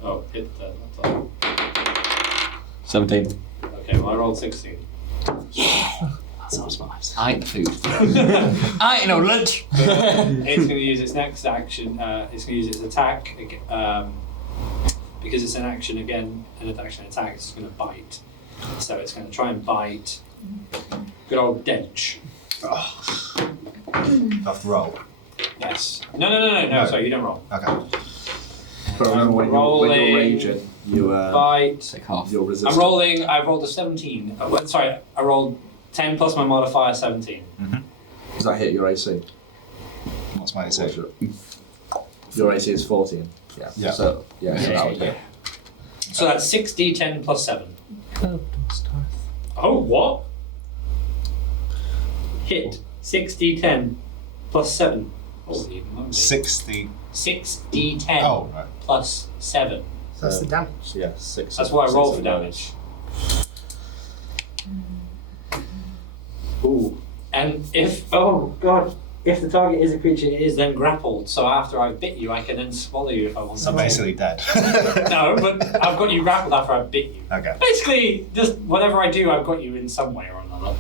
Oh, hit that. That's all. 17. Okay, well I rolled 16. That's how nice. I ate the food. I ain't no lunch. It's going to use its next action. It's going to use its attack because it's an action again. An action attack. It's going to bite. So it's going to try and bite. Good old Dench. Have to roll. Yes. No. Sorry, you don't roll. Okay. But remember when you're raging, you Bite. Take half. you're resistant. I'm rolling. I rolled a 17. Sorry, I rolled 10 plus my modifier 17. Does that hit your AC? What's my AC? What's your AC is 14. Yeah. Yeah. So so that would hit. So that's 6d10 plus 7. Oh, what? Hit 6d10 plus 7. Holy moly. 60. 6d10 Oh, right. plus 7. So that's the damage. Yeah, 6. That's what I roll for of damage. Ooh. And if the target is a creature, it is then grappled. So after I've bit you, I can then swallow you if I want So to. basically dead. No, but I've got you grappled after I've bit you. Okay. Basically, just whatever I do, I've got you in some way or another.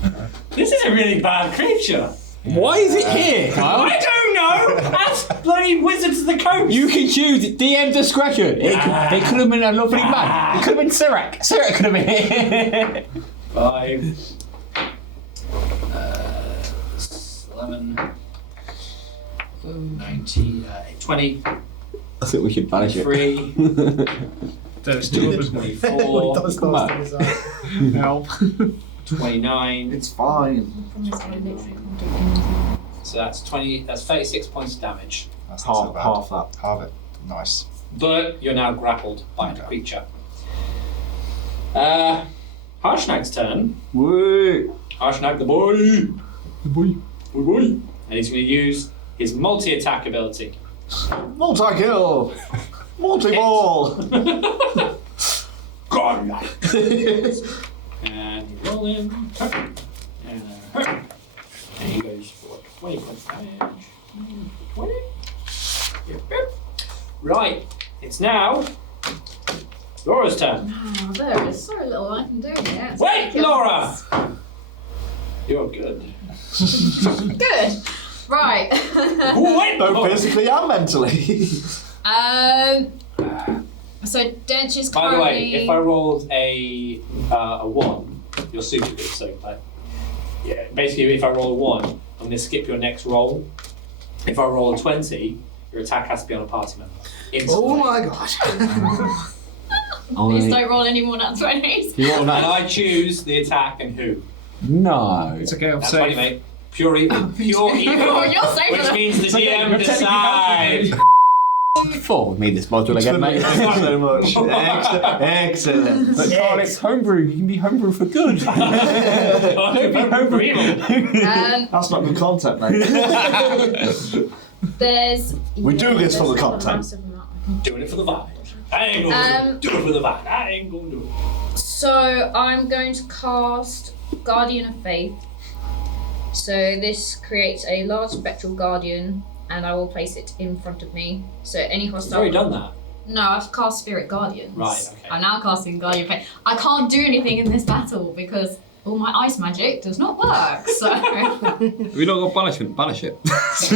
This is a really bad creature. Why is it here, Kyle? I don't know. That's bloody Wizards of the Coast. You can choose DM discretion. It could have been a lovely man. It could have been Sirac. Sirac could have been here. 5, 11, 19, 20, I think we should banish it. 3, There's two of us. 24, Does come Dosdarth on. inside. Help. 29. It's fine. So that's 20. That's 36 points of damage. That's not so bad. Half that. Half it. Nice. But you're now grappled by the Okay. creature. Harshnag's turn. Woo. Harshnag the boy. The boy. Boy. And he's going to use his multi-attack ability. Multi-kill! Multi-ball! God. And you roll in. And he goes for 20 points damage. 20. Right. It's now Laura's turn. Oh, there is so little I can do here. It's Wait, ridiculous. Laura! You're good. Good. Right. Wait! Both physically and mentally. So Dench is By currently. the way, if I rolled a 1, you're super good. So, like, yeah, basically, if I roll a 1, I'm going to skip your next roll. If I roll a 20, your attack has to be on a party member. Oh my gosh. Please don't roll any more than 20s. You roll And that? I choose the attack and who. No. It's okay, I'm That's safe. funny, mate. Pure evil. Pure evil. Oh, you're safe Which for that. means the It's okay, DM you're technically decides. Four with me this module again, mate. Thank you so much. Excellent. But Carl, it's homebrew. You can be homebrew for good. Don't be homebrew evil. That's not good content, mate. There's. We do this for the there's not a content. massive amount. Doing it for the vibe. I ain't gonna do it for the vibe. I ain't gonna do it. So I'm going to cast Guardian of Faith. So this creates a large spectral guardian, and I will place it in front of me. So any You've hostile. already done that. No, I've cast Spirit Guardians. Right, okay. I'm now casting Guardian of Faith. I can't do anything in this battle because all my ice magic does not work. So We don't got banishment. Banish it. there's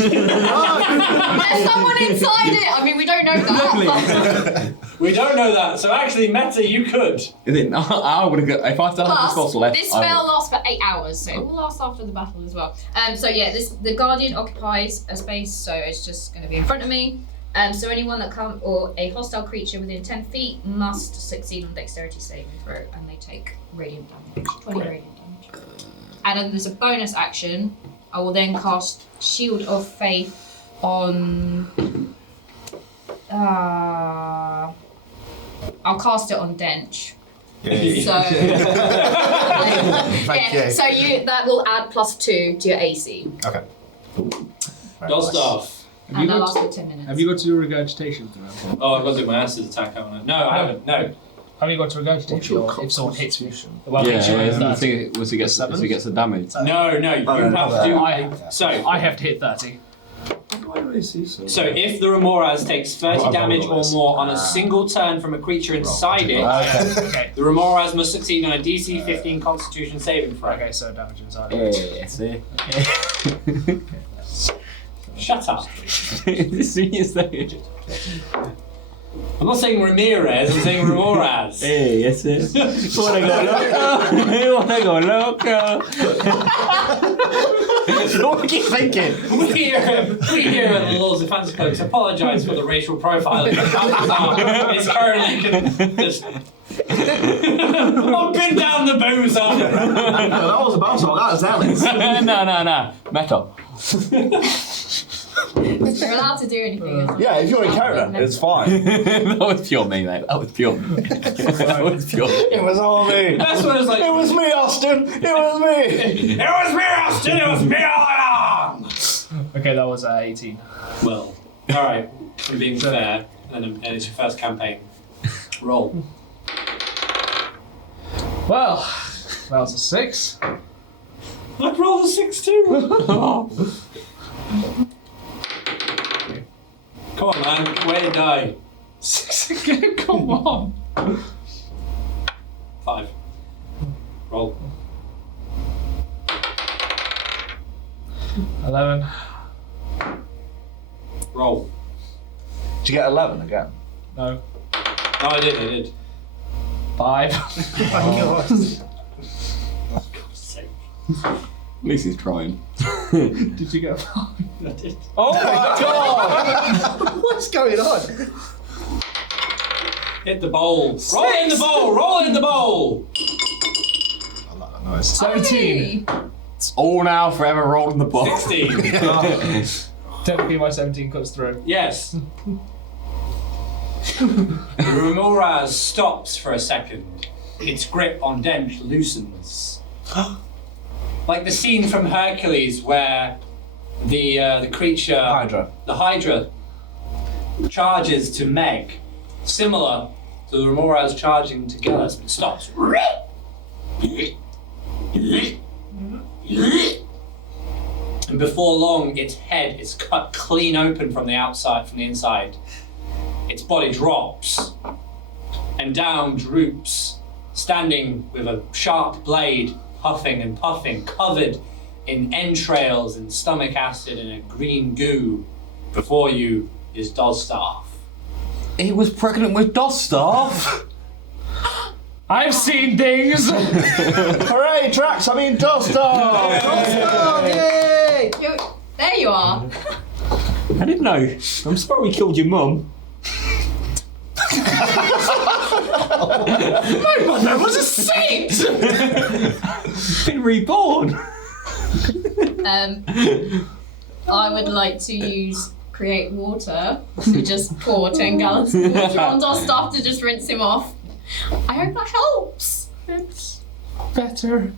someone inside it. I mean, we don't know that. We don't know that, so actually, Meta, you could. Is it? I would have got. If I still had the spells Plus, left, this I would. spell lasts for 8 hours, so it will last after the battle as well. So yeah, the Guardian occupies a space, so it's just going to be in front of me. So anyone that or a hostile creature within 10 feet must succeed on Dexterity saving throw, and they take radiant damage, 20 radiant damage. And then there's a bonus action. I will then cast Shield of Faith on. I'll cast it on Dench. So yeah, you. so that will add +2 to your AC, Okay. Dosdarth. and that lasts for 10 minutes. Have you got to do regurgitation through? Oh, I've got to do my acid attack, haven't I? No, I haven't. No. Have you got to regurgitate What's your if someone hits me? constitution? Well, Yeah, sure, yeah, that's- the thing was he gets the damage. No, you have to do. So I have to hit 30. Why do I see so? So if the Remoraz takes 30 damage or more on a single turn from a creature inside it, Okay. the Remoraz must succeed on a DC 15 Constitution saving throw. Okay, so damage inside. Yeah, see. Shut up. Serious thing. I'm not saying Ramirez, I'm saying Remoraz. Hey, yes, yes. Wanna go loco? What are you thinking? We here at the Lords of Fancy Cloaks apologise for the racial profiling that Balthazar is currently just. I've been down the boozer. That was about so. That was Alex. No. Metal. You're allowed to do anything. Isn't Yeah, if you're a character, it's fine. That was pure me, mate. That was pure me. That was pure. It was all me. That's what I was like. It was me, Austin. It was me. It was me, Austin. It was me all along. Okay, that was 18. Well, all right. I'm being fair, and it's your first campaign. Roll. Well, that was a 6. I rolled a 6 too. Come on, man. Way to die. 6 again, come on. 5. Roll. 11. Roll. Did you get 11 again? No. No, I did. 5. At least he's trying. Did you get 5? I did. Oh my god! What's going on? Hit the bowl. Roll in the bowl. Roll in the bowl. I like that noise. 17. It's all now, forever rolling the ball. 16. Technically, my 17 comes through. Yes. The Remoraz stops for a second. Its grip on Dench loosens. Like the scene from Hercules where the creature, Hydra. the Hydra, charges to Meg. Similar to the Remoraz charging to Gelest, but stops. And before long, its head is cut clean open from the outside, from the inside. Its body drops, and down droops, standing with a sharp blade, huffing and puffing, covered in entrails and stomach acid and a green goo. Before you is Dosdarth. He was pregnant with Dosdarth. I've seen things! Hooray, Drax! I mean, Dosdarth! Dosdarth! Yay! There you are. I didn't know. I'm sorry we killed your mum. My mother was a saint! Been reborn. I would like to use create water to just pour 10 gallons of water on Dosdarth to just rinse him off. I hope that helps. It's better.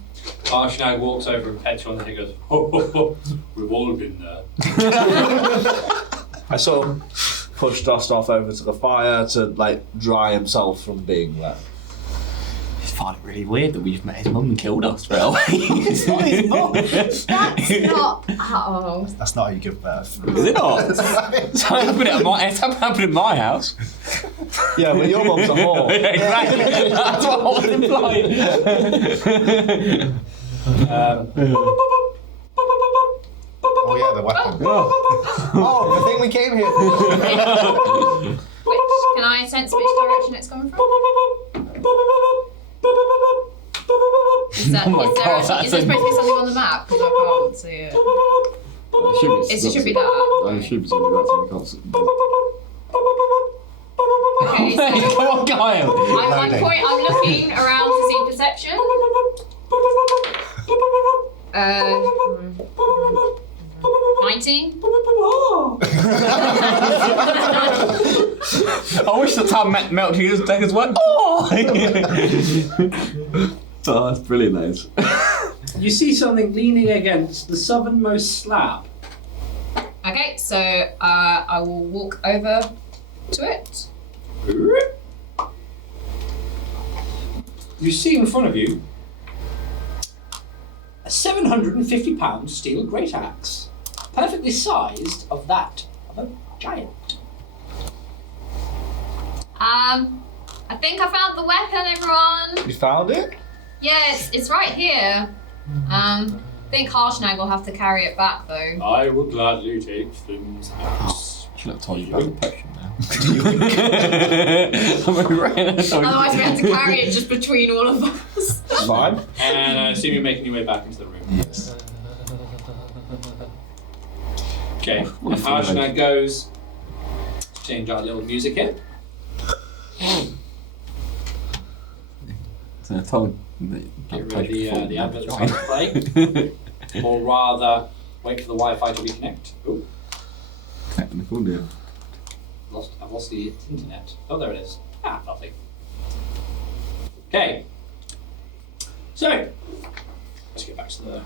Harshnag walks over and pets you on the head and goes, ho, ho, ho, we've all been there. I sort of push Dosdarth over to the fire to like dry himself from being wet. I find it really weird that we've met his mum and killed us straight away. It's not his mum. That's not. Oh. That's not how you give birth. Is it not? It's happened in my house. Yeah, but your mum's a whore. Yeah, exactly. That's what I was implying. Oh yeah, the weapon. Oh, the thing we came here for. Can I sense which direction it's coming from? Is there supposed to be something on the map? Because I can't see it. It should be that. I assume it's something that's Okay, so Come on, Kyle. I'm looking around to see perception. 19. I wish the time melting his deck as well. Oh, that's brilliant, that is. You see something leaning against the southernmost slab. Okay, so I will walk over to it. You see in front of you a 750-pound steel great axe, perfectly sized of that of a giant. I think I found the weapon, everyone. You found it? Yeah, it's right here. I think Harshnag will have to carry it back though. I will gladly take Flim's axe. Should have told you about the potion now. Otherwise we have to carry it just between all of us. It's fine. And I assume you're making your way back into the room. Yes. Okay, and Harshnag goes to change our little music here. So I told Get rid of the advert that's going to play. Or rather, wait for the Wi-Fi to reconnect. Oh, Technical deal. I've lost the internet. Oh, there it is. Ah, lovely. Okay. So, let's get back to the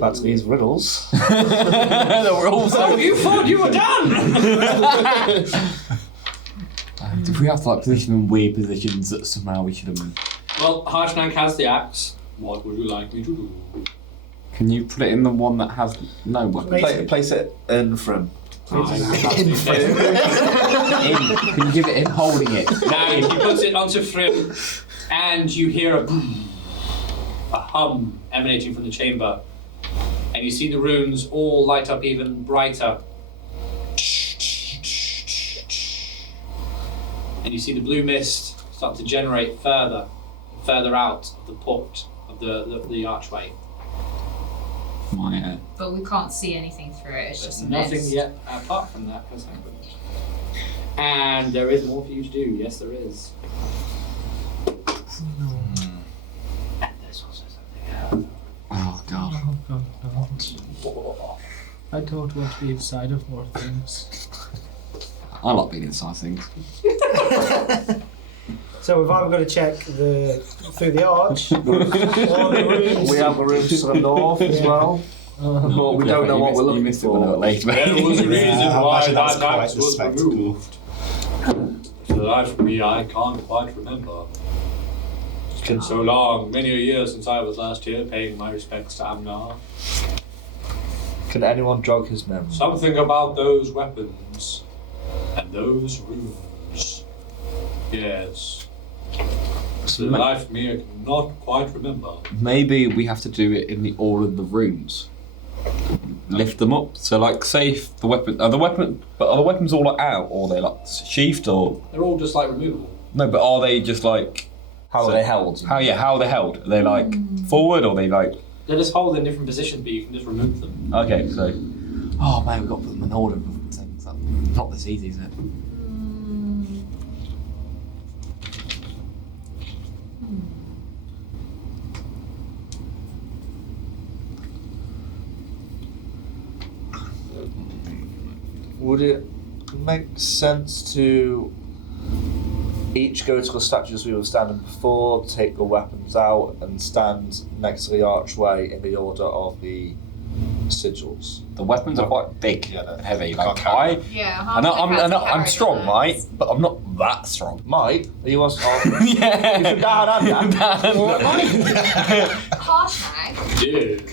Back to these riddles. We're all Oh, you thought you were done! If we have to like position them in weird positions that somehow we should have. Well, Harshnag has the axe. What would you like me to do? Can you put it in the one that has no weapon? Place it in front. Can you give it in holding it? Now he puts it onto Frim, and you hear a hum emanating from the chamber, and you see the runes all light up even brighter. And you see the blue mist start to generate further out of the port of the archway. But we can't see anything through it, it's just a Nothing mist. yet apart from that has happened. And there is more for you to do, yes there is. And there's also something else. Oh god. Oh, God. I don't want to be inside of more things. I like being inside things. So we've either got to check through the arch, or the rooms. We have the rooms to the north as well. But we don't know what we're looking for. There was a reason I why imagine that's that quite axe the was spectacle. removed. For the life of me, I can't quite remember. It's been so long, many a year since I was last here paying my respects to Amnar. Can anyone jog his memory? Something about those weapons and those runes. Yes. For the life of me, I cannot quite remember. Maybe we have to do it in the order of the runes. Lift them up. So, like, say if the weapon, are the weapons all like out, or are they like sheathed, or They're all just like removable. no? But are they just like How are they held? how are they held? Are they like forward, or are they like They're just hold in different positions, but you can just remove them. okay? So Oh man, we've got to put them in order of things. That's not this easy, is it? Would it make sense to each go to the statues we were standing before, take the weapons out, and stand next to the archway in the order of the sigils? The weapons are quite big and heavy. Like Can't Yeah. I'm strong, right? But I'm not that strong. Mate, are you was Yeah. You can down, haven't you? Harshnag, Dude.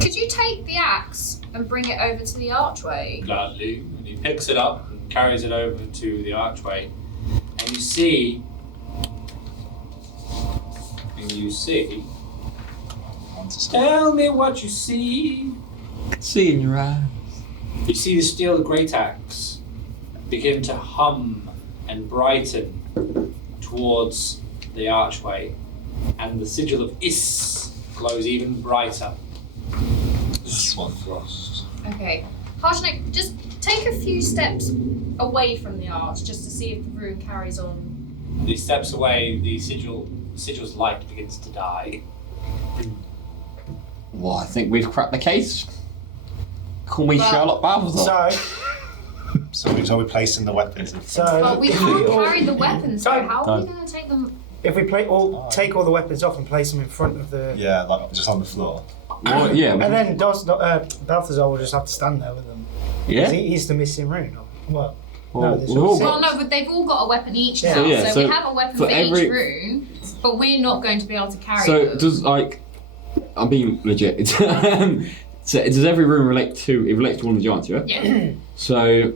could you take the axe and bring it over to the archway? Gladly. And he picks it up and carries it over to the archway. And you see. Tell me what you see. See in your eyes. You see the steel great axe begin to hum and brighten towards the archway, and the sigil of Is glows even brighter. Swan Frost. Okay. Harshnag, just take a few steps away from the arch just to see if the rune carries on. He steps away, the sigil's light begins to die. Well, I think we've cracked the case. Call me Well, Sherlock Balthazar. So we're placing the weapons in front. But we can't carry the weapons, so how are we going to take them? If we take all the weapons off and place them in front of the... Yeah, like just on the floor. Well, yeah. And then Balthazar will just have to stand there with them. Yeah. He's the missing rune. What? Well, No, there's we've all all got- Well, no, but they've all got a weapon each Yeah. now, Yeah, so so we have a weapon for for every- each rune, but we're not going to be able to carry So them. does I'm being legit. So does every room relate to one of the giants? Yeah. Yeah. So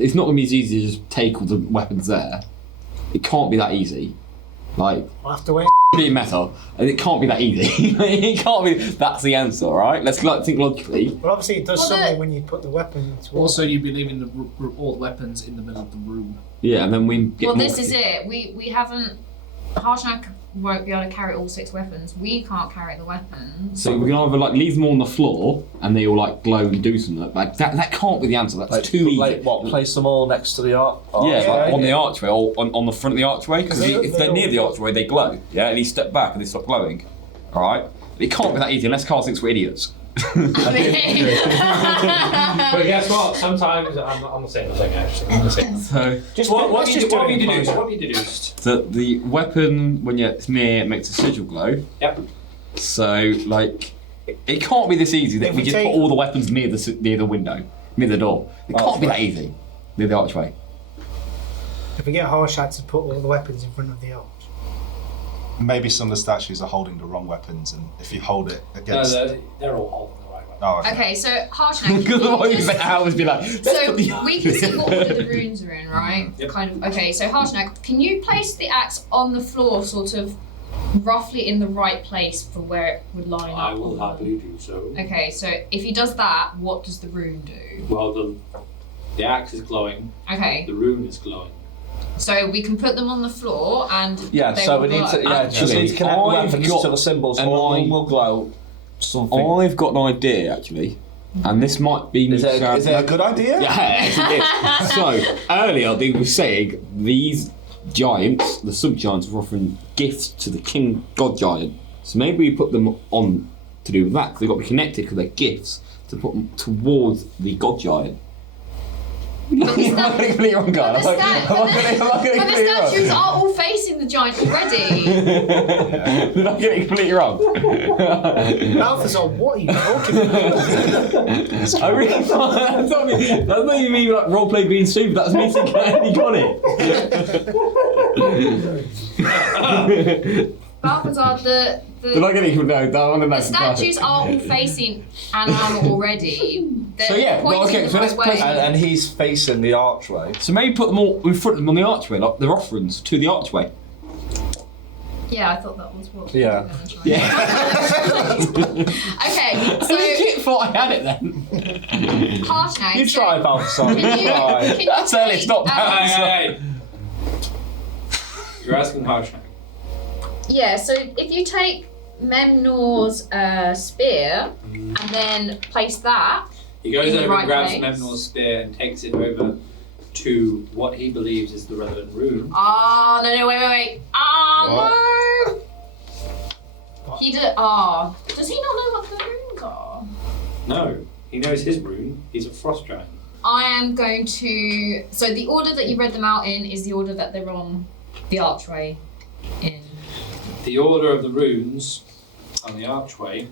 it's not going to be as easy to just take all the weapons there. It can't be that easy. Like We'll have to wait. being meta, and it can't be that easy. It can't be. That's the answer, right? Let's think logically. Well, obviously it does Well, something when you put the weapons. Also, you'd be leaving all the weapons in the middle of the room. Yeah, and then we get. Well, more this is it. We haven't. Harshnag won't be able to carry all 6 weapons. We can't carry the weapons. So we can either leave them all on the floor and they all glow and do something like that can't be the answer. That's too easy. Place them all next to the arch? Yeah, on the archway or on the front of the archway, because They- if they they're near all- the archway they glow. Yeah, and you step back and they stop glowing. All right, it can't be that easy unless Carl thinks we're idiots. But guess what? Sometimes I'm not saying that actually. I'm not saying that. So Just What let's have you just do it in deduced? closure. What have you deduced? the weapon when it's near makes a sigil glow. Yep. So it can't be this easy that If we we just take- put all the weapons near the window, near the door. It can't be that easy near the archway. If we get Harshnag to put all the weapons in front of the arch. Maybe some of the statues are holding the wrong weapons, and if you hold it No, against... they're all holding the right way. Oh, okay. Okay, so Harshnag. Because the way can you you just- always be like, let's So put the we can see what order the runes are in, right? Yep. Kind of. Okay, so Harshnag, can you place the axe on the floor, sort of roughly in the right place for where it would line up? I will happily do so. Okay, so if he does that, what does the rune do? Well, the axe is glowing. Okay, The rune is glowing. so we can put them on the floor and Yeah, they so will we need to glow. just need to connect the I've weapons got to the symbols. an All eye- will glow. Something. I've got an idea actually, and this might be. Is it a good idea? Yeah, actually it is. So earlier they were saying these giants, the sub-giants, were offering gifts to the king god giant. So maybe we put them on to do with that because they've got to be connected because they're gifts to put them towards the god giant. I'm not getting completely wrong, guys. But the statues are all facing the giant already. They're not getting completely wrong. Balthazar, what are you talking about? I really that's not even me roleplay being stupid, that's me thinking I only got it. Balthazar, They're not getting the statues are all facing an armor already. They're So yeah, well, pointing okay, the so right let's place- way. And he's facing the archway. So maybe put them all in front of them on the archway, like their offerings to the archway. Yeah, I thought that was what Yeah. we were going to try. Yeah. Okay, I so legit thought I had it then. Harshnag. You so try, Balthazar. Can you, Try. can you That's early, take, it's not bad. Hey. You're asking Harshnag. Yeah, so if you take Memnor's spear and then place that. He goes In the over right and grabs place. Memnor's spear and takes it over to what he believes is the relevant rune. Oh, no, wait. Oh, no! He did. Oh. Does he not know what the runes are? No, he knows his rune. He's a frost giant. I am going to. So the order that you read them out in is the order that they're on the archway in. The order of the runes on the archway,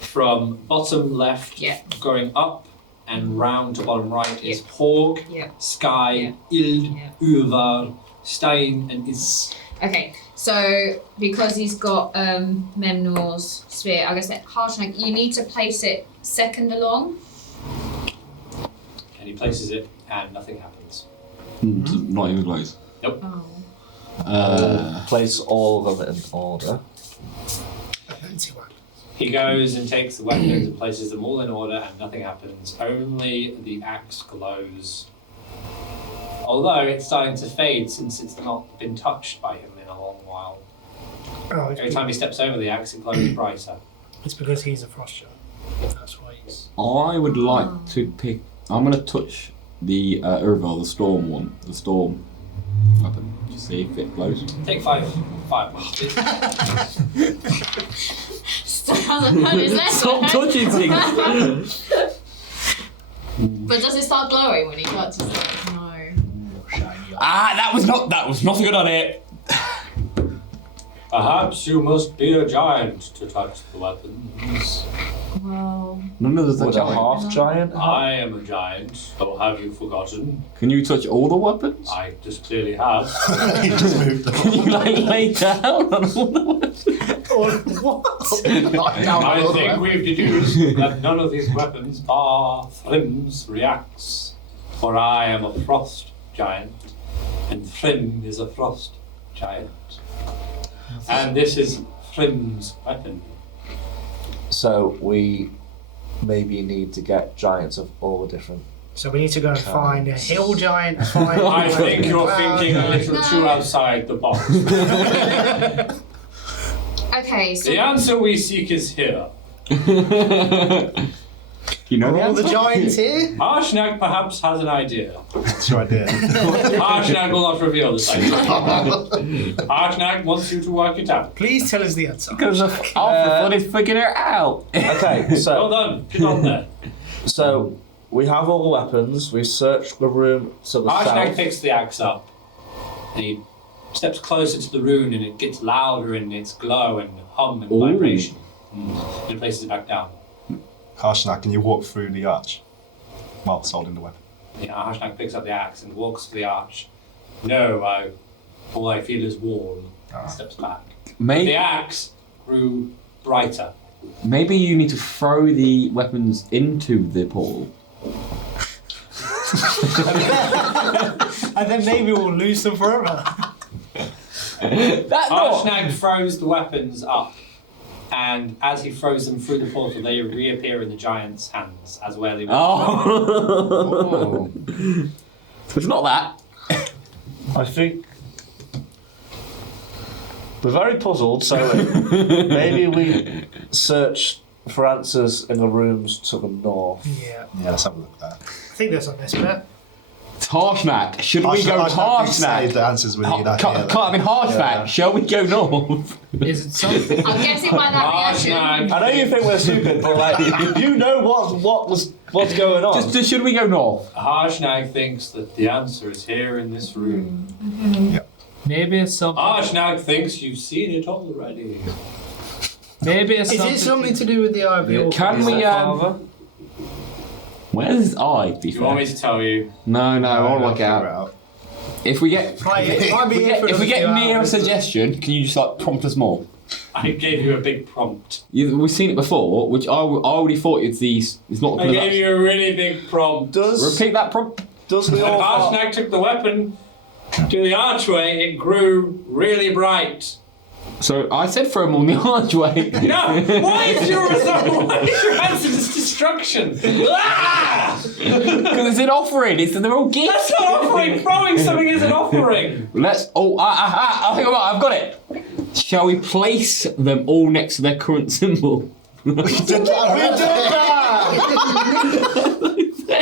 from bottom left, Yeah. going up and round to bottom right, is Hog, Yeah. Sky, Yeah. Ild, Yeah. Uvar, Stein, and Is. Okay, so because he's got Memnor's spear, I guess that Harshnag, you need to place it second along. And he places it, and nothing happens. Not even close. Oh. Place all of them in order. He goes and takes the weapons and places them all in order, and nothing happens. Only the axe glows. Although it's starting to fade since it's not been touched by him in a long while. Oh, Every time he steps over the axe, it glows brighter. it's because he's a frost giant. That's why he's. I would like to pick. I'm going to touch the Urval, the storm one, the storm weapon, to see if it glows. Take five please. Stop touching things! But does it start glowing when he touches it? No. That was not a good idea. Perhaps you must be a giant to touch the weapons. Well. None of us are With a giant. half giant? I am a giant, or have you forgotten? Can you touch all the weapons? I just clearly have. He just moved on. Can you lay down on all the weapons? I think we've deduced that none of these weapons bar Thrym's reacts. For I am a frost giant, and Thrym is a frost giant. And this is Thrym's weapon. So we maybe need to get giants of all the different. So we need to go and find a hill giant. Find I think you're thinking a little No. too outside the box. Okay, so. The answer we seek is here. You know Are all the answer? giants here? Harshnag perhaps has an idea. What's your idea? Harshnag will not reveal this idea. Harshnag wants you to work it out. Please tell us the answer. Because Allfather is figuring it out. Okay, Well so done. Get on there. we have all the weapons. We searched the room to the Harshnag south. picks the axe up and he steps closer to the rune and it gets louder in its glow and hum and Ooh. vibration. And he places it back down. Harshnag, can you walk through the arch whilst holding the weapon? Yeah, Harshnag picks up the axe and walks to the arch. No, all I feel is warm. And steps back. The Maybe, axe grew brighter. maybe you need to throw the weapons into the portal. And then maybe we'll lose them forever. That's not. Harshnag throws the weapons up, and as he throws them through the portal, they reappear in the giant's hands as where they were. Oh. It's not that. I think we're very puzzled, so maybe we search for answers in the rooms to the north. Yeah. Yeah, let's have a look at that. I think that's our best bet. Harshnag. Should we go Harshnag, say Harshnag? the answers we need out Can't here. have been Harshnag. Yeah. Shall we go north? Is it something? I'm guessing by that reaction. Harshnag. I know you think we're stupid, but like you know what's going on. Just should we go north? Harshnag thinks that the answer is here in this room. Maybe it's something. Harshnag thinks you've seen it already. Maybe it's Is something. it something to do with the eye of the orc? Can we? Where's his eye? To be Do you want me fair? to tell you? No, I want to work Figure it out. If we get, Right, it might be here for if we another get few near a hours. suggestion, can you just like prompt us more? I gave you a big prompt. We've seen it before, which I already thought it's these. It's not. I gave you a really big prompt. Repeat that prompt. Does the When orc Harshnag took the weapon to the archway, it grew really bright. So I said throw them on the archway. No! Why is your result? Why is your answer just destruction? Ah! Because it's an offering. They're all gifts. That's not offering. Throwing something is an offering. Let's. Oh, I think I've got it. Shall we place them all next to their current symbol? We did that already.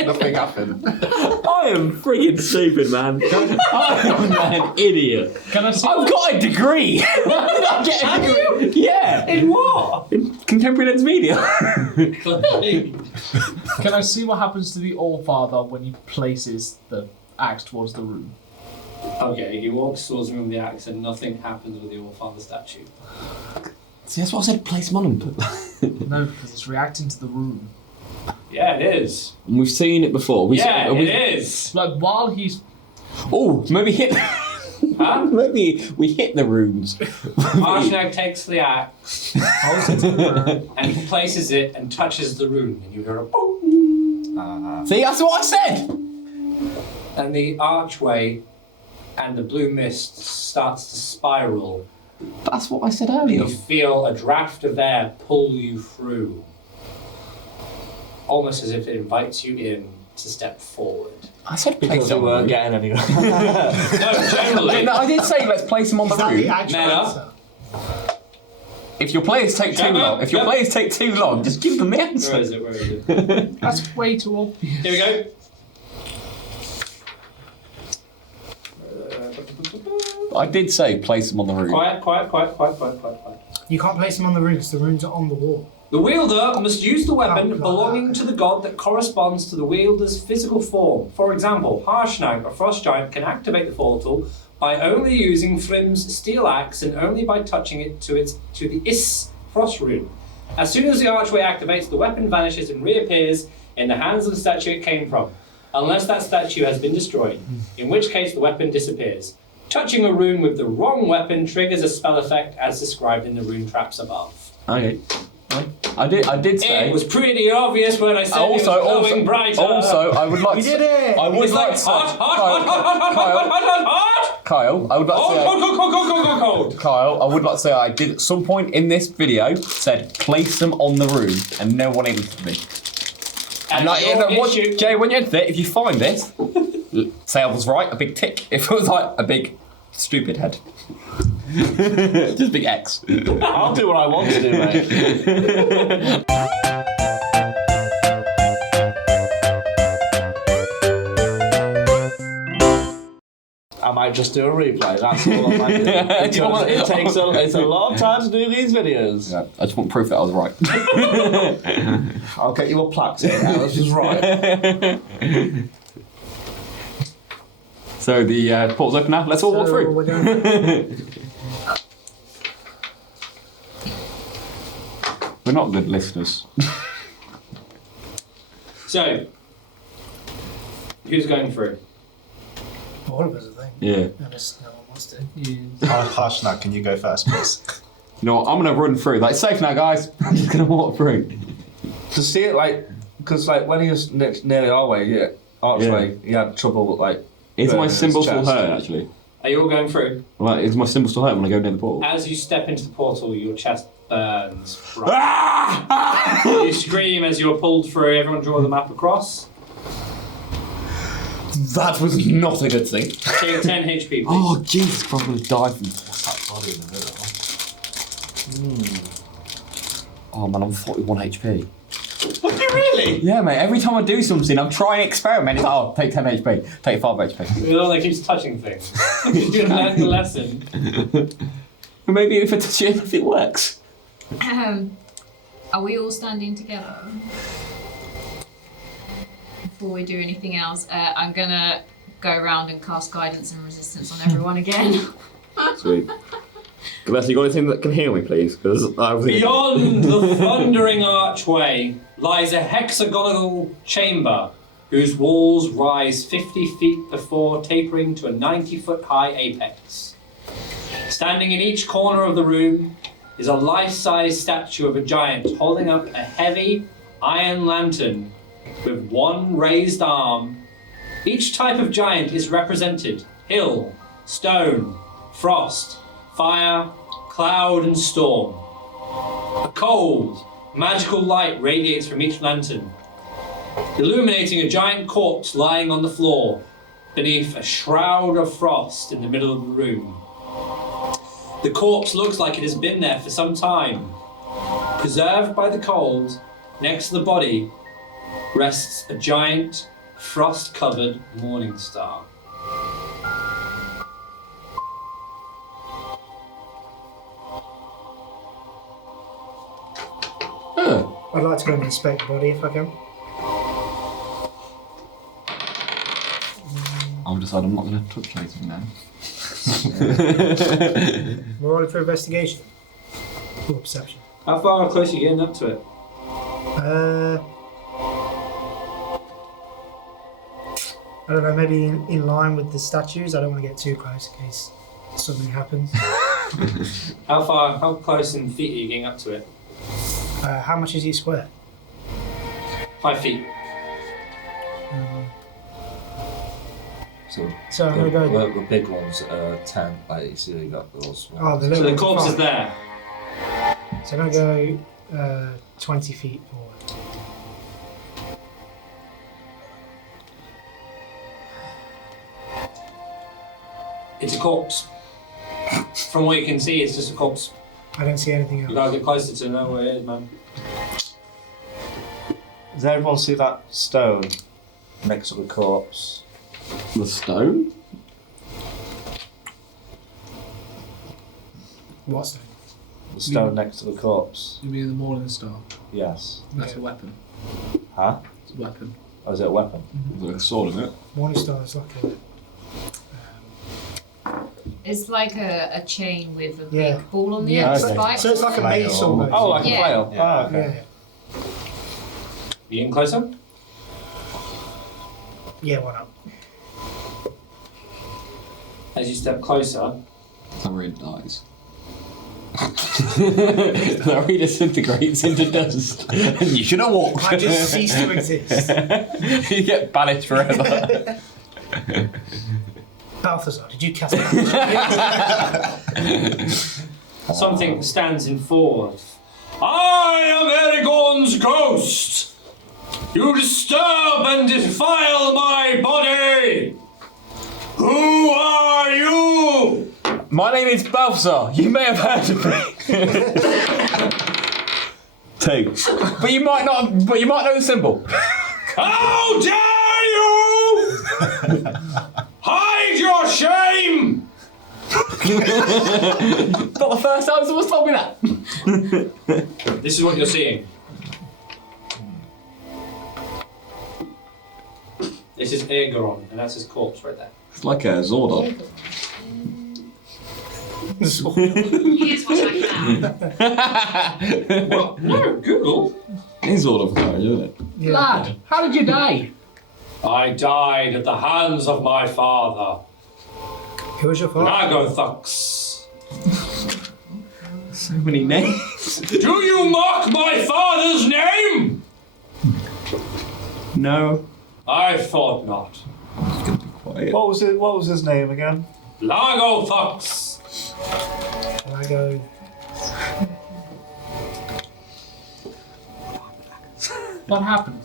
Nothing happened. I am freaking stupid, man. I am an idiot. Can I see? I've got a degree. I get a degree. Yeah. In what? In contemporary lens media. Can I see what happens to the Allfather when he places the axe towards the room? Okay, he walks towards the room with the axe and nothing happens with the Allfather statue. See, that's what I said. Place him on him. No, because it's reacting to the room. Yeah, it is. We've seen it before. It is. Like while he's Oh, maybe hit. Huh? Maybe we hit the rooms. Arshnag takes the axe and he places it and touches the rune, and you hear a boom. See, that's what I said. And the archway and the blue mist starts to spiral. That's what I said And earlier. you feel a draft of air pull you through, almost as if it invites you in to step forward. I said place Because we him on the weren't roof. getting anywhere. No, generally. No, I did say let's place him on the Is that the roof. actual Meta. answer? If your players take too Shut up. long, just give them the answer. Where is it? Where is it? that's way too obvious. Here we go. I did say place him on the roof. Quiet. You can't place them on the rune because the runes are on the wall. The wielder must use the weapon Oh, God. belonging to the god that corresponds to the wielder's physical form. For example, Harshnag, a frost giant, can activate the portal by only using Thrym's steel axe and only by touching it to the Is frost rune. As soon as the archway activates, the weapon vanishes and reappears in the hands of the statue it came from, unless that statue has been destroyed, in which case the weapon disappears. Touching a rune with the wrong weapon triggers a spell effect as described in the rune traps above. Okay. I did say. It was pretty obvious when I said it was glowing brighter. Also, I would like We to. did it! I would It's like like to say. hot. Kyle, I would like to say. Cold. Kyle, I would like to say I did at some point in this video said place them on the room, and no one edited me. Jay, when you edit it, if you find this, say I was right, a big tick. If it was like a big stupid head, just a big X. I'll do what I want to do, mate. I might just do a replay, that's all I might do. Because it's a lot of time to do these videos. Yeah, I just want proof that I was right. I'll get you a plaque saying Alice was right. So the portal's open now. Let's all walk So through. we're doing We're not good listeners. So, who's going through? all of us, I think. Yeah. Unless no one wants to. Harshnag, can you go first, please? You know what? I'm gonna run through. Like, safe now, guys. I'm just gonna walk through. To see it because when he was nearly our way, archway, he had trouble Is my his symbol still chest. hurt? Actually, Are you all going through? right? Is my symbol still hurt when I go near the portal? As you step into the portal, your chest burns bright. Ah! You scream as you're pulled through. Everyone draw the map across. That was not a good thing. Take 10 HP, please. Oh Jesus Christ! I'm gonna die from. What's that body in the middle? Oh man, I'm 41 HP. Are you really? Yeah, mate. Every time I do something, I'm trying to experiment. It's like, oh, take 10 HP, take 5 HP. You're the one that keeps touching things. You learned the lesson. Maybe if I touch it, if it works. Are we all standing together? Before we do anything else, I'm gonna go around and cast guidance and resistance on everyone again. Sweet. Gelest, you got anything that can heal me, please? Because I was thinking. Beyond the thundering archway lies a hexagonal chamber whose walls rise 50 feet before tapering to a 90-foot high apex. Standing in each corner of the room is a life-size statue of a giant holding up a heavy iron lantern with one raised arm. Each type of giant is represented: hill, stone, frost, fire, cloud, and storm. A cold, magical light radiates from each lantern, illuminating a giant corpse lying on the floor beneath a shroud of frost in the middle of the room. The corpse looks like it has been there for some time. Preserved by the cold, next to the body rests a giant, frost-covered morning star. Oh. I'd like to go and inspect the body if I can. I'll decide I'm not going to touch anything now. We're rolling for investigation. Or perception. How far close are you getting up to it? I don't know, maybe in line with the statues. I don't want to get too close in case something happens. How close in feet are you getting up to it? How much is each square? 5 feet. So I'm going to go... the big ones are 10. Like you see, you got those. Oh, the So little the one's corpse is 5. there. So I'm going to go 20 feet forward. It's a corpse. From what you can see, it's just a corpse. I don't see anything You else. gotta get closer to know where it is, man. Does everyone see that stone next to the corpse? The stone? What stone? The stone next to the corpse. You mean the Morning Star? Yes. That's a weapon. Huh? It's a weapon. Or is it a weapon? There's like a sword in it. Morning Star is like a... It's like a chain with a Yeah. big ball on the Yeah, end. okay. Spikes. So it's like a Flail. mace almost. Oh, like Yeah. a flail. Yeah. Oh, okay. Yeah. You getting closer? Yeah, why not? As you step closer, Zalryia dies. Zalryia disintegrates into dust. And you should have walked. I just cease to exist. You get banished forever. Balthazar, did you cast that? something stands in forward. I am Aragorn's ghost! You disturb and defile my body! Who are you? My name is Balthazar. You may have heard of me. 2. But you might not. But you might know the symbol. How dare you! Hide your shame! Not the first time someone's told me that. This is what you're seeing. This is Aegon, and that's his corpse right there. It's like a Zordon. Here's what I found. Well, no, Google. It's Zordon for isn't it? Yeah. Lad, how did you die? I died at the hands of my father, Who was your father? Nagothux. So many names. Do you mock my father's name? No. I thought not. It's gonna be quiet. What was his name again? Lagothux. And I go, What happened?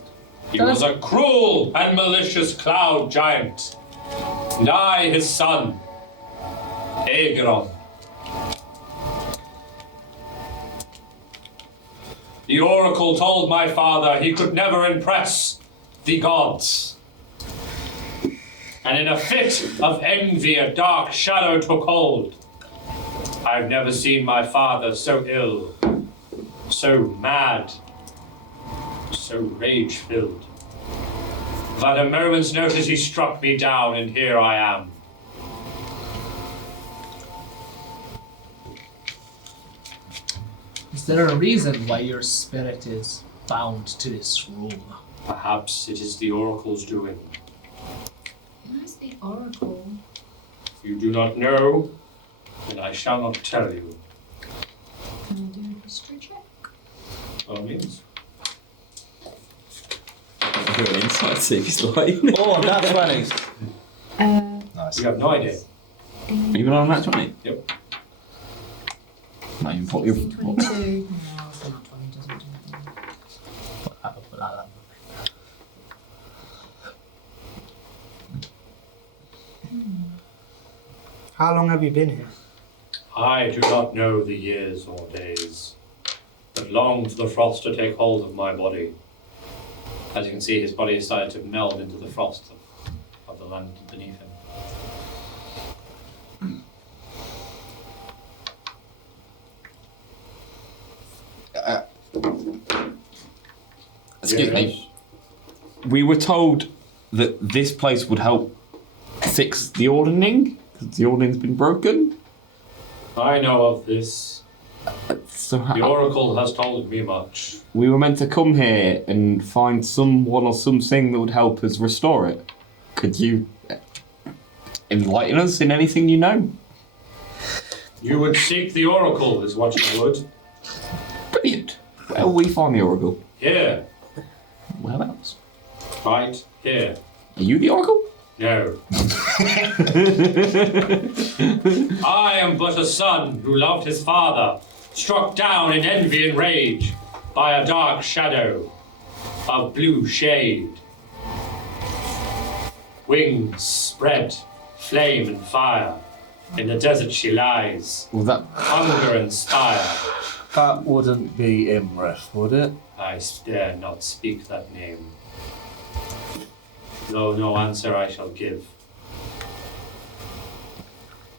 He was a cruel and malicious cloud giant, and I, his son, Aegon. The oracle told my father he could never impress the gods. And in a fit of envy, a dark shadow took hold. I've never seen my father so ill, so mad, so rage-filled. At a moment's notice, he struck me down, and here I am. Is there a reason why your spirit is bound to this room? Perhaps it is the oracle's doing. Where's the oracle? You do not know, and I shall not tell you. Can I do a history check? By all means. Do an insight, see if he's lying. Oh, that's funny. Nice. You have no idea. Even on that 20? Yep. Not even put your. 22. No, it's not 20, doesn't do anything. how long have you been here? I do not know the years or days, but long for the frost to take hold of my body. As you can see, his body has started to meld into the frost of the land beneath him. Excuse me. We were told that this place would help fix the ordning, because the ordning's been broken. I know of this. So The Oracle has told me much. we were meant to come here and find someone or something that would help us restore it. Could you enlighten us in anything you know? You would seek the Oracle, is what you would. Brilliant. Where will we find the Oracle? Here, Whereabouts? right here. Are you the Oracle? No. I am but a son who loved his father, struck down in envy and rage by a dark shadow of blue shade. Wings spread, flame and fire. In the desert she lies, Was that hunger and spire. That wouldn't be Imrith, would it? I dare not speak that name, though no answer I shall give.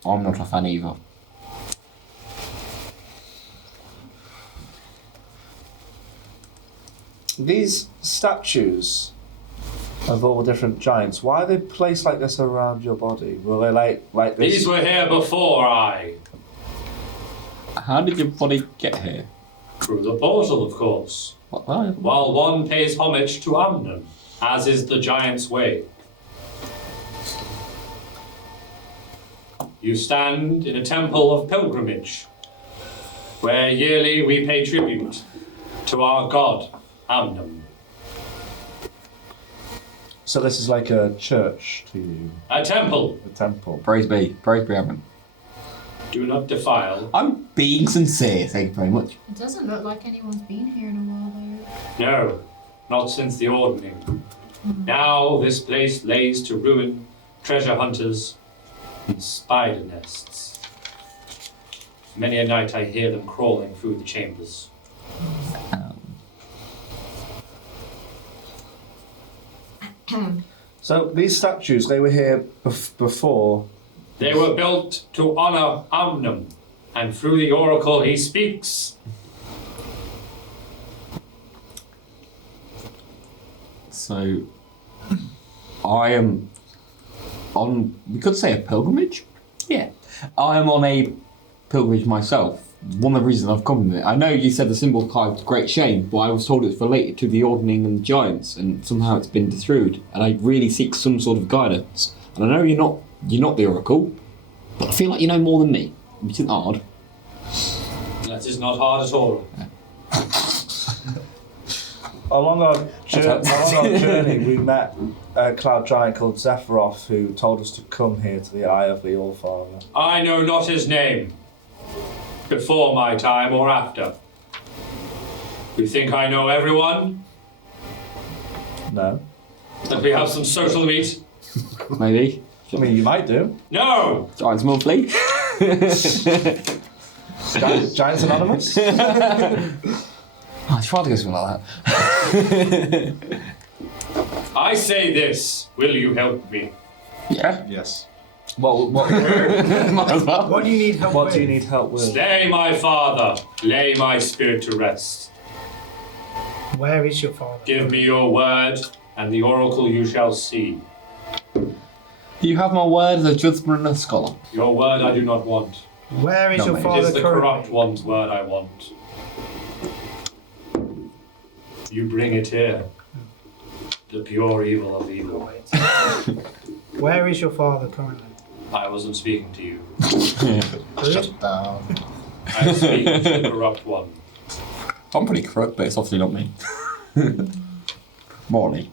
I'm not a fan either. These statues of all the different giants, why are they placed like this around your body? Were they like this? These were here before I. How did your body get here? Through the portal, of course. While one pays homage to Amnon, as is the giant's way. You stand in a temple of pilgrimage, where yearly we pay tribute to our god, Amnon. So this is like a church to you, A temple. a temple. Praise be, Amon. Do not defile. I'm being sincere, thank you very much. It doesn't look like anyone's been here in a while, though. No, not since the ordning. Now this place lays to ruin treasure hunters and spider nests. Many a night I hear them crawling through the chambers. So these statues, they were here before. They were built to honor Amnon, and through the oracle he speaks. So, I am on, we could say a pilgrimage? Yeah. I am on a pilgrimage myself. One of the reasons I've come here. I know you said the symbol carved great shame, but I was told it's related to the ordning and giants, and somehow it's been destroyed. And I really seek some sort of guidance. And I know you're not the oracle, but I feel like you know more than me, which isn't hard. That is not hard at all. Along our journey, we met a cloud giant called Zephyroth, who told us to come here to the Eye of the Allfather. I know not his name, before my time or after. You think I know everyone? No. That we have some social meat? Maybe. I mean, you might do. No! Giants monthly. Giants Anonymous? I tried to go something like that. I say this, will you help me? Yeah. Yes. What Might as well. What do you need help with? What do you need help with? Slay my father, lay my spirit to rest. Where is your father? Give me your word, and the oracle you shall see. You have my word as a judgment and a scholar. Your word I do not want. Where is No, your mate. It father is the corrupt currently? one's word I want. You bring it here. The pure evil of evil. Where is your father currently? I wasn't speaking to you. Shut down. I am speaking to the corrupt one. I'm pretty corrupt, but it's obviously not me. Morley.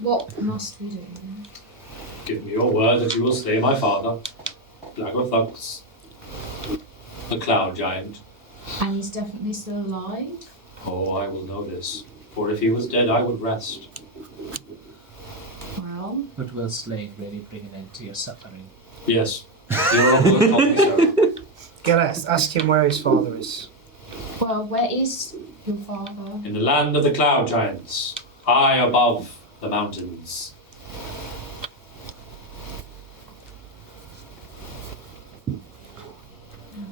What must we do? Give me your word that you will slay my father, Blagothux, the cloud giant. And he's definitely still alive? Oh, I will know this. For if he was dead, I would rest. Well, But will slay really bring an end to your suffering? Yes, the oracle has told me so. Gelest, ask him where his father is. Well, where is your father? In the land of the cloud giants, high above the mountains.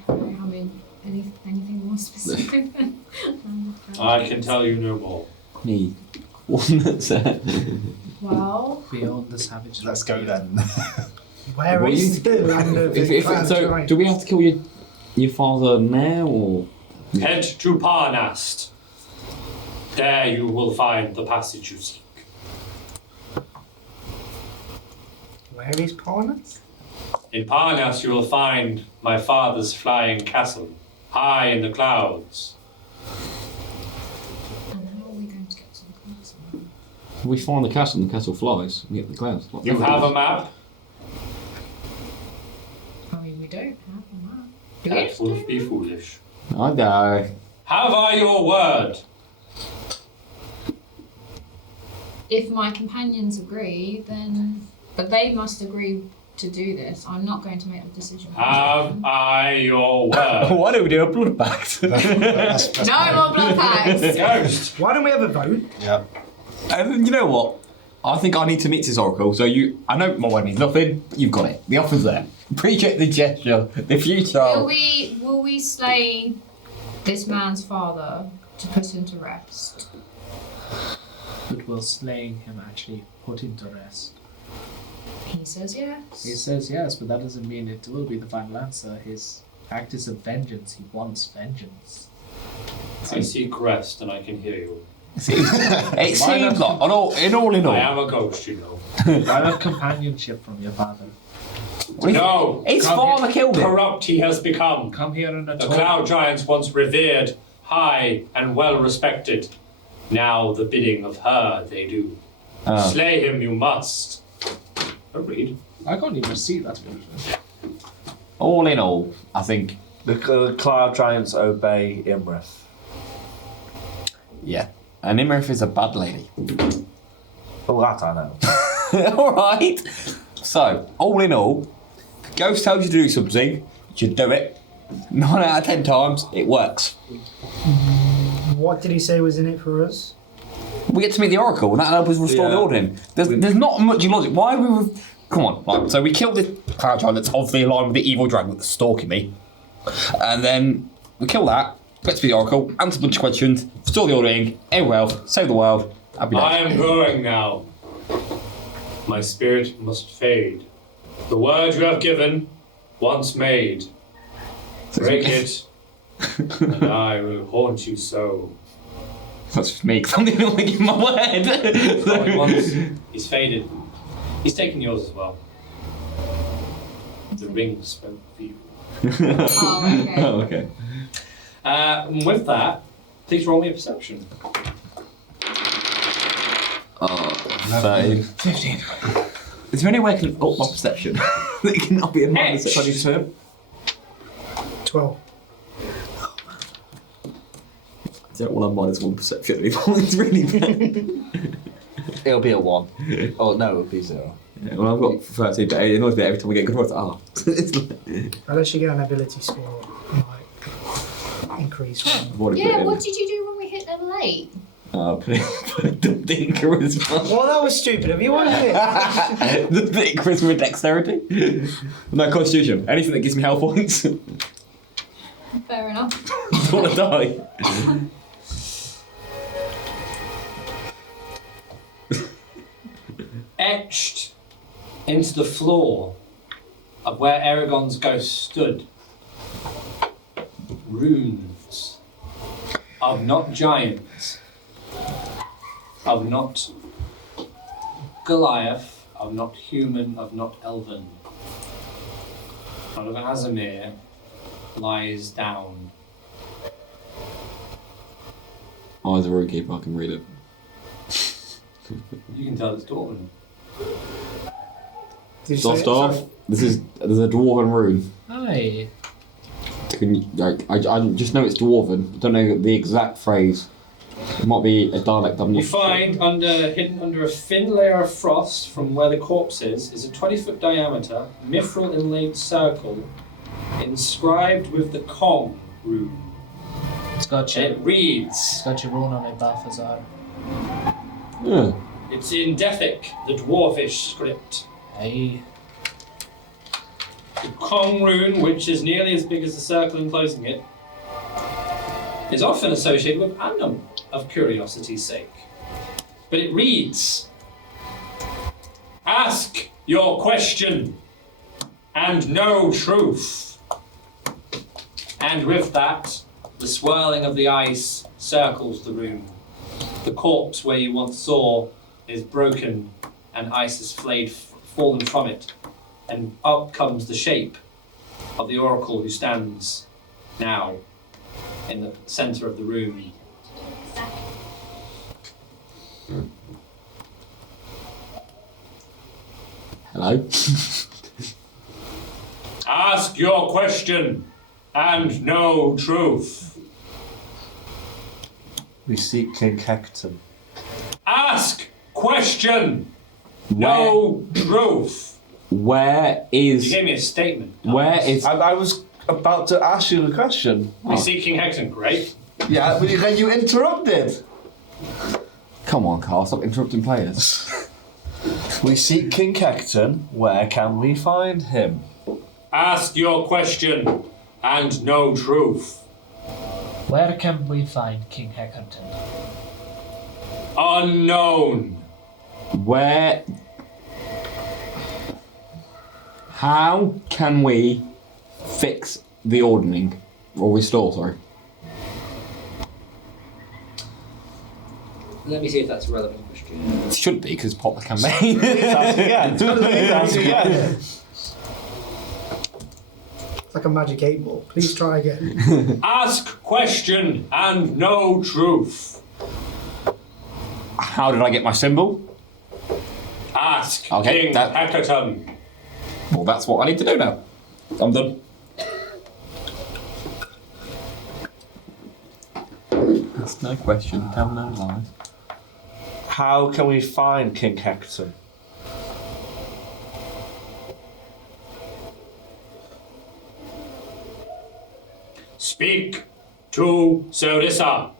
Okay, I mean, anything more specific than I can tell you no more. Me. One that's Well, Beyond the savage. Let's go then. Where What is you- the land of the cloud so, giants? do we have to kill your father now, or Head to Parnast. There you will find the passage you seek. Where is Parnas? In Parnas you will find my father's flying castle, high in the clouds. and how are we going to get to the castle? we find the castle and the castle flies and get the clouds? Like You have a map? I mean, we don't have a map. Do we That actually would do be a map? foolish. I know. Have I your word? If my companions agree, then. But they must agree to do this. I'm not going to make the decision. Have I your word? Why don't we do a blood pact? No more blood packs! Ghost! Why don't we have a vote? Yeah. You know what? I think I need to meet this oracle. So I know my word means nothing. But you've got it. The offer's there. Appreciate the gesture. The future. Will we slay this man's father to put him to rest? But will slaying him actually put him to rest? He says yes. He says yes, but that doesn't mean it will be the final answer. His act is of vengeance. He wants vengeance. I seek rest and I can hear you. It seems like, in all I am a ghost, you know. Why not companionship from your father? No! His Come father killed him. Corrupt he has become. Come here and The cloud giants once revered, high and well respected. Now the bidding of her they do. Slay him you must. Agreed. I can't even see that version. All in all, I think, The cloud giants obey Imrith. yeah. And Imrith is a bad lady. Oh, that I know. Alright. So, all in all, if Ghost tells you to do something, you should do it. 9 out of 10 times, it works. What did he say was in it for us? We get to meet the Oracle, and that helps us restore the Yeah. ordering. There's not much logic. Why we? Come on, right? So we killed this cloud giant that's obviously aligned with the evil dragon that's stalking me, and then we kill that. Get to be the Oracle, answer a bunch of questions, restore the ordering, end well, save the world. Happy I days. am going now. My spirit must fade. The word you have given, once made. Break it, and I will haunt you so. That's just me, because I'm the only one to give my word. Going once, he's faded. He's taken yours as well. The ring spoke for you. Oh, okay. Oh, okay. And with that, please roll me a perception. Oh, 13. 15. Is there any way I can up my perception? That it cannot be a minus Edge. 22? 12. I don't want a -1 perception anymore. It's really bad. It'll be a 1. Oh, no, it'll be 0. Yeah, well, I've got 13, but it annoys me every time I get good rolls. It's like, Unless you get an ability score, like, increase one. I've already put it Yeah, in. what did you do when we hit level 8? The charisma. Well, that was stupid of you, wasn't it? The charisma and dexterity. No constitution. Anything that gives me health points. Fair enough. I want to die. Etched into the floor of where Aragon's ghost stood, runes of not giants, of not Goliath, of not human, of not elven, out of Azamir lies down. Oh, as a rootkeeper, I can read it. You can tell it's Dwarven. Did you say it? Dosdarth, there's a dwarven rune. Hi. I just know it's dwarven. I don't know the exact phrase. It might be a dialect. I'm not You find hidden under a thin layer of frost from where the corpse is a 20-foot diameter, mithril inlaid circle inscribed with the Kong rune. It's got It your, reads. it's got your rune on it, Balthazar. Yeah. It's in Dethic, the dwarfish script. Hey. The Kong rune, which is nearly as big as the circle enclosing it, is often associated with Annam, of curiosity's sake. But it reads, ask your question and know truth. And with that, the swirling of the ice circles the room. The corpse where you once saw is broken and ice has fallen from it. And up comes the shape of the oracle who stands now in the centre of the room. Hello? Ask your question and know truth. We seek King Hecton. Ask question. Know truth. Where You is... gave me a statement. Where is... I was about to ask you a question. We seek King Hecton, great. Yeah, but then you interrupted. Come on, Carl, stop interrupting players. We seek King Hecton. Where can we find him? Ask your question and know truth. Where can we find King Heckerton? Unknown. Where... How can we fix the ordning? Or restore, sorry. Let me see if that's a relevant question. It should be, because pop the campaign. It's like a magic 8 ball. Please try again. Ask question and know truth. How did I get my symbol? Ask Okay, King that- Heckerton. Well, that's what I need to do now. I'm done. That's no question, tell no lies. How can we find King Hecton? Speak to Zalryia,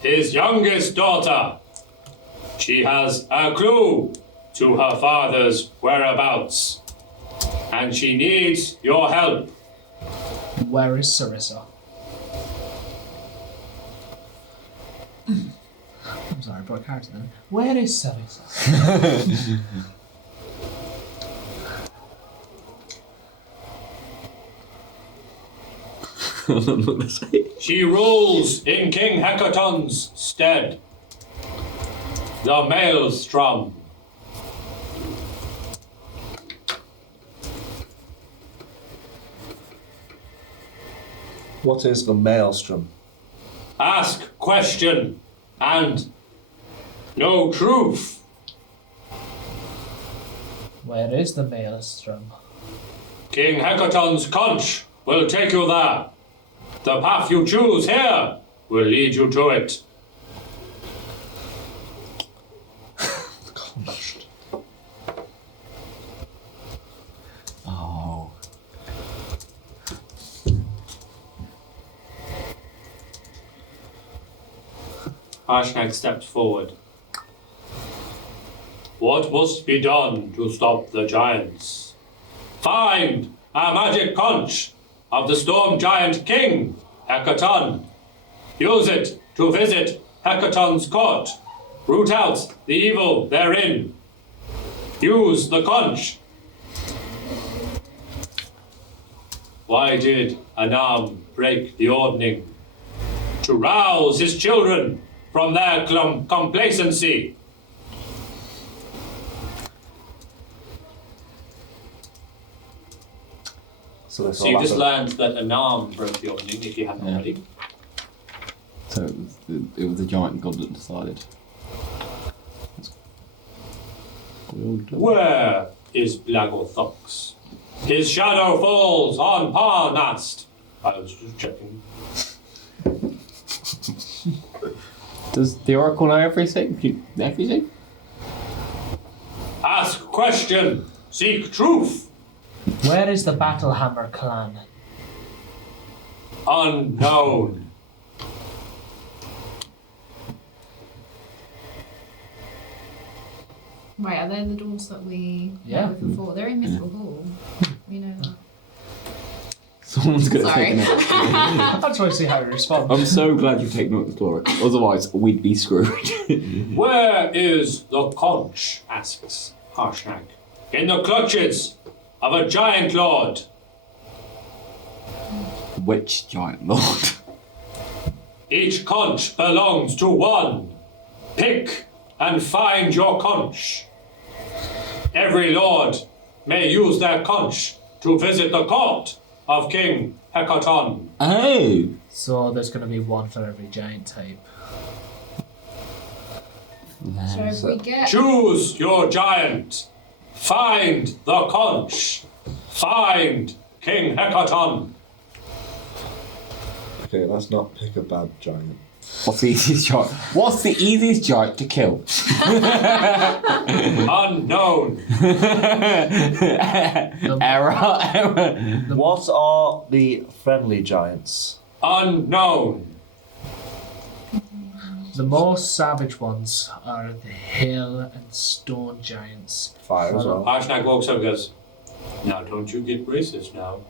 his youngest daughter. She has a clue to her father's whereabouts, and she needs your help. Where is Zalryia? I'm sorry, I brought cards then. Where is Zalryia? I'm not going to say it. She rules in King Heckerton's stead. The Maelstrom. What is the Maelstrom? Ask question and know truth. Where is the Maelstrom? King Heckerton's conch will take you there. The path you choose here will lead you to it. Oh. Harshnag stepped forward. What must be done to stop the giants? Find a magic conch of the storm giant king, Heckerton. Use it to visit Heckerton's court. Root out the evil therein. Use the conch. Why did Anam break the ordning? To rouse his children from their complacency. So you just learned that Anam broke the ordning, if you hadn't Yeah. already. So it was the giant god that decided. Where is Blagothox? His shadow falls on Parnast. I was just checking. Does the oracle know everything? Everything? Ask question. Seek truth. Where is the Battlehammer clan? Unknown. Right, are they the doors that we Yeah. met with before? They're in Mythical Hall. We know that. Someone's going to Sorry. take an I just want to see how you respond. I'm so glad you've taken up the glory. Otherwise, we'd be screwed. Where is the conch? Asks Harshnag. In the clutches of a giant lord. Which giant lord? Each conch belongs to one. Pick and find your conch. Every lord may use their conch to visit the court of King Hekaton. Oh. So there's going to be one for every giant type. So if we get... Choose your giant. Find the conch. Find King Hekaton. Okay, let's not pick a bad giant. What's the easiest giant? What's the easiest giant to kill? Unknown. Error. What are the friendly giants? Unknown. The most savage ones are the hill and stone giants. Fire as well. Harshnag walks over and goes, now don't you get racist now.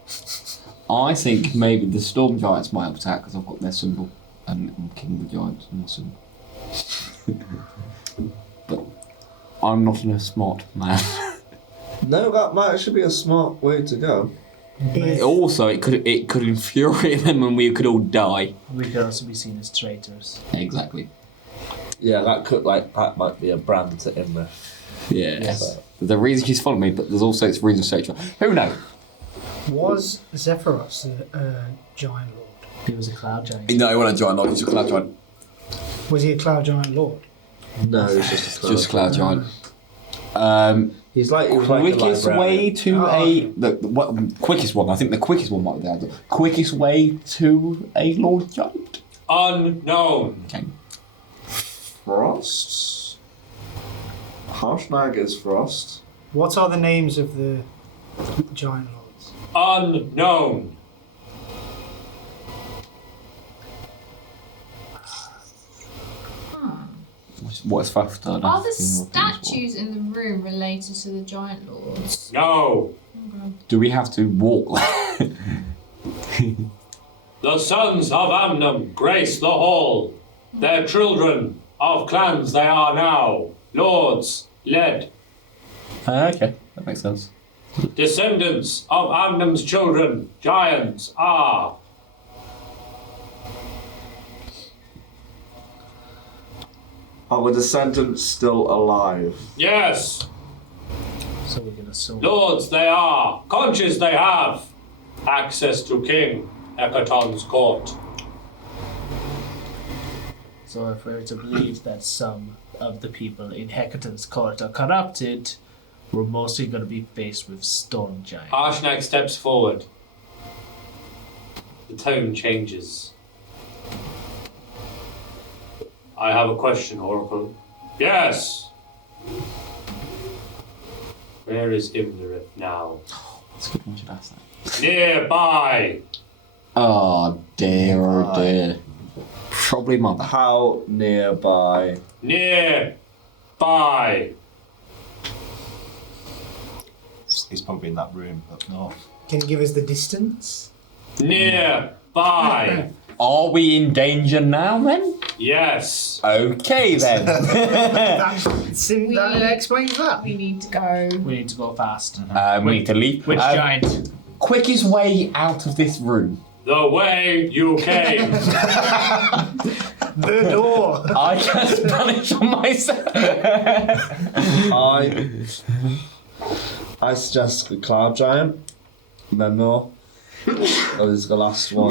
I think maybe the storm giants might attack because I've got their symbol and King of the Giants and my symbol. But I'm not a smart man. No, that might actually be a smart way to go. Also, it could infuriate them and we could all die. We could also be seen as traitors. Exactly. Yeah, that might be a brand to Imra. Yes. The reason she's following me, but there's also its reason sexual. Who knows? Was Zephyros a giant lord? He was a cloud giant. No, he wasn't a giant lord, he's a cloud giant. Was he a cloud giant lord? No, it's just a cloud. Just cloud giant. He was like a Quickest way librarian. to quickest one. I think the quickest one might be there. Quickest way to a lord giant. Unknown. Okay. Frost? Harshnag is Frost. What are the names of the giant lords? Unknown. What's faster? Are the statues in the room related to the giant lords? No. Do we have to walk? The sons of Amnum grace the hall. Their children of clans they are now. Lords led. Okay, that makes sense. Descendants of Amnum's children, giants are. Are the descendants still alive? Yes. So we can assume. Lords they are. Conches they have. Access to King Hekaton's court. So if we're to believe that some of the people in Hecaton's court are corrupted, we're mostly going to be faced with storm giants. Harshnag steps forward. The tone changes. I have a question, Oracle. Yes! Where is Imlerith now? That's a good one, should ask that. Nearby! Oh dear, oh dear. Probably mother. How nearby? Nearby! He's probably in that room up north. Can you give us the distance? Nearby! Are we in danger now then? Yes! Okay then. That We- explains that. We need to go. We need to go fast. We need to leave. Which giant? Quickest way out of this room. The way you came! The door. I cast punish on myself. I suggest the cloud giant. Memor. That is the last one.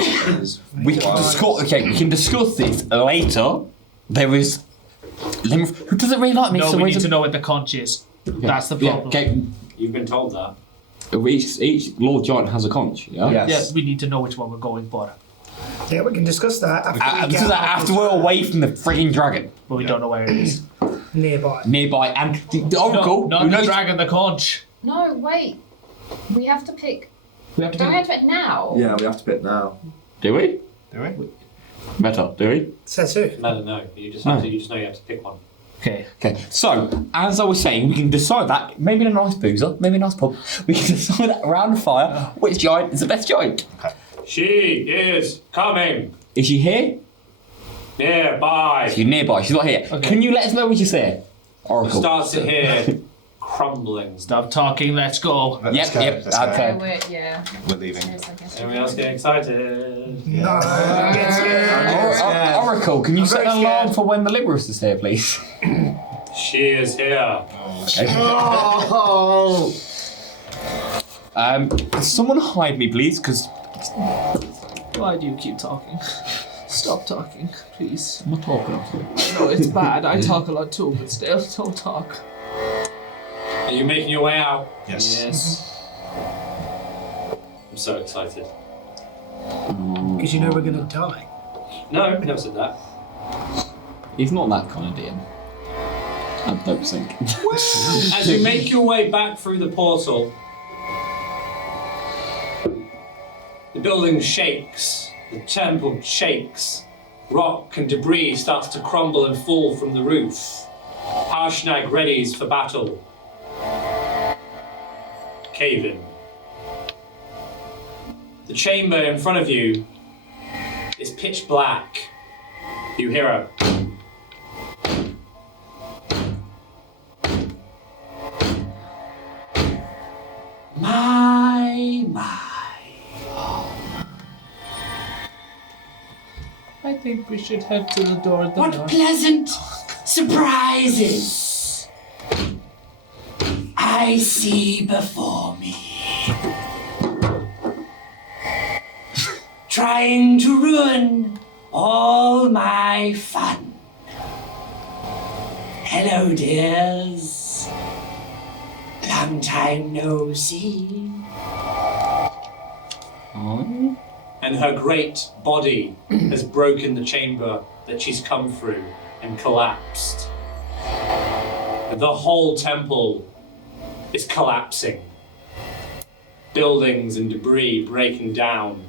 We can discuss. Okay, we can discuss this later. There is. Who doesn't really like me? No, so we where's need the- to know what the conch is. That's the Yeah, problem. okay. You've been told that. Each Lord Giant has a conch, yeah? Yes. Yeah, we need to know which one we're going for. Yeah, we can discuss that after we Because get after we're away from the frigging dragon. But we don't know where it is. nearby. Nearby, and the oracle, No, who not the knows... dragon, the conch. No, wait. We have to pick. We have to Don't we have to pick now? Yeah, we have to pick now. Do we? Do we? Better, do we? Says who? No. You just No. you just know you have to pick one. Okay. Okay, so, as I was saying, we can decide that, maybe in a nice boozer, maybe a nice pub, we can decide that around the fire which giant is the best giant. She is coming Is she here? nearby. She's nearby, she's not here. Okay. Can you let us know when she's here? Oracle. Starts to hear crumbling. Stop talking, let's go. Let's go. Yep, Let's go. okay. We're leaving. Everyone else getting excited? No, get scared. Oracle, can you set an very alarm scared. for when the Liberus is here, please? She is here. Oh! Can someone hide me, please? Because Why do you keep talking? Stop talking, please. I'm not talking. No, it's bad. I talk a lot too, but still, don't talk. Are you making your way out? Yes. Yes. I'm so excited. Because you know we're gonna die. No, I never said that. He's not that kind of DM. I don't think. As you make your way back through the portal, the building shakes, the temple shakes, rock and debris starts to crumble and fall from the roof. Harshnag readies for battle. Cave in. The chamber in front of you is pitch black. You hear a My. I think we should head to the door at the What north. pleasant surprises I see before me. Trying to ruin all my fun. Hello, dears. Long time no see. and her great body has broken the chamber that she's come through and collapsed. The whole temple is collapsing. Buildings and debris breaking down.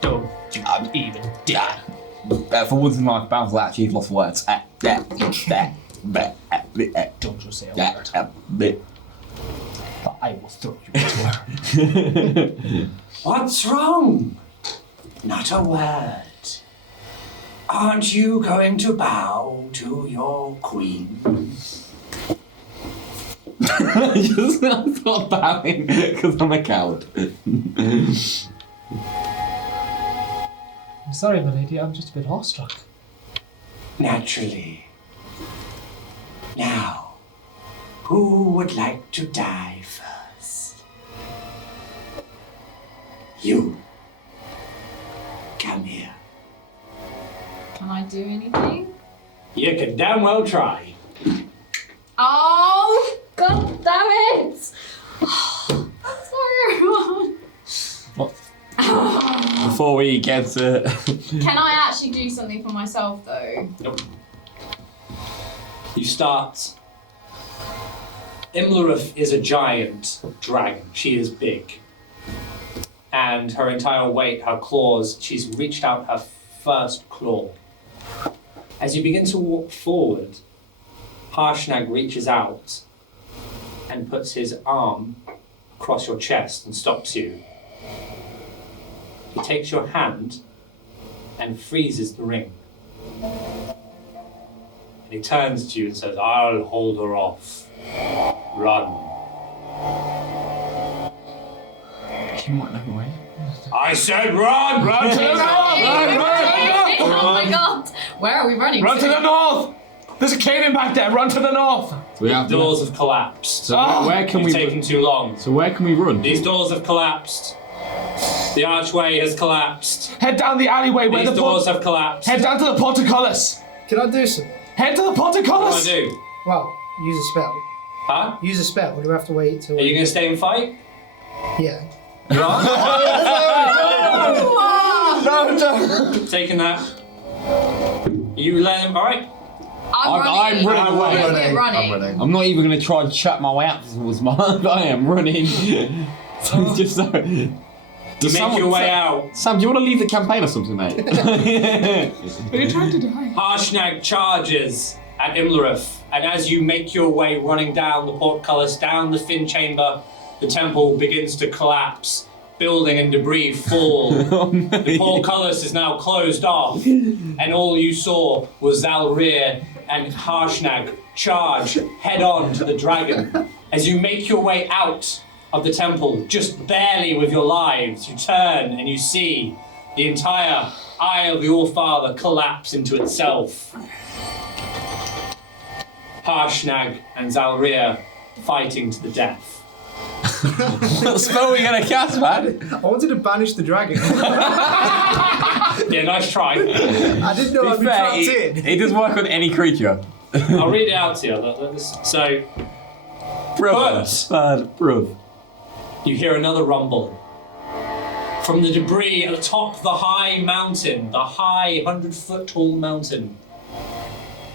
Don't you even dare. For once in life, Balthazar actually lost words. Don't you say a word. But I will throw you into her. What's wrong? Not a word. Aren't you going to bow to your queen? I'm not bowing because I'm a coward. I'm sorry, my lady, I'm just a bit awestruck. Naturally. Now, who would like to die first? You. Come here. Can I do anything? You can damn well try. Oh, god damn it! Sorry, everyone. Before we get to... Can I actually do something for myself, though? Nope. You start. Imlerith is a giant dragon. She is big. And her entire weight, her claws, she's reached out her first claw. As you begin to walk forward, Harshnag reaches out and puts his arm across your chest and stops you. He takes your hand and freezes the ring. And he turns to you and says, I'll hold her off. Run. He might know the way. I said run! Run to the Oh my god! Where are we running Run to the north! There's a cave in back there, run to the north! We have The doors have collapsed. So where can You've we... taken too long. So where can we run? These doors have collapsed. The archway has collapsed. Head down the alleyway where These the doors have collapsed. Head down to the portcullis! Can I do something? Head to the What do I portcullis! do? Well, use a spell. Huh? Use a spell. Or do we have to wait till? Are you going to stay and fight? Yeah. You are? No, don't. Taking that. You let him. Alright. I'm running away. We're running. I'm running. I'm not even going to try and chat my way out towards mine. I am running. So just so. You make your way out. Sam, do you want to leave the campaign or something, mate? Are you trying to die? Harshnag charges at Imlerith, and as you make your way running down the portcullis, down the fin chamber, the temple begins to collapse. Building and debris fall. The portcullis is now closed off, and all you saw was Zalryia and Harshnag charge head on to the dragon. As you make your way out of the temple, just barely with your lives, you turn and you see the entire Eye of the Allfather collapse into itself. Harshnag and Zalryia fighting to the death. What spell are we going to cast, man? I wanted to banish the dragon. Yeah, nice try. I didn't know I'd be trapped in. It does work on any creature. I'll read it out to you. So, Bruv. you hear another rumble. From the debris atop the high mountain, the high 100-foot tall mountain,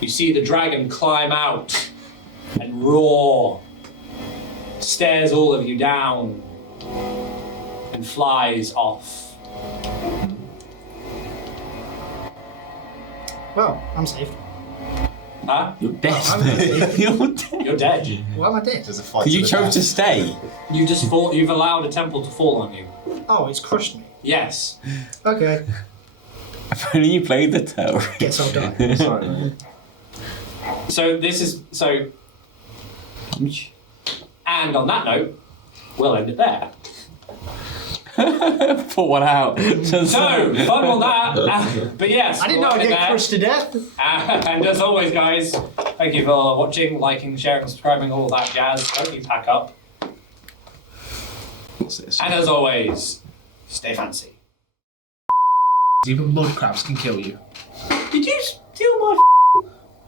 you see the dragon climb out and roar, stares all of you down, and flies off. Well, I'm safe. Huh? You're dead. I'm dead. You're dead. You're dead. Why am I dead? There's a fight. Because you the chose death. to stay. You just fall. You've allowed a temple to fall on you. Oh, it's crushed me. Yes. Okay. If only you played the tail. Guess I'll die. Sorry, mate. So this is so. And on that note, we'll end it there. Pull one out. So fun on that. But yes, I didn't know we'll I'd end it get there. crushed to death. And as always, guys, thank you for watching, liking, sharing, subscribing, all that jazz. Don't you pack up. What's this? And as always, stay fancy. Even mud crabs can kill you. Did you steal my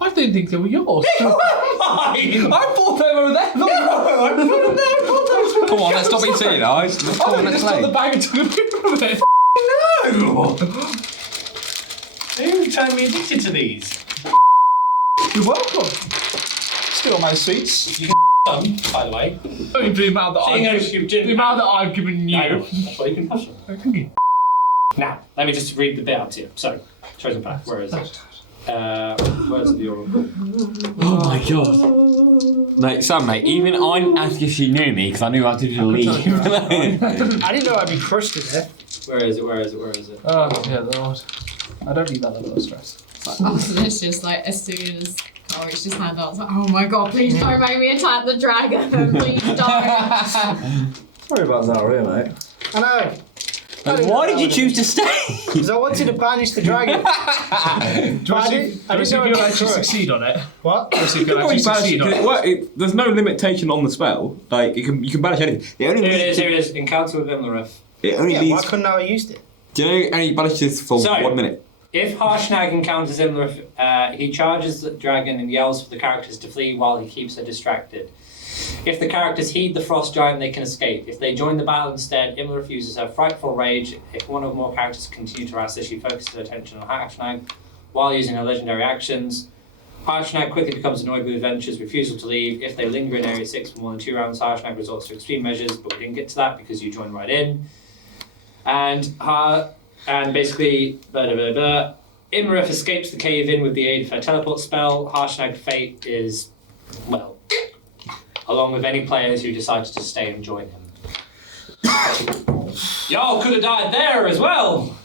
I didn't think they were yours. mine? I thought they were there. No, I put them there. Come on, let's stop being silly, guys. Let's go on, let's Just got the play. bag and took a picture of it. No! You turned me addicted to these. You're welcome. Still my sweets. By the way. Only the amount that Seeing as you didn't the amount that I've given you. No, that's why you can touch them. Thank you. Now, let me just read the bit out to you. So, chosen fact, where is it? Where's the oracle? Oh my god. Mate, Sam, mate, even I asked if she knew me because I knew I had to leave. I didn't know I'd be crushed to death. Where is it? Oh, yeah, Lord. I don't need that level of stress. It's just like, as soon as Carl reached his hand out, I was like, oh my god, please don't make me attack the dragon. Please don't. Sorry about Zalryia, mate. I know. Why did you choose to stay? Because I wanted to banish the dragon. Do I see if you'll actually succeed on it? What? Do I see if you'll actually succeed on it? There's no limitation on the spell. Like you can banish anything. It only Here it is. Encounter with Imlerith. It only Yeah, why needs. couldn't I have used it? Do you know it only banishes for So- 1 minute? If Harshnag encounters Imlerith, he charges the dragon and yells for the characters to flee while he keeps her distracted. If the characters heed the frost giant, they can escape. If they join the battle instead, Imlerith uses her frightful rage. If one or more characters continue to harass her, she focuses her attention on Harshnag while using her legendary actions. Harshnag quickly becomes annoyed with adventures, refusal to leave. If they linger in Area 6 for more than 2 rounds, Harshnag resorts to extreme measures, but we didn't get to that because you joined right in. And basically, Imlerith escapes the cave-in with the aid of her teleport spell. Harshnag's fate is, well, along with any players who decided to stay and join him. Y'all could have died there as well!